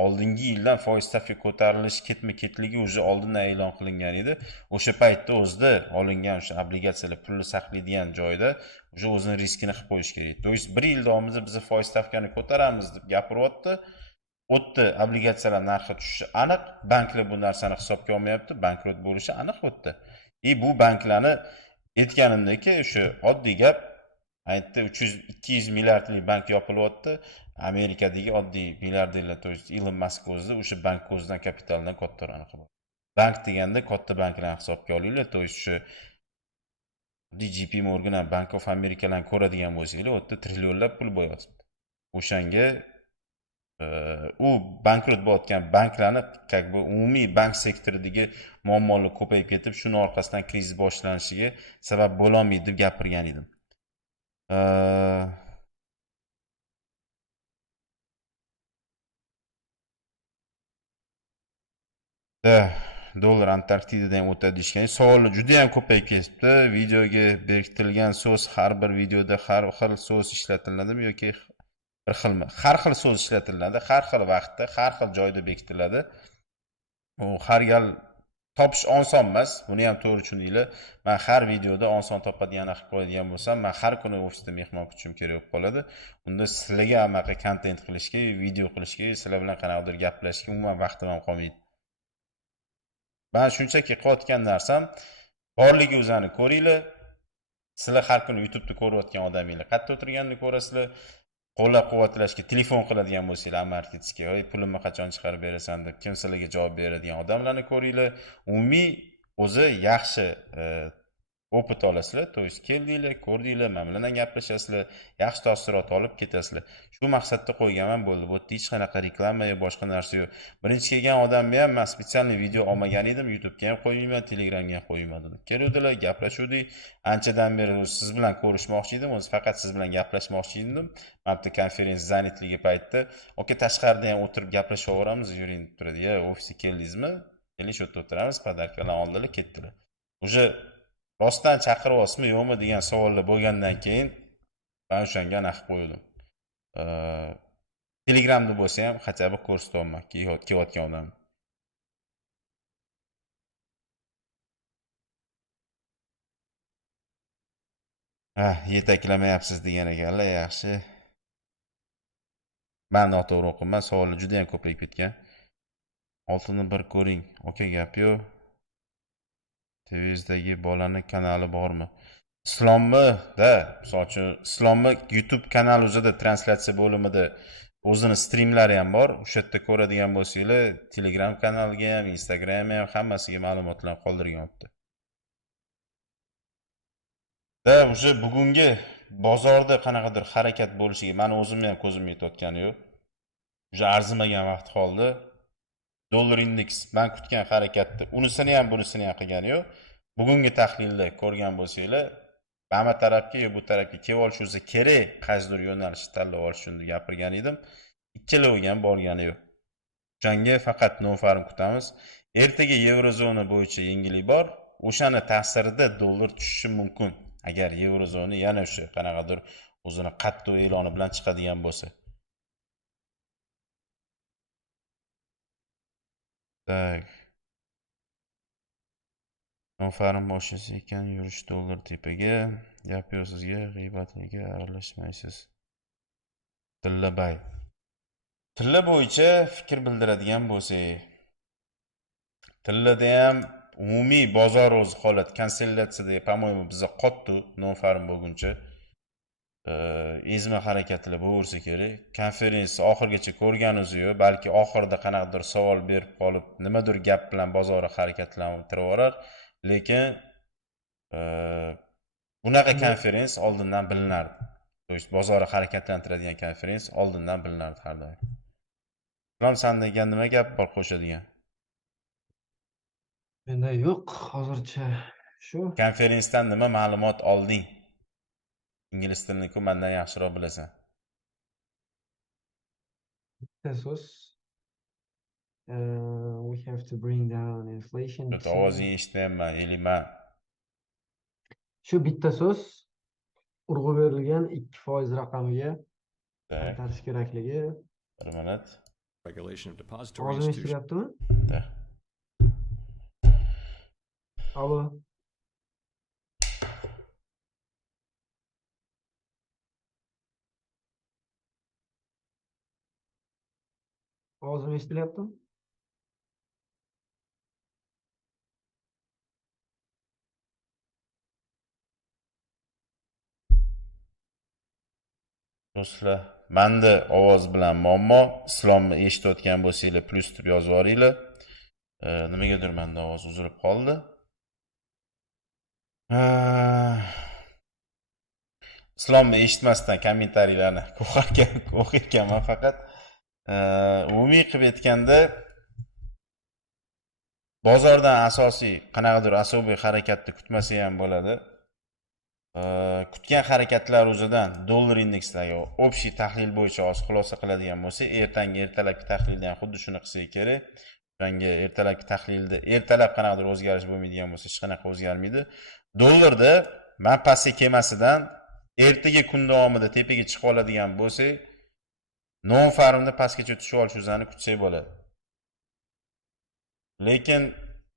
oldingi yildan foiz stavka ko'tarilishi ketma-ketligi o'zi oldindan e'lon qilingan edi. O'sha paytda o'zida olingan o'sha obligatsiyalar pulni saqlaydigan joyda o'sha o'zini riskini qilib qo'yish kerak. To'g'ri bir yil davomida biz foiz stavkani ko'taramiz deb gapiryapti. O'tdi obligatsiyalar narxi tushishi aniq, banklar bu narsani hisobga olmayapti, bankrot bo'lishi aniq o'tdi. Bu banklarni aytganimdaki o'sha oddiy gap, aytdi 300-200 milliardlik bank yopilyapti. Amerikadagi oddiy milliarderlar, to есть Elon Musk o'zi o'sha bank ko'zidan kapitaldan kattaroq aniq bo'ldi. Bank deganda katta banklarni hisobga olinglar, to есть o'sha JP Morgan, Bank of Americalarni ko'radigan bo'lsanglar, o'tda trillionlab pul bo'lyapti. O'shanga u bankrot bo'layotgan banklarni как бы umumiy bank sektoridagi muammolar ko'payib ketib, shuni orqasidan krizis boshlanishiga sabab bo'la olmaydi deb gapirgan edim. Dollar Antarktidada ham o'tadi deyishgan. Savollar juda ham ko'payib ketibdi. Videoga berkitilgan so'z har bir videoda har xil so'z ishlatiladimi yoki bir xilmi? Har xil so'z ishlatiladi, har xil vaqtda, har xil joyda bekitiladi. U har gal topish oson emas. Buni ham to'g'ri tushundinglar. Men har videoda oson topadigan qilib qo'yadigan bo'lsam, men har kuni ofisda mehmon kutishim kerak bo'lib qoladi. Unda sizlarga anaqa kontent qilishga, video qilishga, sizlar bilan qanaqadir gaplashishga umuman vaqtim ham qolmaydi. Ben shunchaki qilayotgan narsam borligi o'zini ko'ringlar. Sizlar har kuni YouTube'da ko'rayotgan odaminglar qayerda o'tirganini ko'rasizlar. Qo'llab-quvvatlashga telefon qiladigan bo'lsanglar, AMARKETSga, "Voy, pulimni qachon chiqarib berasan?" deb kim sizlarga javob beradigan odamlarni ko'ringlar. Umumiy o'zi yaxshi opit olasizlar, to есть keldinglar, ko'rdinglar, men bilan gaplashasizlar, yaxshi taassurot olib ketasizlar. Shu maqsadda qo'yganman bo'ldi. Bu yerda hech qanaqa reklama yo boshqa narsa yo'q. Birinchi kelgan odamga ham men spetsialniy video olmagan edim, YouTube'ga ham qo'ymayman, Telegramga ham qo'ymadim. Keluvdilar, gaplashuvdik. Anchadan beri siz bilan ko'rishmoqchi edim, o'zi faqat siz bilan gaplashmoqchi edim. Mana bu konferensiya zanitligi paytida, "Oka, tashqarida ham o'tirib gaplashaveramiz, yuring" deb turadi. "Ya, ofisga keldingizmi? Keling, shu yerda o'tiramiz." Podarkalarni oldilar, ketdilar. Уже rostdan chaqiryapsizmi yo'qmi degan savollar bo'lgandan keyin men o'shanga aniq qo'ydim. Telegramda bo'lsa ham хотя бы ko'rsatyapman kelayotgan odam. Yetaklamayapsiz degan ekanlar, yaxshi. Men noto'g'ri o'qibman, savollar juda ham ko'payib ketgan. Oltinni bir ko'ring, oka, gap yo'q. TV'dagi bolani kanali bormi? Islomda, misol uchun Islomni YouTube kanali o'zida translyatsiya bo'limida o'zini streamlari ham bor. O'sha yerda ko'radigan bo'lsanglar, Telegram kanaliga ham, Instagramga ham hammasiga ma'lumotlar qoldirganapti. O'sha bugungi bozorda qanaqadir harakat bo'lishiga meni o'zimni ham ko'zim yetayotgani yo'q. O'sha arzimagan vaqt qoldi. Dollar indeks men kutgan harakatni unisini ham bunisini ham qilgani yo'q. Bugungi tahlilda ko'rgan bo'lsanglar, bama tarafga yo bu tarafga kelib olish o'zi kerak, qaysidir yo'nalishni tanlab olish uchun gapirgan edim. Ikkaloviga ham borgani yo'q. O'shanga faqat no'farim kutamiz. Ertaga Yevrozona bo'yicha yengillik bor. O'shani ta'sirida dollar tushishi mumkin. Agar Yevrozona yana o'sha qanaqadir o'zini qattiq e'loni bilan chiqadigan bo'lsa. Tak. Nofarim boshisi ekan, yurish dollar tepaga, gap yo'q sizga, g'iybatlarga aralashmaysiz. Tillabay. Tilla bo'yicha fikr bildiradigan bo'lsak, tillada ham umumiy bozor o'zi holat konsolidasiyaga, по-моему, bizga qotdi, nofarim bo'lguncha. Ezma harakatlar bo'versa kerak. Konferensiya oxirgacha ko'rganimiz yo'q, balki oxirida qanaqadir savol berib qolib, nimadir gap bilan bozorni harakatlantirib yuborar. Lekin bunaqa konferensiya oldindan bilinardi. To есть bozorni harakatlantiradigan konferensiya oldindan bilinardi har doim. Islom, senda nima gap bor qo'shadigan? Menda yo'q, hozircha shu. Konferensiyadan nima ma'lumot olding? Ingliz tilini-ku mendan yaxshiroq bilasan. So'z. We have to bring down inflation. Ovozingni eshitmayapman, Eliman. Shu bitta so'z urg'u berilgan 2% raqamiga qaytarish kerakligi. Bir minut. Regulation of depository Ovozim institutions. eshitilyaptimi? Alo. Ovozim eshitilyaptimi? Do'stlar, menda ovoz bilan muammo. Islomni eshitayotgan bo'lsanglar plus deb yozib yuboringlar. Nimagadir menda ovoz uzilib qoldi. Islomni eshitmasdan kommentariyalarni o'qirkanman faqat. umumiy qilib aytganda bozordan asosiy qanaqadir asobiy harakatni kutmasa ham bo'ladi. Kutgan harakatlar o'zidan dollar indeksidagi общий tahlil bo'yicha hozir xulosa qiladigan bo'lsak, ertalabki tahlilda ham xuddi shuni qilsak kerak. O'shanga ertalabki tahlilda ertalab qanaqadir o'zgarish bo'lmaydigan bo'lsa, hech qanaqa o'zgarmaydi. Dollarda men pastga kelmasidan ertaga kun davomida tepaga chiqib oladigan bo'lsak, non farmda pastgacha tushib olish o'zini kutsak bo'ladi. Lekin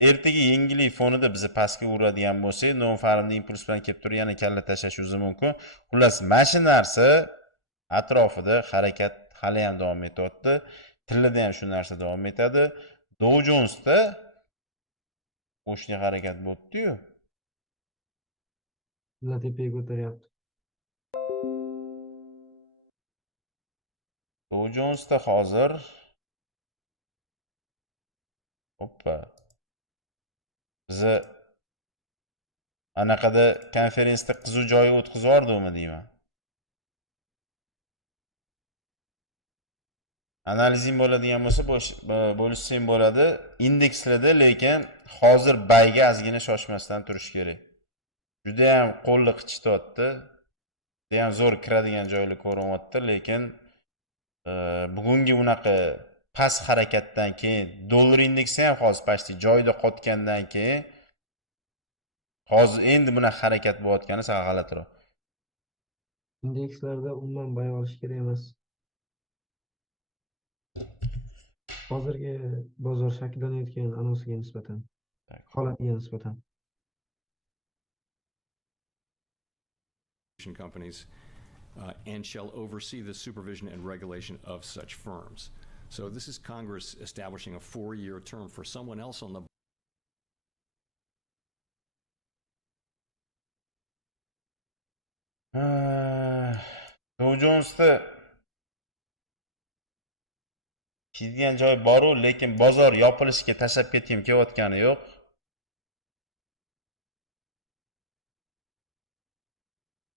ertaga yengillik fonida bizni pastga uradigan bo'lsak, non farmda impuls bilan kelib turib yana kalla tashlash o'zi mumkin. Xullas, mana shu narsa atrofida harakat hali ham davom etyapti. Tillada ham shu narsa davom etadi. Dow Jonesda o'shni harakat bo'ldi-yu. Tilla tepaga ko'taryapti. Dow Jonesda hozir hoppa. Bizi anaqada konferensiyada qizuv joyi o'tkazib yordimi deyman. Analizing bo'ladigan bo'lsa bo'lishsam bo'ladi. Indekslarda lekin hozir bayga ozgina shoshmasdan turish kerak. Juda ham qo'lli qichityapti. Juda ham zo'r kiradigan joylar ko'rinyapti, lekin bugungi unaqa past harakatdan keyin dollar indeksi ham hozir pastda joyida qotgandan keyin hozir endi buna harakat bo'layotgani sal g'alatiroq. Indekslarda umuman bay olish kerak emas. Hozirgi bozor shakllanayotgan anonsiga nisbatan, holatiga nisbatan. Companies and shall oversee the supervision and regulation of such firms. So this is Congress establishing a 4-year term for someone else on the Dow Jonesda ketgan joy bor-u, lekin bozor yopilishga tashlab ketgim kelayotgani yo'q.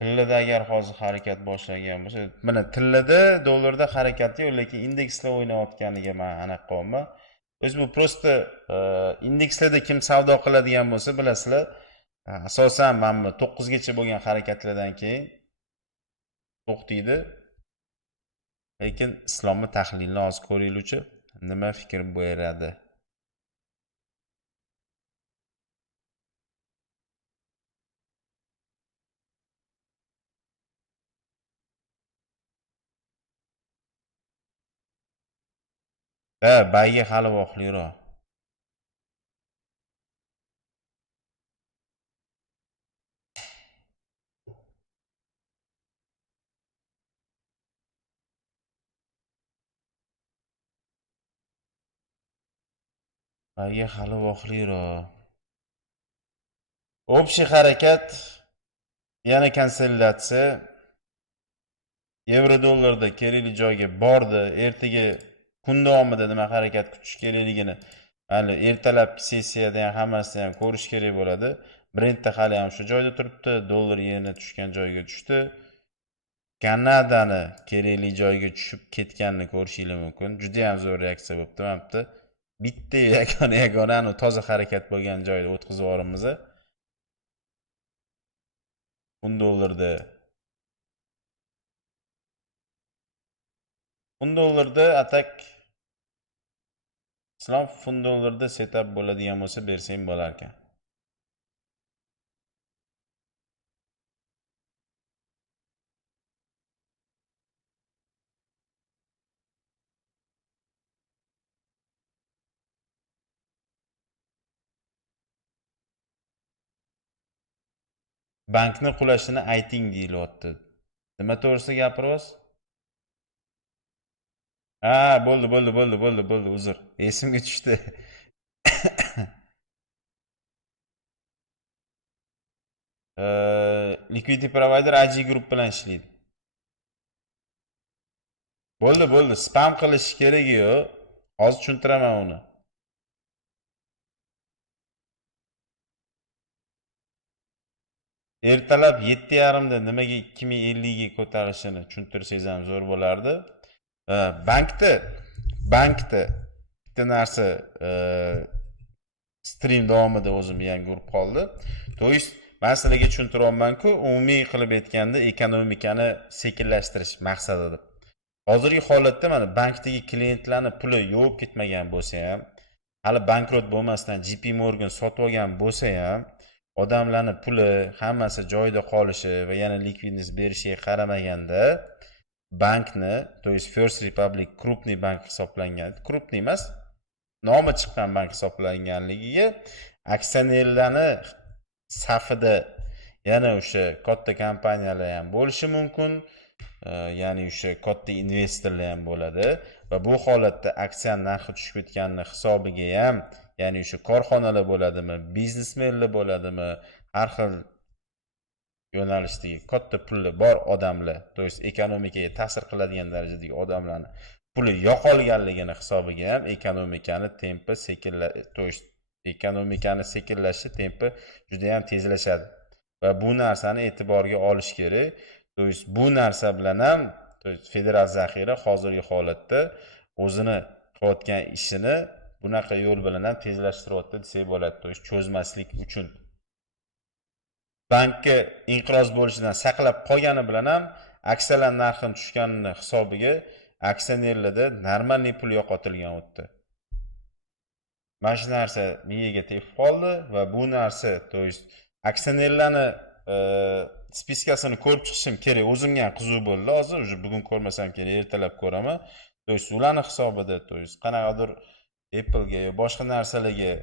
Tillada agar hozir harakat boshlagan bo'lsa, mana tillada dollarda harakat yo'q, lekin indekslar o'ynayotganiga men aniq qo'yman. O'zi bu prosta indekslarda kim savdo qiladigan bo'lsa, bilasizlar, asosan mana 9 gacha bo'lgan harakatlardan keyin to'xtaydi. Lekin islomni tahlilni hozir ko'ringlarchi, nima fikr beradi? Bayga hali vaqtliroq. Bayga hali vaqtliroq. Общий harakat yana konsolidasiya. Yevro dollarda kerakli joyga bordi. Ertaga kun davomida nima harakat kutish kerakligini hali ertalabki sessiyada ham hammasini ham ko'rish kerak bo'ladi. Brentda hali ham shu joyda turibdi, dollar yana tushgan joyga tushdi. Kanadani kerakli joyga tushib ketganini ko'rishingiz mumkin. Juda ham zo'r reaksiya bo'libdi, mabdi. Bitta yagona toza harakat bo'lgan joyda o'tkazib yuboramiz. Kun dollarda atak islom fund dollarda setup bo'ladigan bo'lsa bersang bo'lar ekan. Bankni qulashini ayting deyilyapti. Nima to'g'risida gapiryapsiz? Ha, bo'ldi, uzr. Esimga tushdi. Liquidity provider AG Group bilan ishlaydi. Bo'ldi, spam qilish keragi yo'q. Hozir tushuntiraman uni. Ertalab 7:30 da nimaga 2050 ga ko'tarilishini tushuntirsangiz ham zo'r bo'lardi. bankda bitta narsa stream davomida o'zim yangi urib qoldi. То есть men sizlarga tushuntiryapman-ku, umumiy qilib aytganda ekonomikani sekinlashtirish maqsadi deb. Hozirgi holatda mana bankdagi klientlarning puli yo'q ketmagan bo'lsa ham, hali bankrot bo'lmasdan JP Morgan sotib olgan bo'lsa ham, odamlarning puli hammasi joyida qolishi va yana likvidnost berishiga qaramaganda bankni, то есть First Republic krupniy bank hisoblangan, krupniy emas, nomi chiqqan bank hisoblanganligiga aksionerlarni safida yana o'sha katta kompaniyalar ham bo'lishi mumkin, ya'ni o'sha katta investorlar ham bo'ladi va bu holatda aksiya narxi tushib ketganini hisobiga ham, ya'ni o'sha korxonalar bo'ladimi, biznesmenlar bo'ladimi, har xil yo'nalishdagi katta puli bor odamlar, to есть ekonomikaga ta'sir qiladigan darajadagi odamlarni puli yo'qolganligini hisobiga ham ekonomikani tempi to есть ekonomikani sekinlashishi tempi juda ham tezlashadi va bu narsani e'tiborga olish kerak. To есть bu narsa bilan ham federal zaxira hozirgi holatda o'zini qilayotgan ishini bunaqa yo'l bilan ham tezlashtiryapti desak bo'ladi. To есть cho'zmaslik uchun bankka inqiroz bo'lishidan saqlab qolgani bilan ham aksiyalar narxining tushganini hisobiga aksionerlarda normalniy pul yo'qotilgan o'tdi. Mana shu narsa miyaga tegib qoldi va bu narsa, to есть aksionerlarni spiskasini ko'rib chiqishim kerak. O'zimga ham qiziq bo'ldi. Hozir уже bugun ko'rmasam kerak, ertalab ko'raman. To есть ularning hisobida, to есть qanaqadir Apple'ga yo boshqa narsalarga,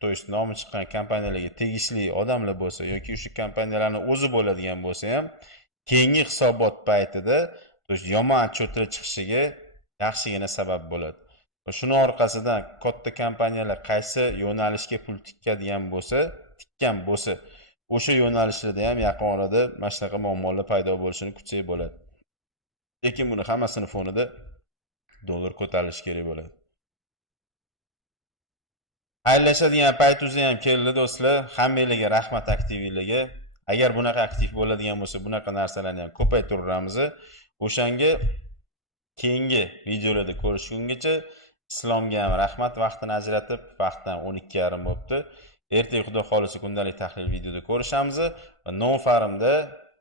to есть nomi chiqqan kompaniyalarga tegishli odamlar bo'lsa yoki o'sha kompaniyalarning o'zi bo'ladigan bo'lsa ham, keyingi hisobot paytida, to есть yomon otchetlar chiqishiga yaxshigina sabab bo'ladi. Va shuning orqasidan katta kompaniyalar qaysi yo'nalishga pul tikkan bo'lsa, o'sha yo'nalishlarda ham yaqin orada mana shunaqa muammolar paydo bo'lishini kutsak bo'ladi. Lekin buni hammasini fonida dollar ko'tarilishi kerak bo'ladi. Xayrlashadigan paytimiz ham keldi do'stlar. Hammangizga rahmat aktivlarga. Agar bunaqa aktiv bo'ladigan bo'lsa, bunaqa narsalarni ham ko'paytiramiz. O'shanga keyingi videolarda ko'rishgungacha Islomga ham rahmat, vaqtini ajratib, vaqtdan 12:30 bo'libdi. Ertaga xudo xolisa kundalik tahlil videoda ko'rishamiz va Nofarimda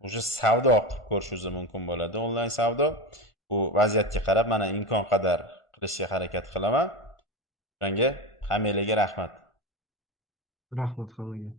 o'sha savdo qilib ko'rishingiz mumkin bo'ladi, onlayn savdo. Bu vaziyatga qarab mana imkon qadar qilishga harakat qilaman. Shunga hammangizga rahmat. Rahmat hammaga.